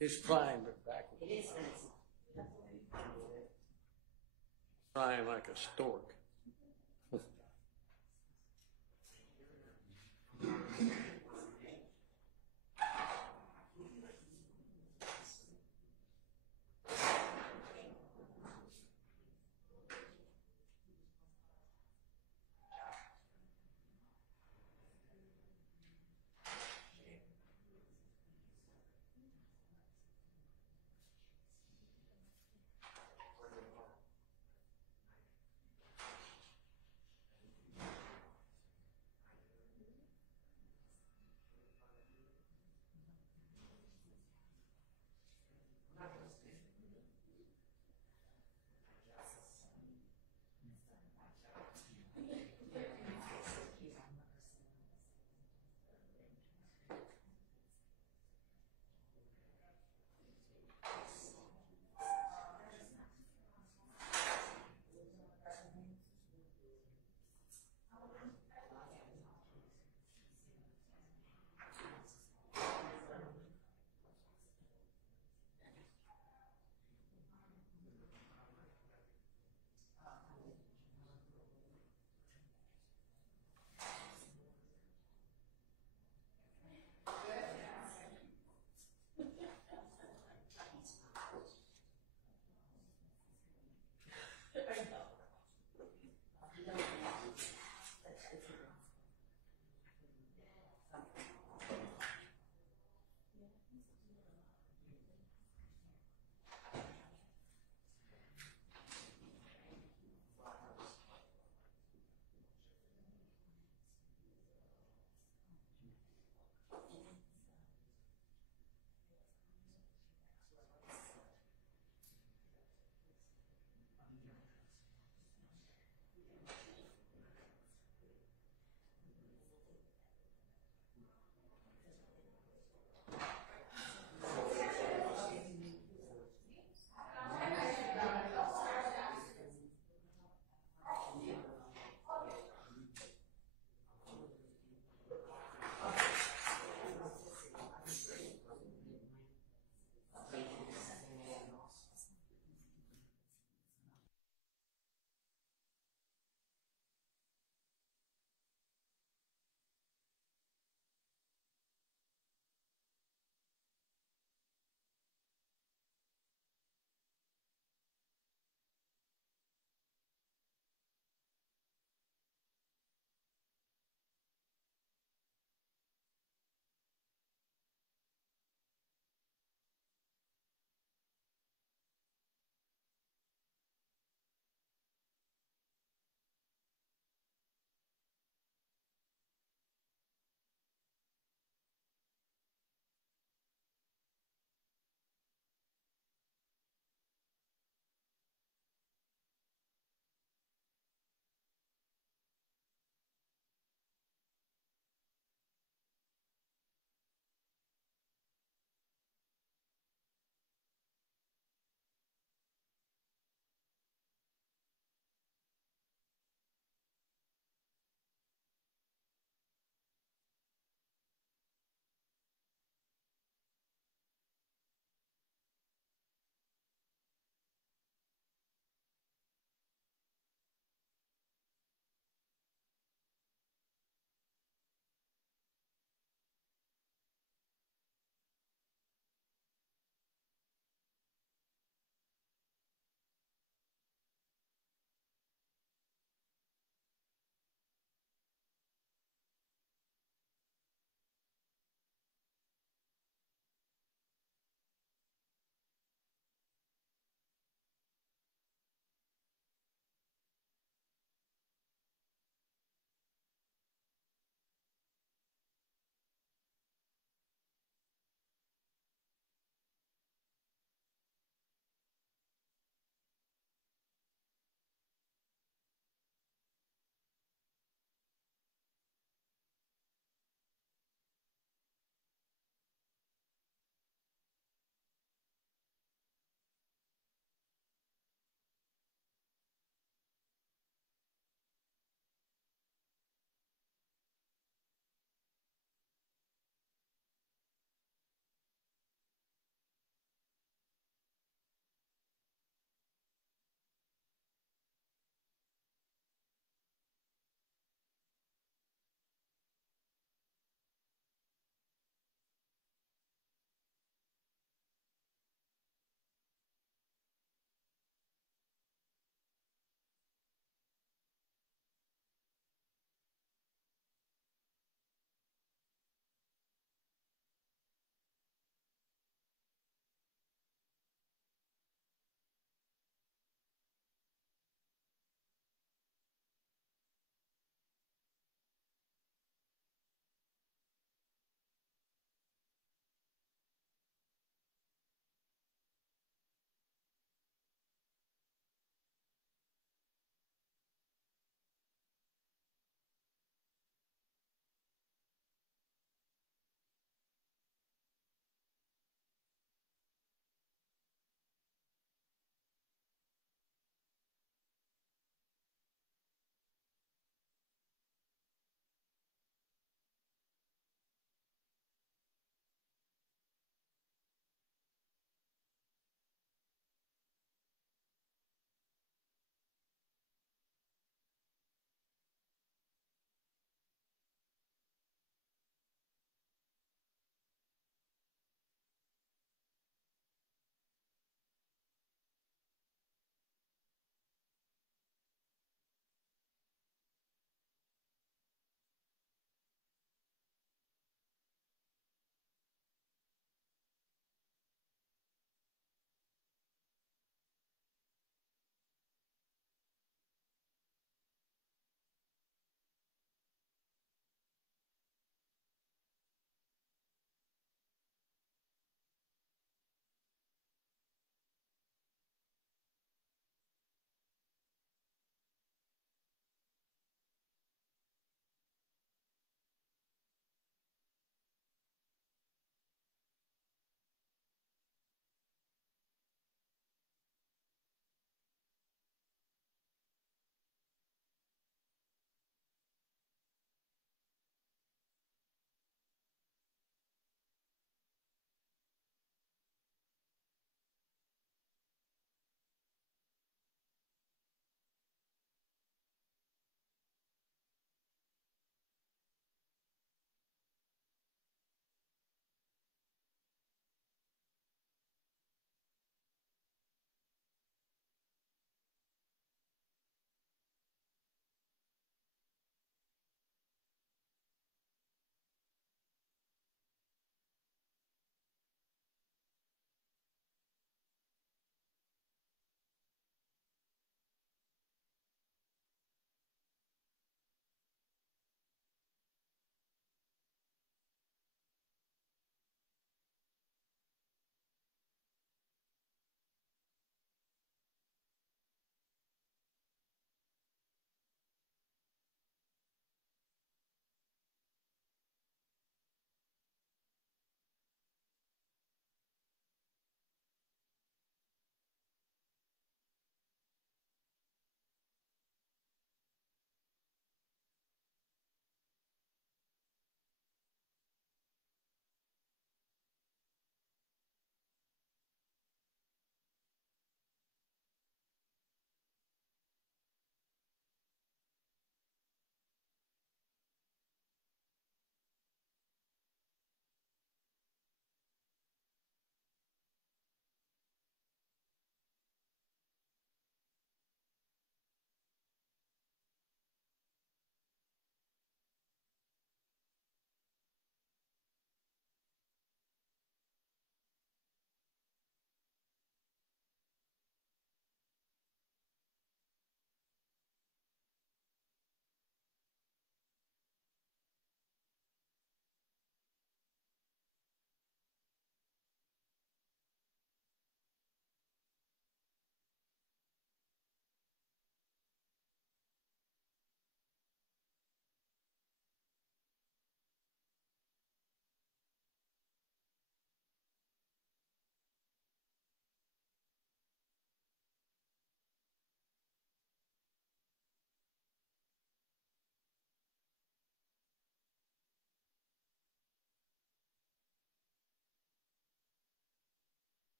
It's flying but backwards. It is. Flying like a stork.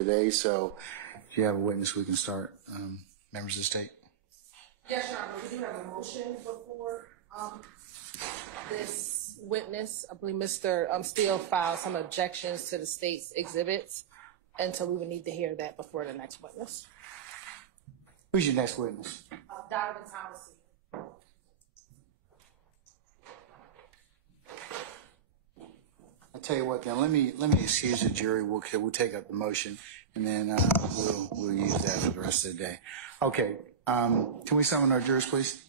today. So if you have a witness, we can start. Members of the state. Yes, Your Honor, we do have a motion before this witness. I believe Mr. Steele filed some objections to the state's exhibits, and so we would need to hear that before the next witness. Who's your next witness? Donovan Thomas. I'll tell you what. Then let me excuse the jury. We'll take up the motion, and then we'll use that for the rest of the day. Okay. Can we summon our jurors, please?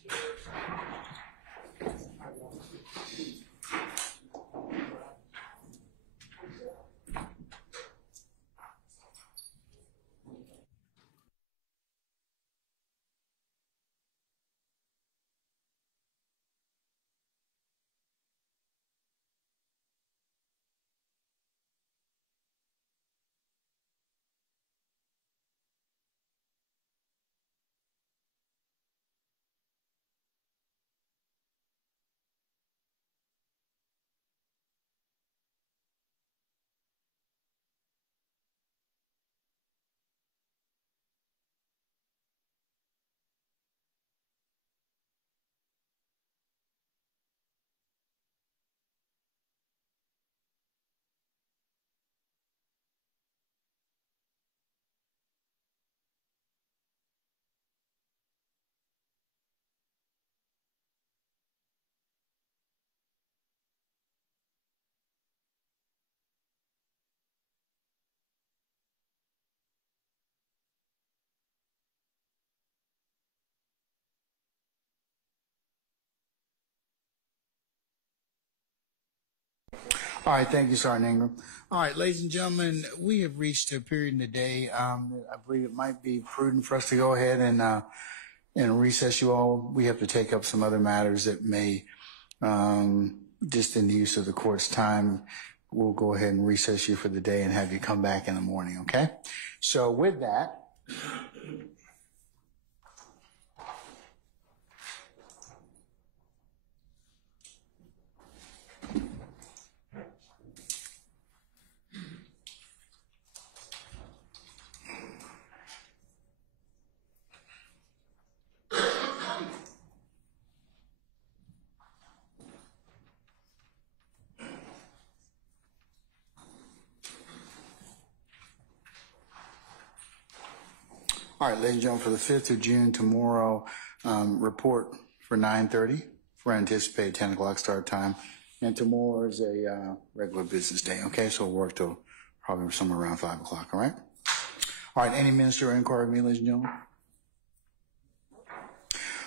All right, thank you, Sergeant Ingram. All right, ladies and gentlemen, we have reached a period in the day. I believe it might be prudent for us to go ahead and recess you all. We have to take up some other matters that may, just in the use of the court's time, we'll go ahead and recess you for the day and have you come back in the morning, okay? So with that, all right, ladies and gentlemen, for the 5th of June, tomorrow, report for 9:30 for anticipated 10 o'clock start time. And tomorrow is a regular business day, okay? So we'll work till probably somewhere around 5 o'clock, all right? All right, any ministerial inquiry of me, ladies and gentlemen?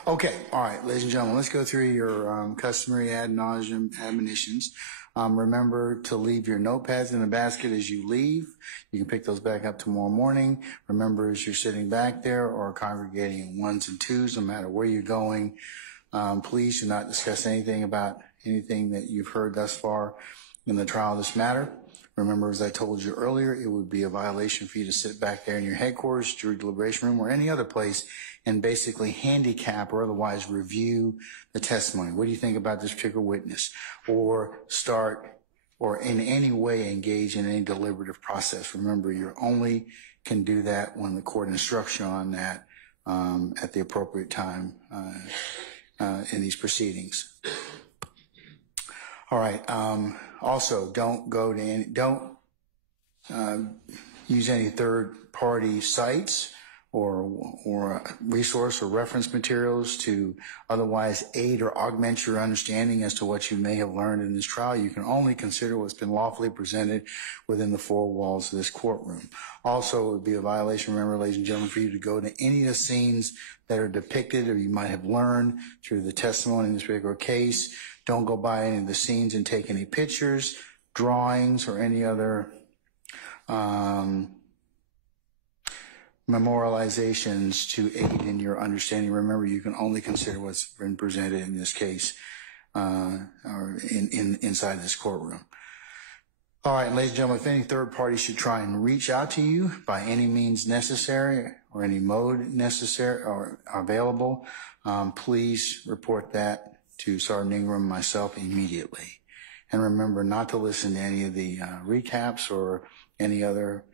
Okay, all right, ladies and gentlemen, let's go through your customary ad nauseum admonitions. Remember to leave your notepads in the basket as you leave. You can pick those back up tomorrow morning. Remember, as you're sitting back there or congregating in ones and twos, no matter where you're going, please do not discuss anything about anything that you've heard thus far in the trial of this matter. Remember, as I told you earlier, it would be a violation for you to sit back there in your headquarters, jury deliberation room, or any other place and basically handicap or otherwise review the testimony. What do you think about this particular witness? Or start or in any way engage in any deliberative process. Remember, you only can do that when the court instructs you on that at the appropriate time in these proceedings. All right. Also, don't use any third-party sites or resource or reference materials to otherwise aid or augment your understanding as to what you may have learned in this trial. You can only consider what's been lawfully presented within the four walls of this courtroom. Also, it would be a violation, remember, ladies and gentlemen, for you to go to any of the scenes that are depicted or you might have learned through the testimony in this particular case. Don't go by any of the scenes and take any pictures, drawings, or any other memorializations to aid in your understanding. Remember, you can only consider what's been presented in this case or inside this courtroom. All right, ladies and gentlemen, if any third party should try and reach out to you by any means necessary or any mode necessary or available, please report that to Sergeant Ingram and myself immediately. And remember not to listen to any of the recaps or any other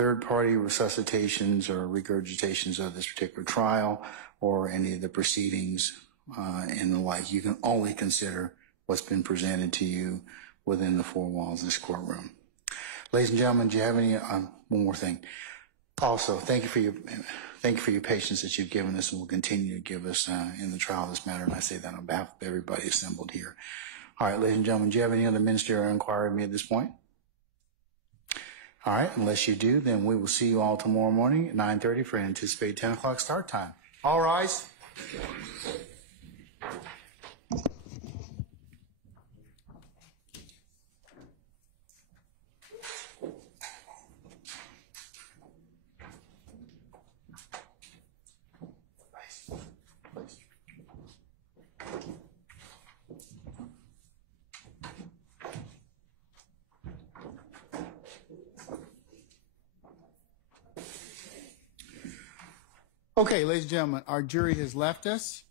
third-party resuscitations or regurgitations of this particular trial or any of the proceedings and the like. You can only consider what's been presented to you within the four walls of this courtroom. Ladies and gentlemen, do you have any, one more thing. Also, thank you for your patience that you've given us and will continue to give us in the trial of this matter, and I say that on behalf of everybody assembled here. All right, ladies and gentlemen, do you have any other ministerial inquiry of me at this point? All right, unless you do, then we will see you all tomorrow morning at 9:30 for an anticipated 10 o'clock start time. All rise. Okay, ladies and gentlemen, our jury has left us.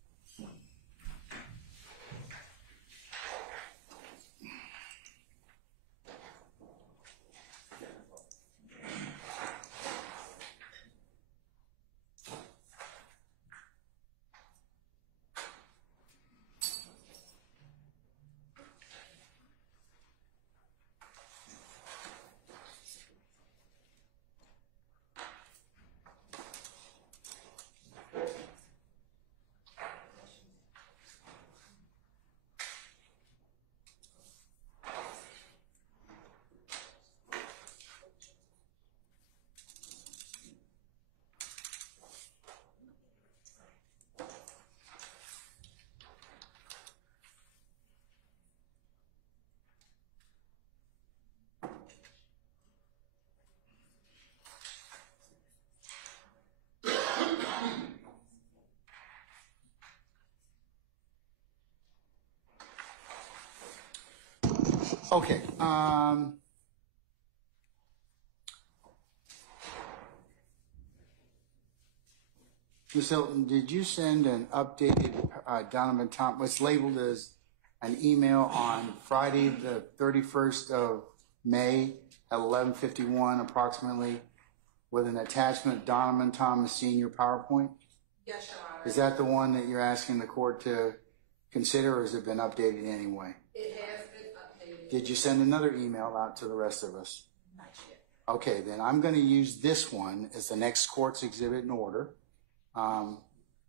Okay. Ms. Hilton, did you send an updated Donovan Thomas, what's labeled as an email on Friday, the 31st of May at 11:51 approximately with an attachment Donovan Thomas Senior PowerPoint? Yes, Your Honor. Is that the one that you're asking the court to consider, or has it been updated anyway? It has been updated. Did you send another email out to the rest of us? Not yet. Okay, then I'm going to use this one as the next court's exhibit in order.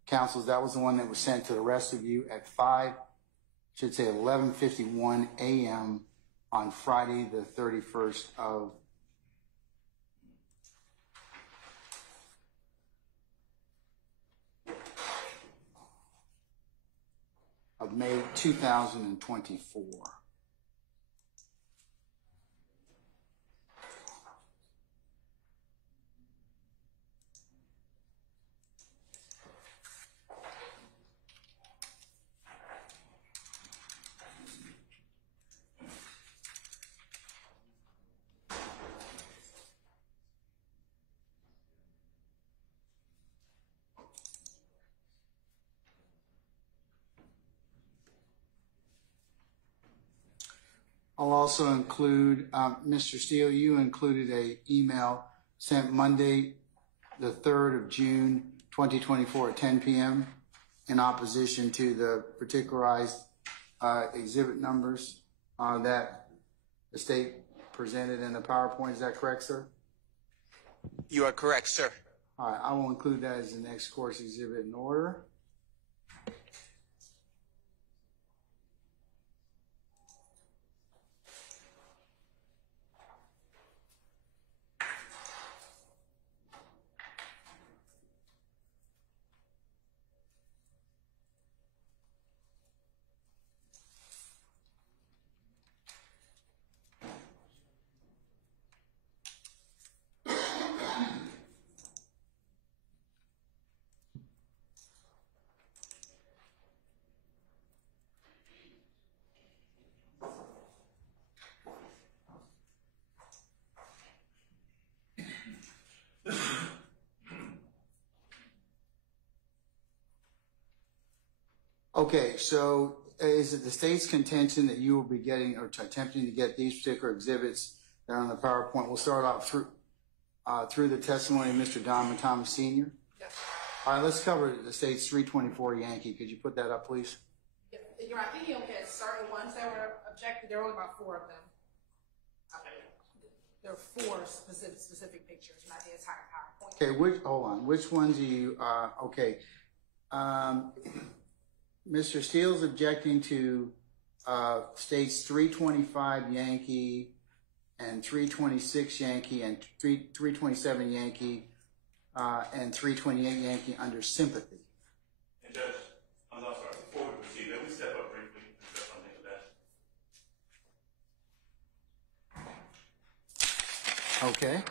Counsels, that was the one that was sent to the rest of you at 11:51 a.m. on Friday, the 31st of May 2024. I'll also include, Mr. Steele, you included a email sent Monday, the 3rd of June, 2024 at 10 p.m. in opposition to the particularized exhibit numbers that the state presented in the PowerPoint. Is that correct, sir? You are correct, sir. All right, I will include that as the next course exhibit in order. Okay, so is it the state's contention that you will be getting or attempting to get these particular exhibits that are on the PowerPoint? We'll start off through. through the testimony of Mr. Don Thomas Sr.? Yes. All right, let's cover the state's 324 Yankee. Could you put that up, please? You're right. I think he only had certain ones that were objected. There were only about 4 of them. There were 4 specific pictures, not the entire PowerPoint. Okay, hold on. Which ones are you, okay. Mr. Steele's objecting to states 325 Yankee and 326 Yankee and 327 Yankee and 328 Yankee under sympathy. And Judge, I'm sorry, before we proceed, let me step up briefly and address something of that. Okay.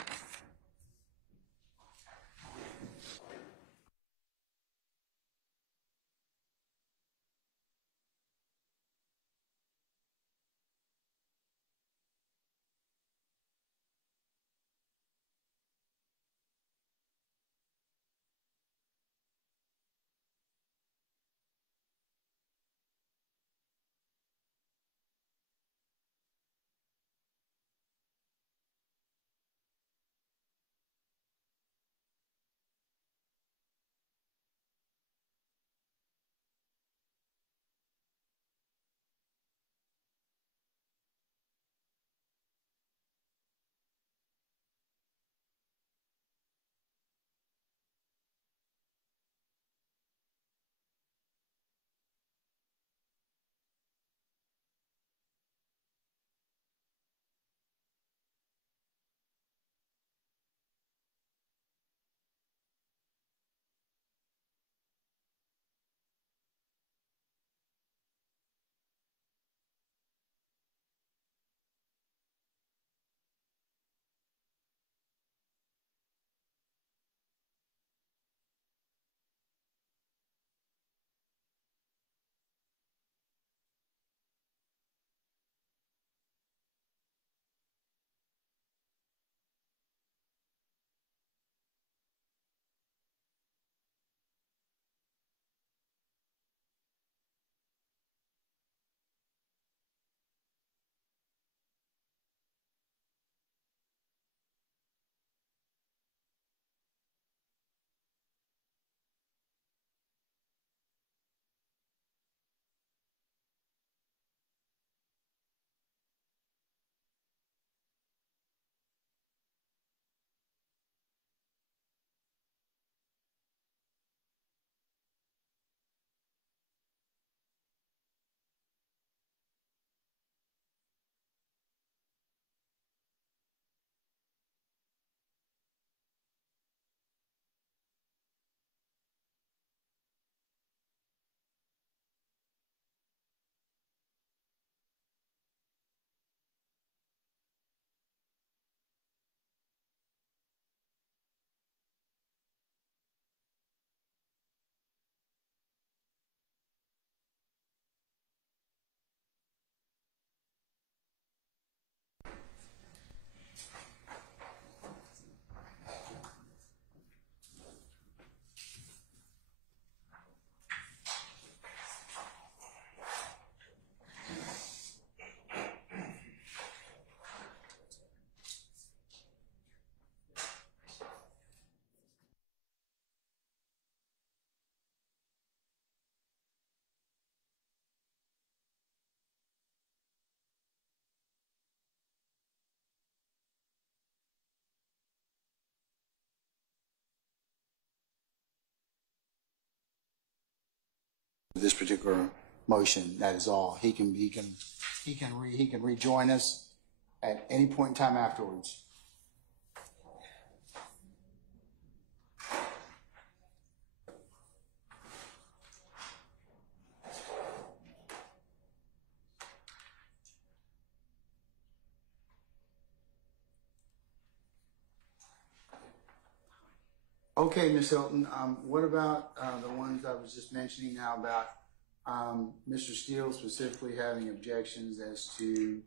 This particular motion, that is all. He can rejoin us at any point in time afterwards. Okay, Ms. Hilton, what about the ones I was just mentioning now about Mr. Steele specifically having objections as to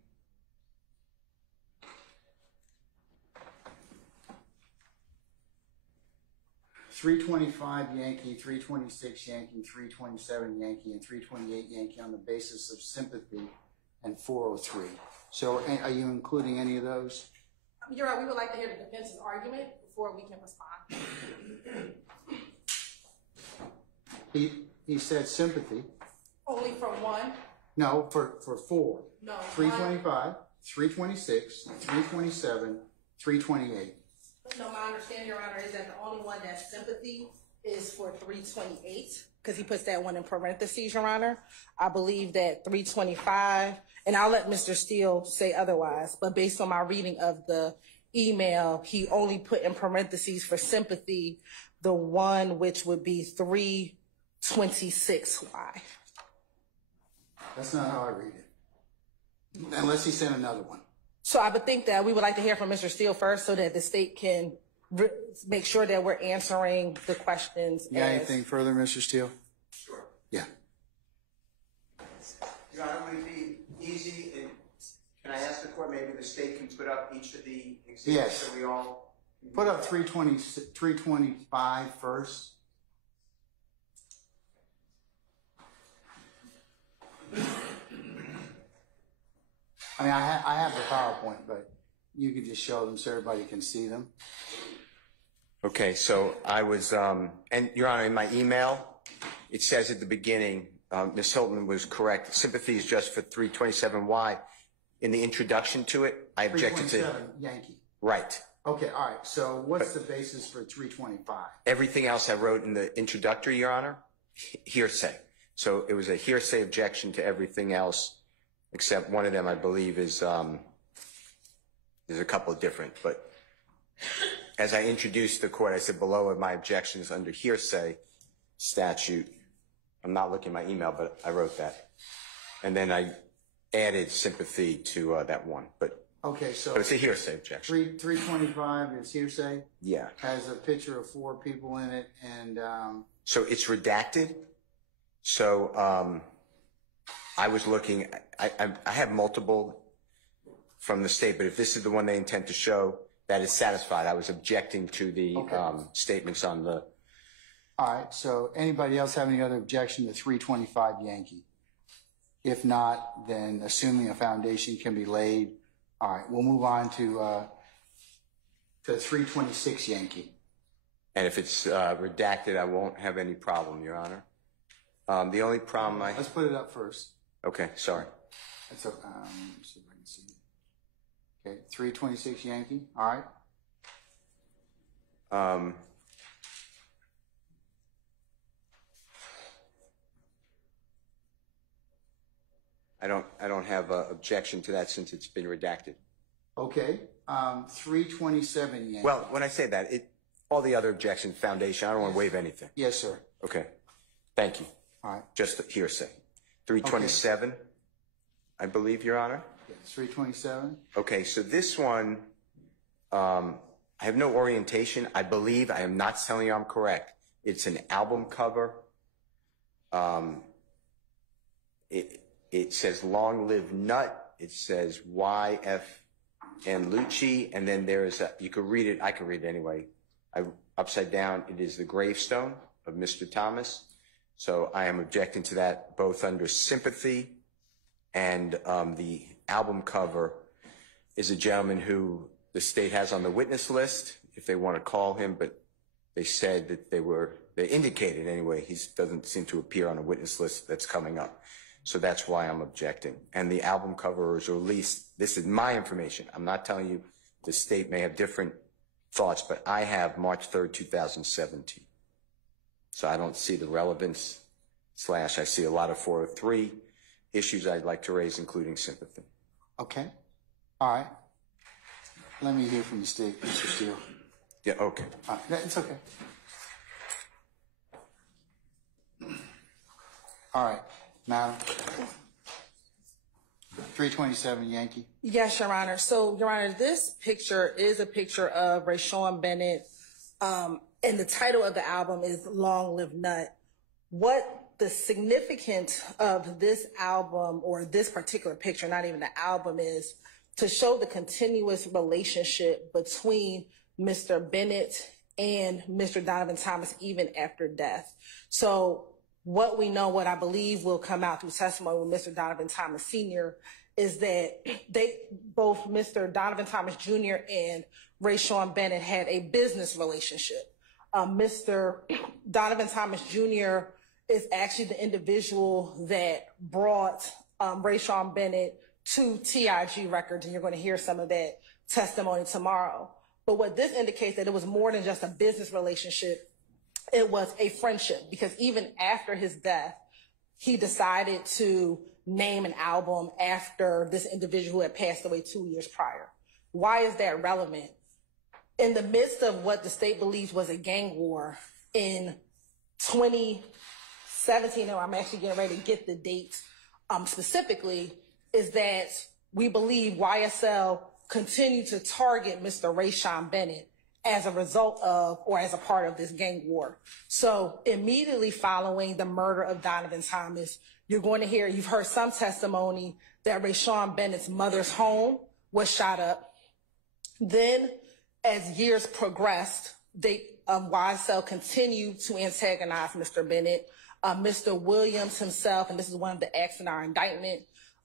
.325 Yankee, 326 Yankee, 327 Yankee, and 328 Yankee on the basis of sympathy and 403. So are you including any of those? You're right. We would like to hear the defense's argument before we can respond. He said sympathy. Only from one? No, for four. No. 325, 326, 327, 328. No, my understanding, Your Honor, is that the only one that's sympathy is for 328, because he puts that one in parentheses, Your Honor. I believe that 325, and I'll let Mr. Steele say otherwise, but based on my reading of the email, he only put in parentheses for sympathy the one which would be 326Y. That's not how I read it. Unless he sent another one. So I would think that we would like to hear from Mr. Steele first so that the state can make sure that we're answering the questions. You got anything further, Mr. Steele? Sure. Yeah. Your Honor, would it be easy, and can I ask the court, maybe the state can put up each of the exhibits Yes. so we all... Put up 325 first. I mean, I have the PowerPoint, but you could just show them so everybody can see them. Okay, so I was, and Your Honor, in my email, it says at the beginning, Ms. Hilton was correct, sympathy is just for 327Y. In the introduction to it, I objected to... 327 Yankee. Right. Okay, all right. So what's the basis for 325? Everything else I wrote in the introductory, Your Honor, hearsay. So it was a hearsay objection to everything else, except one of them, I believe, is there's a couple of different. But as I introduced the court, I said below are my objections under hearsay statute. I'm not looking at my email, but I wrote that. And then I added sympathy to that one. But Okay, so it's a hearsay objection. 325 is hearsay. Yeah. Has a picture of 4 people in it, and So it's redacted. So I was looking. I have multiple from the state, but if this is the one they intend to show, that is satisfied. I was objecting to the statements on the. all right. So anybody else have any other objection to 325 Yankee? If not, then assuming a foundation can be laid. All right, we'll move on to 326 Yankee. And if it's redacted, I won't have any problem, Your Honor. The only problem Let's put it up first. Okay, sorry. That's okay. Let's see if I can see it. Okay, 326 Yankee. All right. I don't have an objection to that since it's been redacted. Okay. 327 Yankee. Well, when I say that, all the other objections, foundation, I don't want to waive anything. Yes, sir. Okay. Thank you. All right. Just the hearsay. 327, I believe, Your Honor. Yes, 327. Okay, so this one, I have no orientation. I believe, I am not telling you I'm correct. It's an album cover. It says Long Live Nut. It says YFN Lucci. And then there's you could read it. I can read it anyway. Upside down, it is the gravestone of Mr. Thomas. So I am objecting to that both under sympathy and the album cover is a gentleman who the state has on the witness list if they want to call him, but they said that they indicated anyway, he doesn't seem to appear on a witness list that's coming up. So that's why I'm objecting. And the album cover is released. This is my information. I'm not telling you the state may have different thoughts, but I have March 3rd, 2017. So I don't see the relevance / I see a lot of 403 issues I'd like to raise, including sympathy. Okay. All right. Let me hear from the state, Mr. Steele. Yeah, okay. It's okay. All right. Madam. 327 Yankee. Yes, Your Honor. So, Your Honor, this picture is a picture of Rayshawn Bennett, and the title of the album is Long Live Nut. What the significance of this album or this particular picture, not even the album, is to show the continuous relationship between Mr. Bennett and Mr. Donovan Thomas even after death. So what we know, what I believe will come out through testimony with Mr. Donovan Thomas Sr. is that both Mr. Donovan Thomas Jr. and Rayshawn Bennett had a business relationship. Mr. Donovan Thomas Jr. is actually the individual that brought Rayshawn Bennett to TIG Records, and you're going to hear some of that testimony tomorrow. But what this indicates that it was more than just a business relationship, it was a friendship, because even after his death, he decided to name an album after this individual who had passed away 2 years prior. Why is that relevant? In the midst of what the state believes was a gang war in 2017, and I'm actually getting ready to get the dates specifically, is that we believe YSL continued to target Mr. Rayshawn Bennett as a result of, or as a part of, this gang war. So immediately following the murder of Donovan Thomas, you've heard some testimony that Rayshawn Bennett's mother's home was shot up. Then, as years progressed, YSL continued to antagonize Mr. Bennett. Mr. Williams himself, and this is one of the acts in our indictment,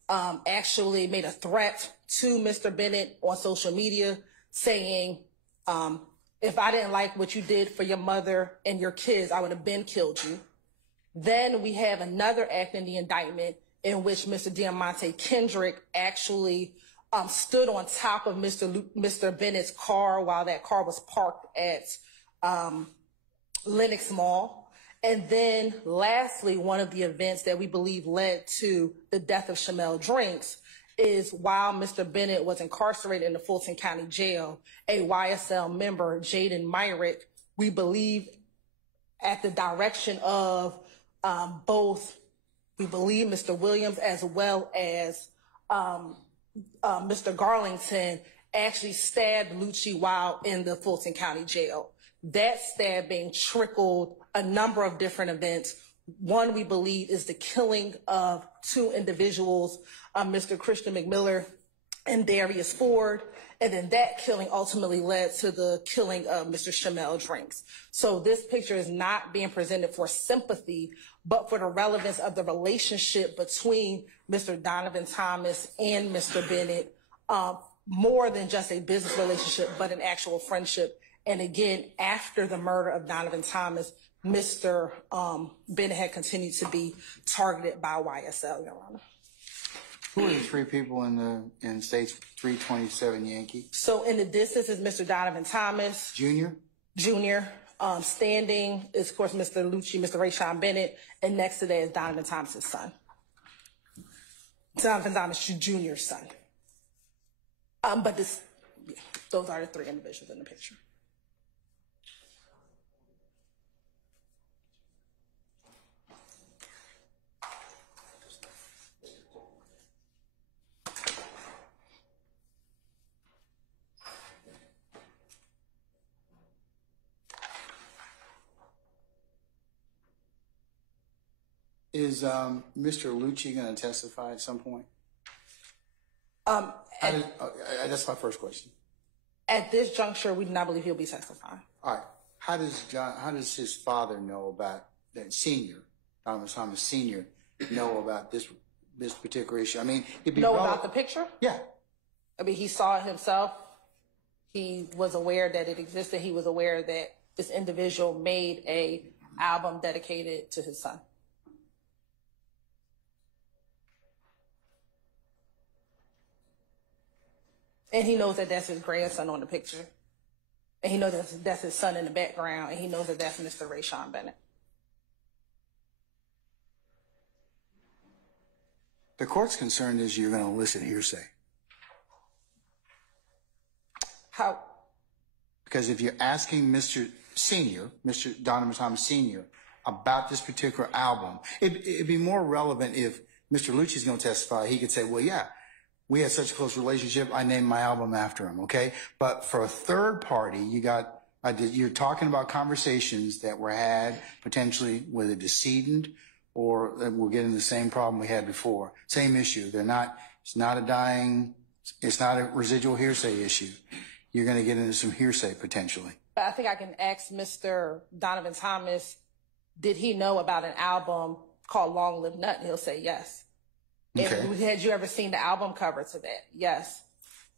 actually made a threat to Mr. Bennett on social media saying, if I didn't like what you did for your mother and your kids, I would have been killed you. Then we have another act in the indictment in which Mr. Diamante Kendrick actually stood on top of Mr. Bennett's car while that car was parked at Lenox Mall. And then lastly, one of the events that we believe led to the death of Shamel Drinks is while Mr. Bennett was incarcerated in the Fulton County Jail, a YSL member, Jaden Myrick, we believe at the direction of we believe Mr. Williams as well as Mr. Garlington, actually stabbed Lucci while in the Fulton County Jail. That stabbing trickled a number of different events. One, we believe, is the killing of two individuals, Mr. Christian McMiller and Darius Ford. And then that killing ultimately led to the killing of Mr. Shamel Drinks. So this picture is not being presented for sympathy, but for the relevance of the relationship between Mr. Donovan Thomas and Mr. Bennett, more than just a business relationship, but an actual friendship. And again, after the murder of Donovan Thomas, Mr. Bennett had continued to be targeted by YSL, Your Honor. Who are the three people in State's 327 Yankee? So in the distance is Mr. Donovan Thomas. Junior? Junior. Standing is, of course, Mr. Lucci, Mr. Rayshawn Bennett, and next to that is Donovan Thomas's son. Donovan Thomas Jr.'s son. But those are the three individuals in the picture. Is Mr. Lucci going to testify at some point? That's my first question. At this juncture, we do not believe he'll be testifying. All right. How does his father know about that senior, Donovan Thomas Sr., know about this particular issue? I mean, about the picture? Yeah. I mean, he saw it himself. He was aware that it existed. He was aware that this individual made a album dedicated to his son. And he knows that that's his grandson on the picture. And he knows that that's his son in the background. And he knows that that's Mr. Rayshawn Bennett. The court's concern is you're going to elicit hearsay. How? Because if you're asking Mr. Donovan Thomas Sr., about this particular album, it'd be more relevant if Mr. Lucci's going to testify. He could say, well, yeah, we had such a close relationship, I named my album after him, okay? But for a third party, you're talking about conversations that were had potentially with a decedent, or we're getting the same problem we had before. Same issue. It's not a residual hearsay issue. You're going to get into some hearsay potentially. But I think I can ask Mr. Donovan Thomas, did he know about an album called Long Live Nut? And he'll say yes. And had you ever seen the album cover to that? Yes.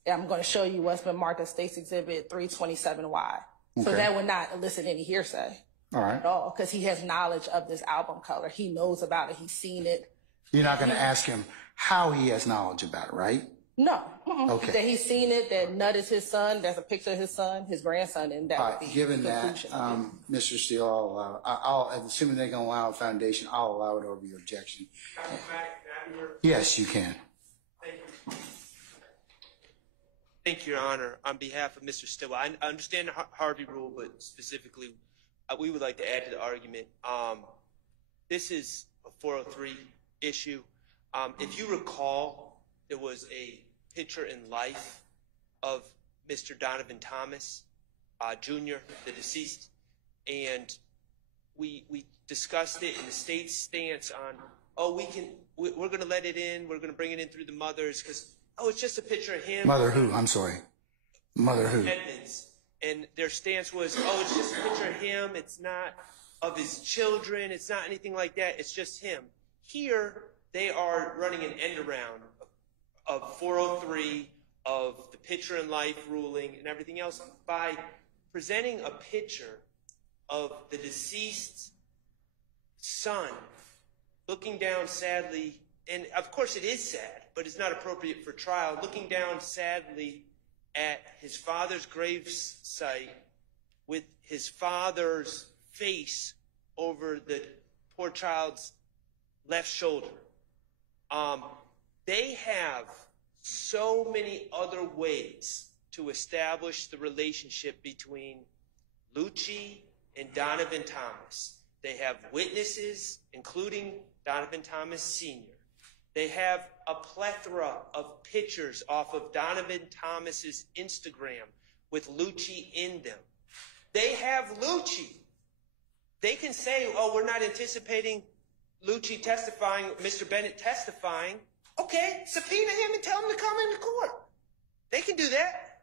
I'm going to show you what's been marked as State's Exhibit 327Y. So that would not elicit any hearsay at all, because he has knowledge of this album cover. He knows about it. He's seen it. You're not going to ask him how he has knowledge about it, right? No. Okay. That he's seen it, that Nut is his son, there's a picture of his son, his grandson, and that would be given the that, conclusion. Mr. Steele, I'll assuming they can allow a foundation, I'll allow it over your objection. Yes, you can. Thank you, Your Honor. On behalf of Mr. Stillwell, I understand the Harvey rule, but specifically, we would like to add to the argument. This is a 403 issue. If you recall, there was a picture in life of Mr. Donovan Thomas, Jr., the deceased, and we discussed it in the state's stance on, we're going to let it in, we're going to bring it in through the mothers, because it's just a picture of him. Mother who? I'm sorry. Mother who? Edmonds. And their stance was, it's just a picture of him. It's not of his children. It's not anything like that. It's just him. Here, they are running an end around of 403, of the picture in life ruling and everything else by presenting a picture of the deceased son looking down sadly, and of course it is sad, but it's not appropriate for trial, looking down sadly at his father's grave site with his father's face over the poor child's left shoulder. They have so many other ways to establish the relationship between Lucci and Donovan Thomas. They have witnesses, including Donovan Thomas Sr. They have a plethora of pictures off of Donovan Thomas's Instagram with Lucci in them. They have Lucci. They can say, we're not anticipating Lucci testifying, Mr. Bennett testifying. Okay, subpoena him and tell him to come into court. They can do that.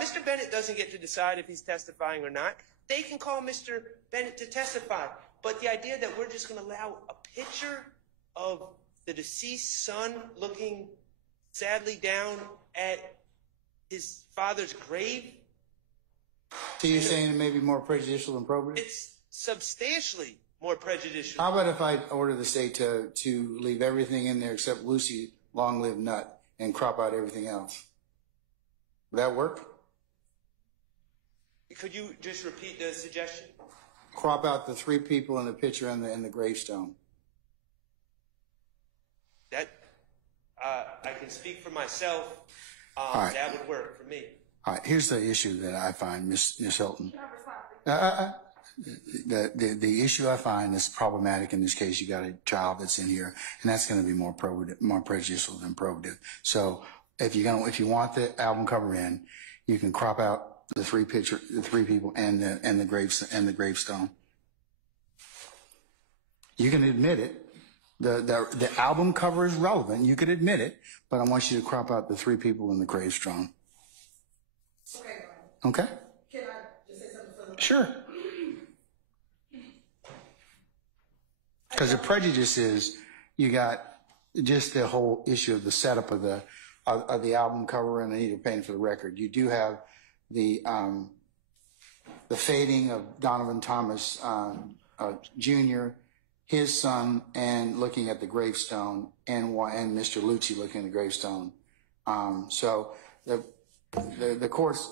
Mr. Bennett doesn't get to decide if he's testifying or not. They can call Mr. Bennett to testify. But the idea that we're just going to allow a picture of the deceased son looking sadly down at his father's grave. So you're saying it may be more prejudicial than probative? It's substantially more prejudicial. How about if I order the state to leave everything in there except Lucy, long live Nut, and crop out everything else? Would that work? Could you just repeat the suggestion? Crop out the three people in the picture and the gravestone. That I can speak for myself. Right. That would work for me. All right. Here's the issue that I find, Miss Hilton. The issue I find is problematic in this case. You got a child that's in here, and that's going to be more prejudicial than probative. So if you want the album cover in, you can crop out the three people and the gravestone. You can admit it. The album cover is relevant. You could admit it, but I want you to crop out the three people in the gravestone. Okay? Can I just say something further? Sure. Because the prejudice is you got just the whole issue of the setup of the album cover, and I need to paint for the record. You do have the fading of Donovan Thomas Jr., his son, and looking at the gravestone, and Mr. Lucci looking at the gravestone. So the court's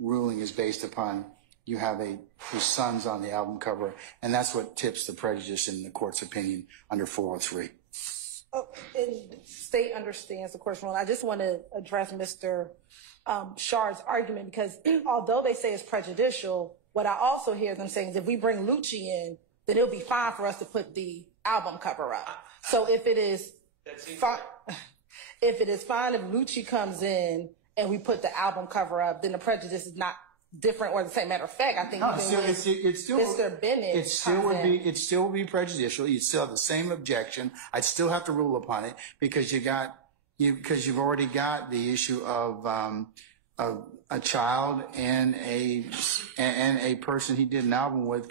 ruling is based upon you have his son's on the album cover, and that's what tips the prejudice in the court's opinion under 403. And the state understands the court's ruling. I just want to address Mr. Shard's argument, because although they say it's prejudicial, what I also hear them saying is if we bring Lucci in, then it'll be fine for us to put the album cover up. So if it is fine if Lucci comes in and we put the album cover up, then the prejudice is not different or the same. Matter of fact, I think Mr. Bennett it still would be prejudicial. You'd still have the same objection. I'd still have to rule upon it because you've already got the issue of a child and a person he did an album with,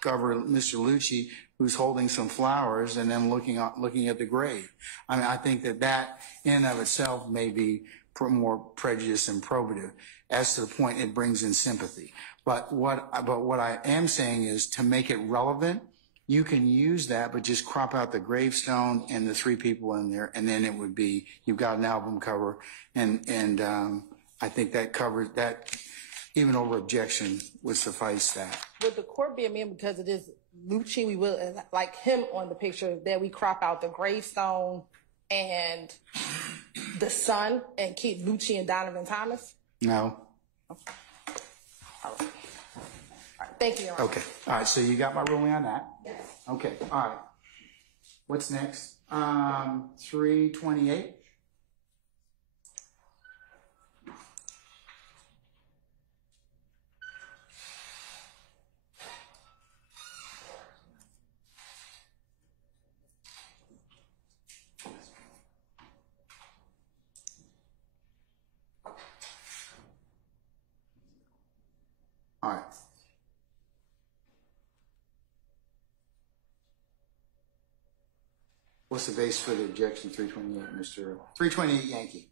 cover Mr. Lucci, who's holding some flowers and then looking at the grave. I mean, I think that in and of itself may be more prejudiced and probative, as to the point it brings in sympathy. But what I am saying is, to make it relevant, you can use that, but just crop out the gravestone and the three people in there, and then it would be, you've got an album cover, and I think that covers that. Even over objection would suffice that. Would the court be amenable, because it is Lucci, we will, like him on the picture, that we crop out the gravestone and the son and keep Lucci and Donovan Thomas? No. Okay. All right. Thank you, Your Honor. Okay. All right. So you got my ruling on that? Yes. Okay. All right. What's next? 328. All right. What's the base for the objection, 328, Mr. 328 Yankee?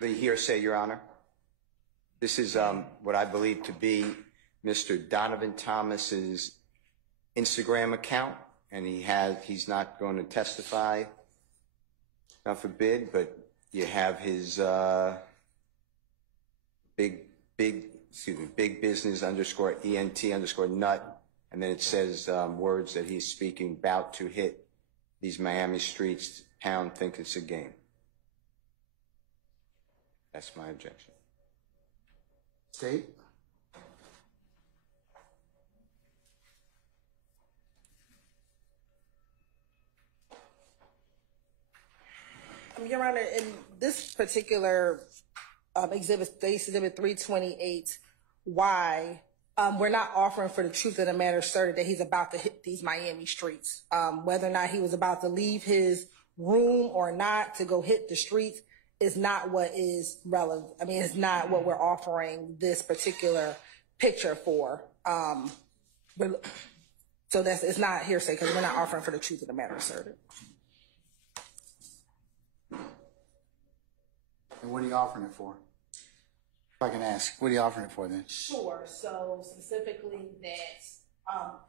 The hearsay, Your Honor. This is what I believe to be Mr. Donovan Thomas's Instagram account, and he's not going to testify, God forbid, but you have his big business _ ENT _ nut, and then it says words that he's speaking about to hit these Miami streets. Pound think it's a game. That's my objection. State? Your Honor, in this particular exhibit 328, why we're not offering for the truth of the matter asserted that he's about to hit these Miami streets. Whether or not he was about to leave his room or not to go hit the streets is not what is relevant. I mean, it's not what we're offering this particular picture for. So it's not hearsay, because we're not offering for the truth of the matter asserted. And what are you offering it for? If I can ask, what are you offering it for then? Sure. So specifically that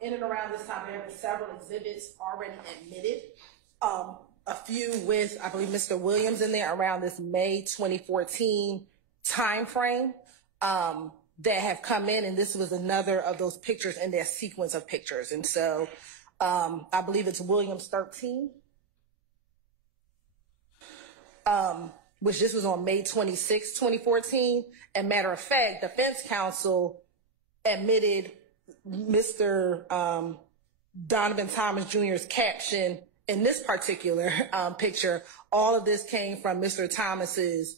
in and around this time, there have been several exhibits already admitted. A few with, I believe, Mr. Williams in there around this May 2014 timeframe that have come in, and this was another of those pictures in their sequence of pictures. And so I believe it's Williams 13. Which this was on May 26, 2014. And matter of fact, defense counsel admitted Mr. Donovan Thomas Jr.'s caption in this particular picture. All of this came from Mr. Thomas's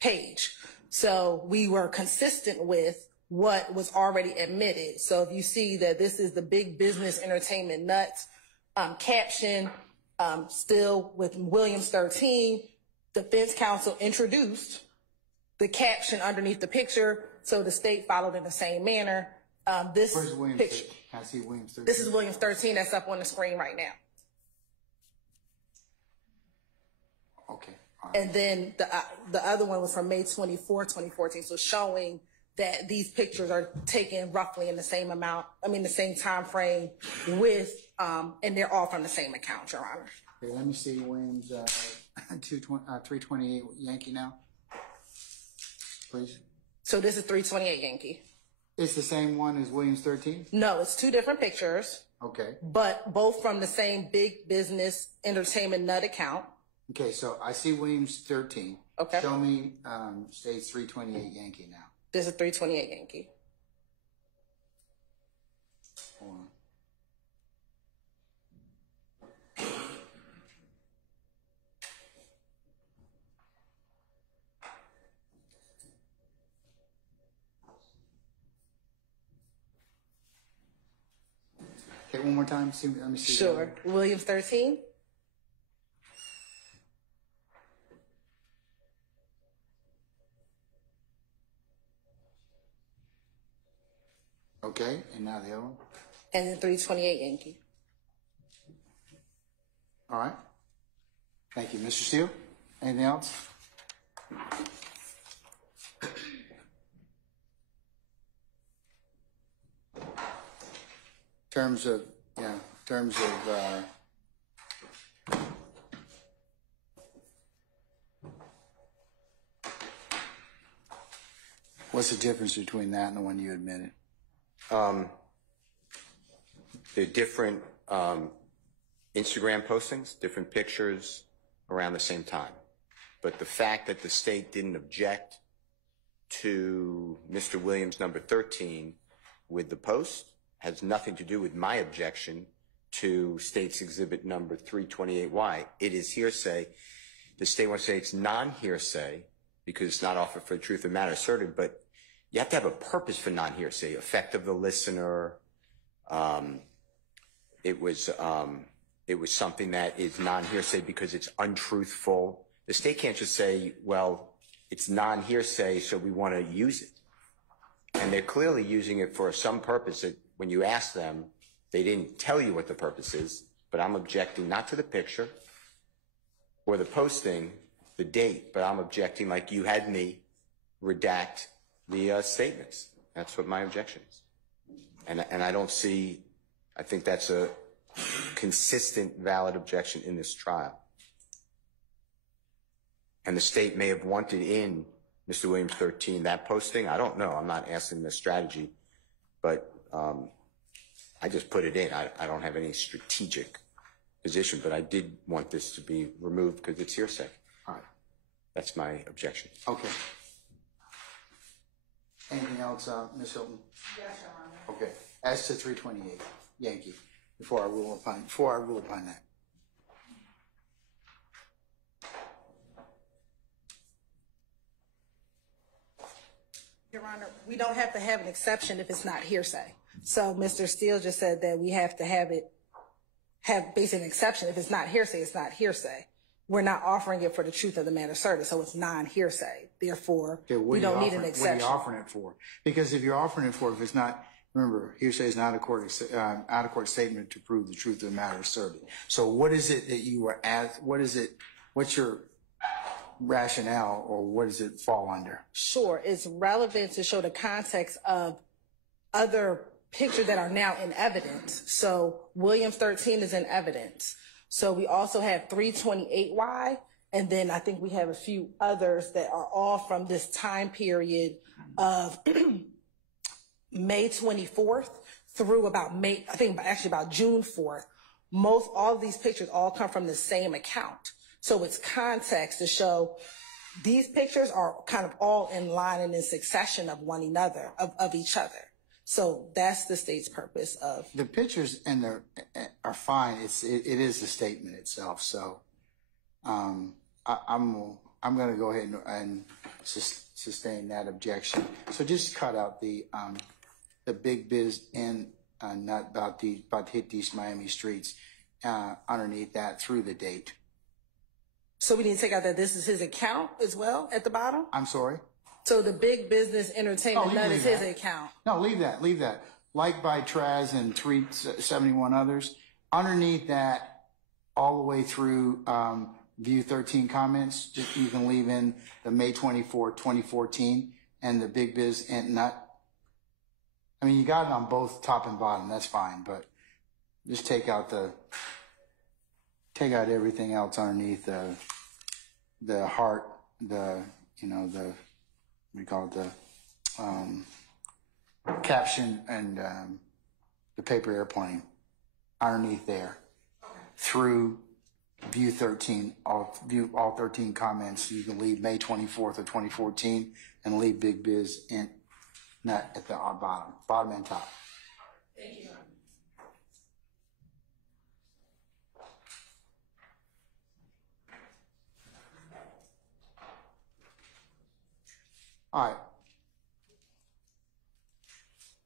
page. So we were consistent with what was already admitted. So if you see that this is the big business entertainment nuts caption, still with Williams 13, defense counsel introduced the caption underneath the picture, so the state followed in the same manner. This Where's Williams? picture. Can I see Williams 13? This is Williams 13 that's up on the screen right now. Okay. All right. And then the other one was from May 24, 2014, so showing that these pictures are taken roughly in the same the same time frame with, and they're all from the same account, Your Honor. Okay, let me see Williams 328 Yankee now, please. So this is 328 Yankee. It's the same one as Williams 13? No, it's two different pictures, Okay. but both from the same big business entertainment nut account. Okay, so I see Williams 13. Okay. Show me states 328 Yankee now. This is 328 Yankee. Hold on. Okay, one more time. Let me see. Sure. Williams 13. Okay, and now the other one. And then 328 Yankee. All right. Thank you. Mr. Steele, anything else? Terms of, what's the difference between that and the one you admitted? They're different Instagram postings, different pictures around the same time. But the fact that the state didn't object to Mr. Williams' number 13 with the post has nothing to do with my objection to state's exhibit number 328Y. It is hearsay. The state wants to say it's non-hearsay because it's not offered for the truth of the matter asserted, but you have to have a purpose for non-hearsay, effect of the listener. It was something that is non-hearsay because it's untruthful. The state can't just say, well, it's non-hearsay, so we want to use it. And they're clearly using it for some purpose that when you ask them, they didn't tell you what the purpose is, but I'm objecting not to the picture or the posting, the date, but I'm objecting like you had me redact the statements. That's what my objection is. And I don't see, I think that's a consistent, valid objection in this trial. And the state may have wanted in Mr. Williams 13 that posting. I don't know. I'm not asking the strategy, but I just put it in. I don't have any strategic position, but I did want this to be removed because it's hearsay. All right. That's my objection. Okay. Anything else, Ms. Hilton? Yes, Your Honor. Okay. As to 328, Yankee, before I rule upon that. Your Honor, we don't have to have an exception if it's not hearsay. So Mr. Steele just said that we have to have basically an exception. If it's not hearsay, it's not hearsay. We're not offering it for the truth of the matter asserted, so it's non-hearsay. Therefore, we don't need an exception. What are you offering it for? Because if you're offering it for, if it's not, remember, hearsay is not out of court statement to prove the truth of the matter asserted. So what is it that you were asked? What's your rationale, or what does it fall under? Sure, it's relevant to show the context of other pictures that are now in evidence. So Williams 13 is in evidence. So we also have 328Y, and then I think we have a few others that are all from this time period of May 24th through about about June 4th. All of these pictures all come from the same account. So it's context to show these pictures are kind of all in line and in succession of one another, of each other. So that's the state's purpose of the pictures, and are fine. It is the statement itself. So I'm going to go ahead and sustain that objection. So just cut out the big biz and not about to hit these Miami streets underneath that through the date. So we need to take out that this is his account as well at the bottom? I'm sorry? So the Big Business Entertainment Nut is his account. No, leave that. Like by Traz and 371 others. Underneath that, all the way through View 13 comments, just you can leave in the May 24, 2014 and the Big Biz and Nut. I mean, you got it on both top and bottom. That's fine, but just take out everything else underneath the heart, we call it the caption and the paper airplane underneath there through View 13, all 13 comments. You can leave May 24th of 2014 and leave Big Biz and Nut at the bottom and top. Thank you. All right.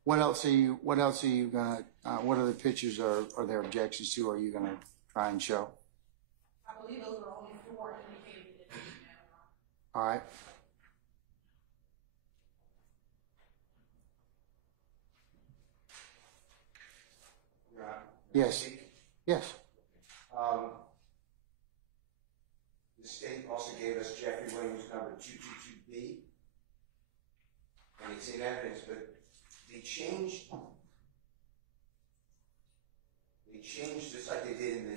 What else are you gonna? What other pictures are there objections to? Are you gonna try and show? I believe those are only 4 indicated in the email. All right. Yes. Yes. the state also gave us Jeffrey Williams number 222B, and it's in evidence, but they changed just like they did in the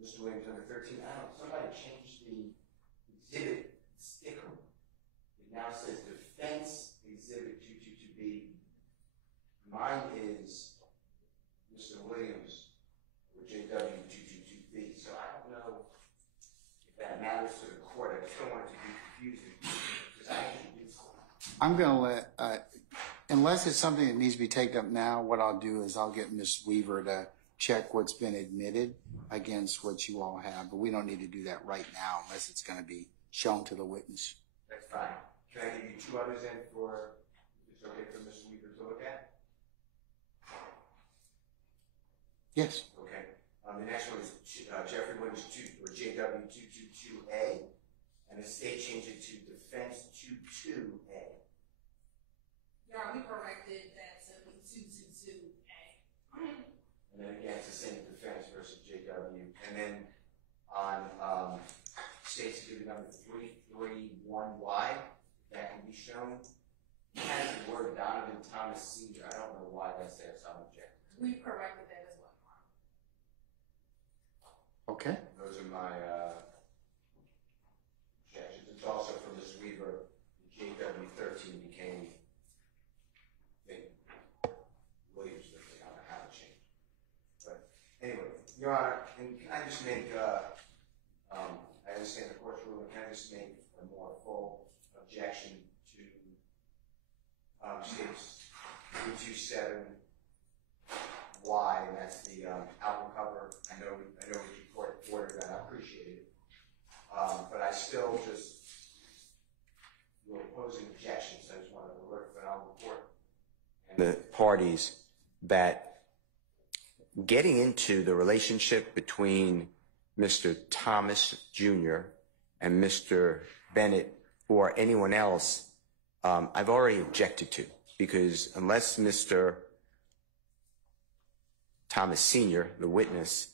Mr. Williams number 13. I don't know, somebody changed the exhibit sticker. It now says Defense Exhibit 222B. Mine is Mr. Williams or JW 222B. So I don't know if that matters to the court. I just don't want it to be confusing because I introduced it. I'm going to let, unless it's something that needs to be taken up now, what I'll do is I'll get Ms. Weaver to check what's been admitted against what you all have, but we don't need to do that right now unless it's going to be shown to the witness. That's fine. Can I give you two others then for, if it's okay for Ms. Weaver to look at? Yes. Okay. The next one is Jeffrey Williams or JW 222A, and the state changed it to Defense 22A. Yeah, we corrected that to be 222A. And then again, it's the same defense versus JW. And then on state's exhibit number 331Y, that can be shown. It has the word Donovan Thomas Sr. I don't know why that's there, so I'm objecting. We corrected that as well. Okay. Those are my objections. It's also from Ms. Weaver, the JW 13 became Williams 13. I don't know how to change. But anyway, Your Honor, and can I just make, I understand the court's ruling, can I just make a more full objection to states 327Y, and that's the album cover. I know the court ordered that, I appreciate it. But I still just will oppose an objection, so I just want to alert the court and the parties that getting into the relationship between Mr. Thomas Jr. and Mr. Bennett or anyone else, I've already objected to, because unless Mr. Thomas Sr., the witness,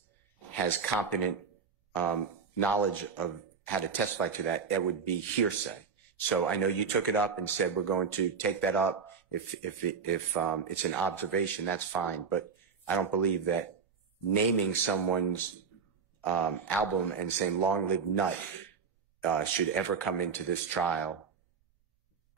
has competent knowledge of how to testify to that, that would be hearsay. So I know you took it up and said we're going to take that up. If it's an observation, that's fine. But I don't believe that naming someone's album and saying "Long Live Nut" should ever come into this trial.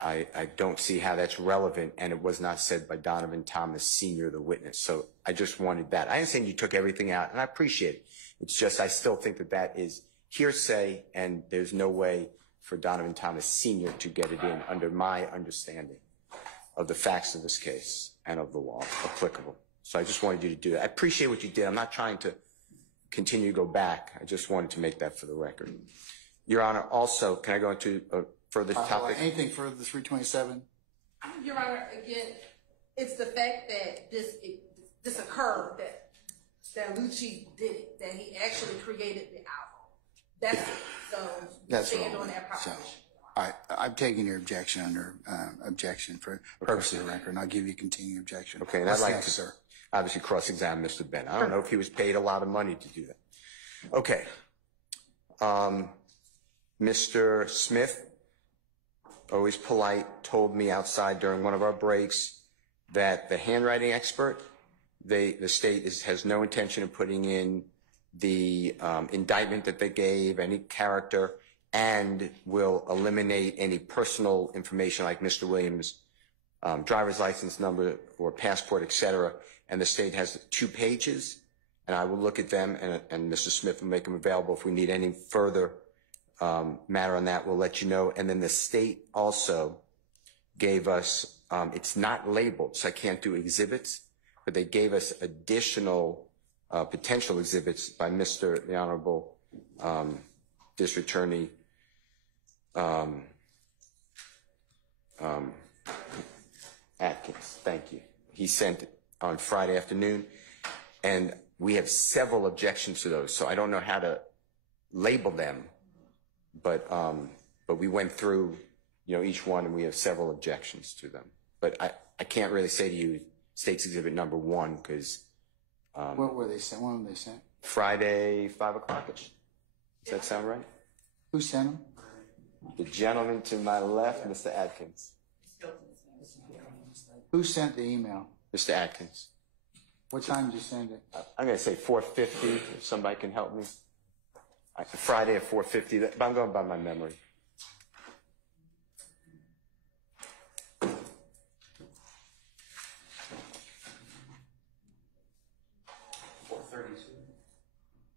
I don't see how that's relevant, and it was not said by Donovan Thomas Sr., the witness. So I just wanted that. I understand you took everything out, and I appreciate it. It's just I still think that that is hearsay, and there's no way for Donovan Thomas Sr. to get it in under my understanding of the facts of this case and of the law applicable. So I just wanted you to do that. I appreciate what you did. I'm not trying to continue to go back. I just wanted to make that for the record. Your Honor, also, can I go into a further topic? Anything further, the 327? Your Honor, again, it's the fact that this occurred, that Lucci did it, that he actually created the album. That's it. So That's stand wrong. on that proposition. I'm taking your objection under objection for purposes of the record, and I'll give you continuing objection. Okay, and I'd like to, sir, obviously cross-examine Mr. Bennett. I don't know if he was paid a lot of money to do that. Okay. Mr. Smith, always polite, told me outside during one of our breaks that the handwriting expert, the state has no intention of putting in the indictment that they gave, any character, and will eliminate any personal information like Mr. Williams' driver's license number or passport, etc. And the state has 2 pages, and I will look at them, and Mr. Smith will make them available. If we need any further matter on that, we'll let you know. And then the state also gave us, it's not labeled, so I can't do exhibits, but they gave us additional potential exhibits by the Honorable District Attorney Atkins. Thank you. He sent it on Friday afternoon, and we have several objections to those, so I don't know how to label them, but we went through, each one, and we have several objections to them. But I can't really say to you State's Exhibit number 1 because What were they sent? When were they sent? Friday, 5 o'clock-ish. Does that sound right? Who sent them? The gentleman to my left, Mr. Atkins. Who sent the email? Mr. Atkins. What time did you send it? I'm going to say 4:50, if somebody can help me. Friday at 4:50, but I'm going by my memory.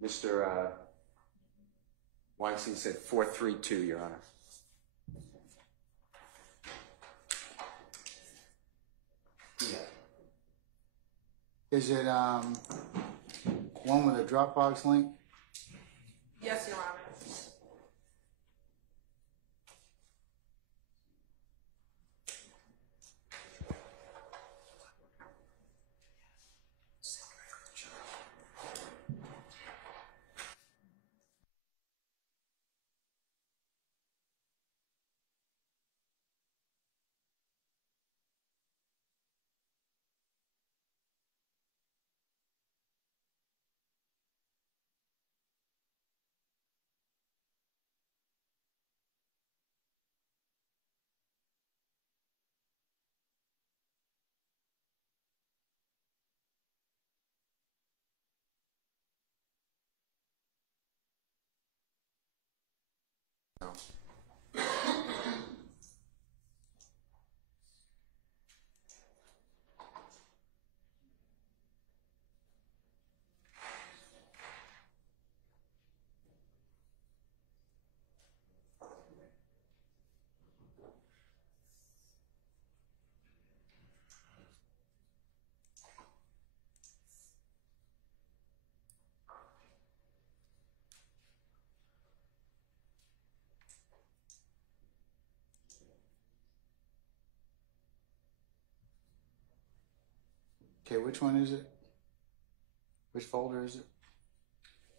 Mr. Weinstein said 432, Your Honor. Is it one with a Dropbox link? Yes, Your Honor. Okay, which one is it? Which folder is it?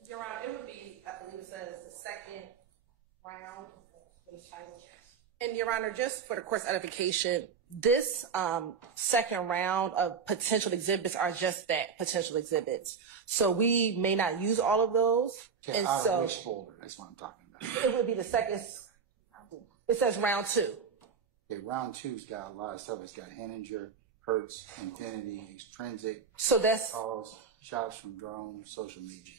Your Honor, it would be, I believe it says the second round. And Your Honor, just for the court's edification, this second round of potential exhibits are just that, potential exhibits. So we may not use all of those. Okay, and out so of which folder? That's what I'm talking about. it would be the second, it says round 2. Okay, round 2's got a lot of stuff. It's got Henninger, Hertz, Infinity, Extrinsic, So that's calls, shots from drones, social media.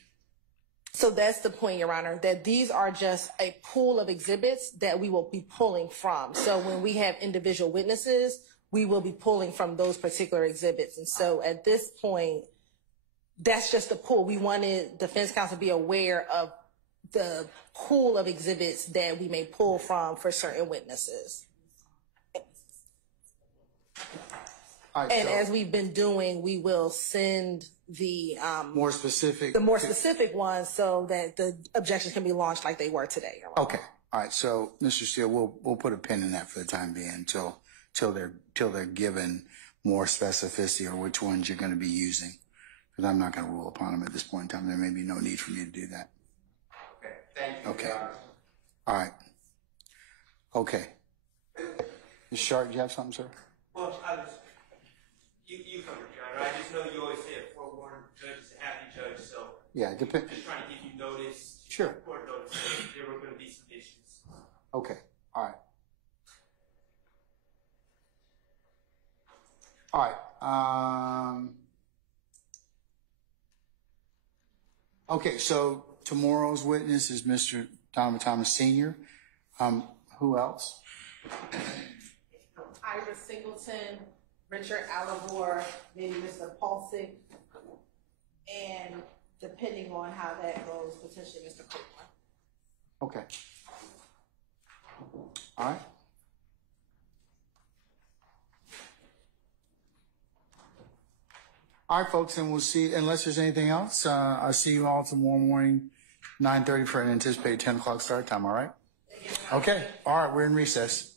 So that's the point, Your Honor, that these are just a pool of exhibits that we will be pulling from. So when we have individual witnesses, we will be pulling from those particular exhibits. And so at this point, that's just a pool. We wanted defense counsel to be aware of the pool of exhibits that we may pull from for certain witnesses. All right, And so as we've been doing, we will send the more specific. the more specific ones so that the objections can be launched like they were today. Your Honor. Okay. All right. So, Mr. Steele, we'll put a pin in that for the time being until they're given more specificity or which ones you're going to be using. Because I'm not going to rule upon them at this point in time. There may be no need for me to do that. Okay, thank you. Okay. All right. Okay. Ms. Sharp, do you have something, sir? Well, you covered, Your Honor. I just know you always say a forewarned judge is a happy judge, so Yeah, it depends. just trying to give you notice. Sure. Court notice that there were going to be some issues. Okay. All right. All right. Okay, so tomorrow's witness is Mr. Donovan Thomas Sr. Who else? Iris Singleton, Richard Alabor, maybe Mr. Paulsick, and depending on how that goes, potentially Mr. Copeland. Okay. All right. All right, folks, and we'll see, unless there's anything else, I'll see you all tomorrow morning, 9:30 for an anticipated 10 o'clock start time, all right? Okay. All right, we're in recess.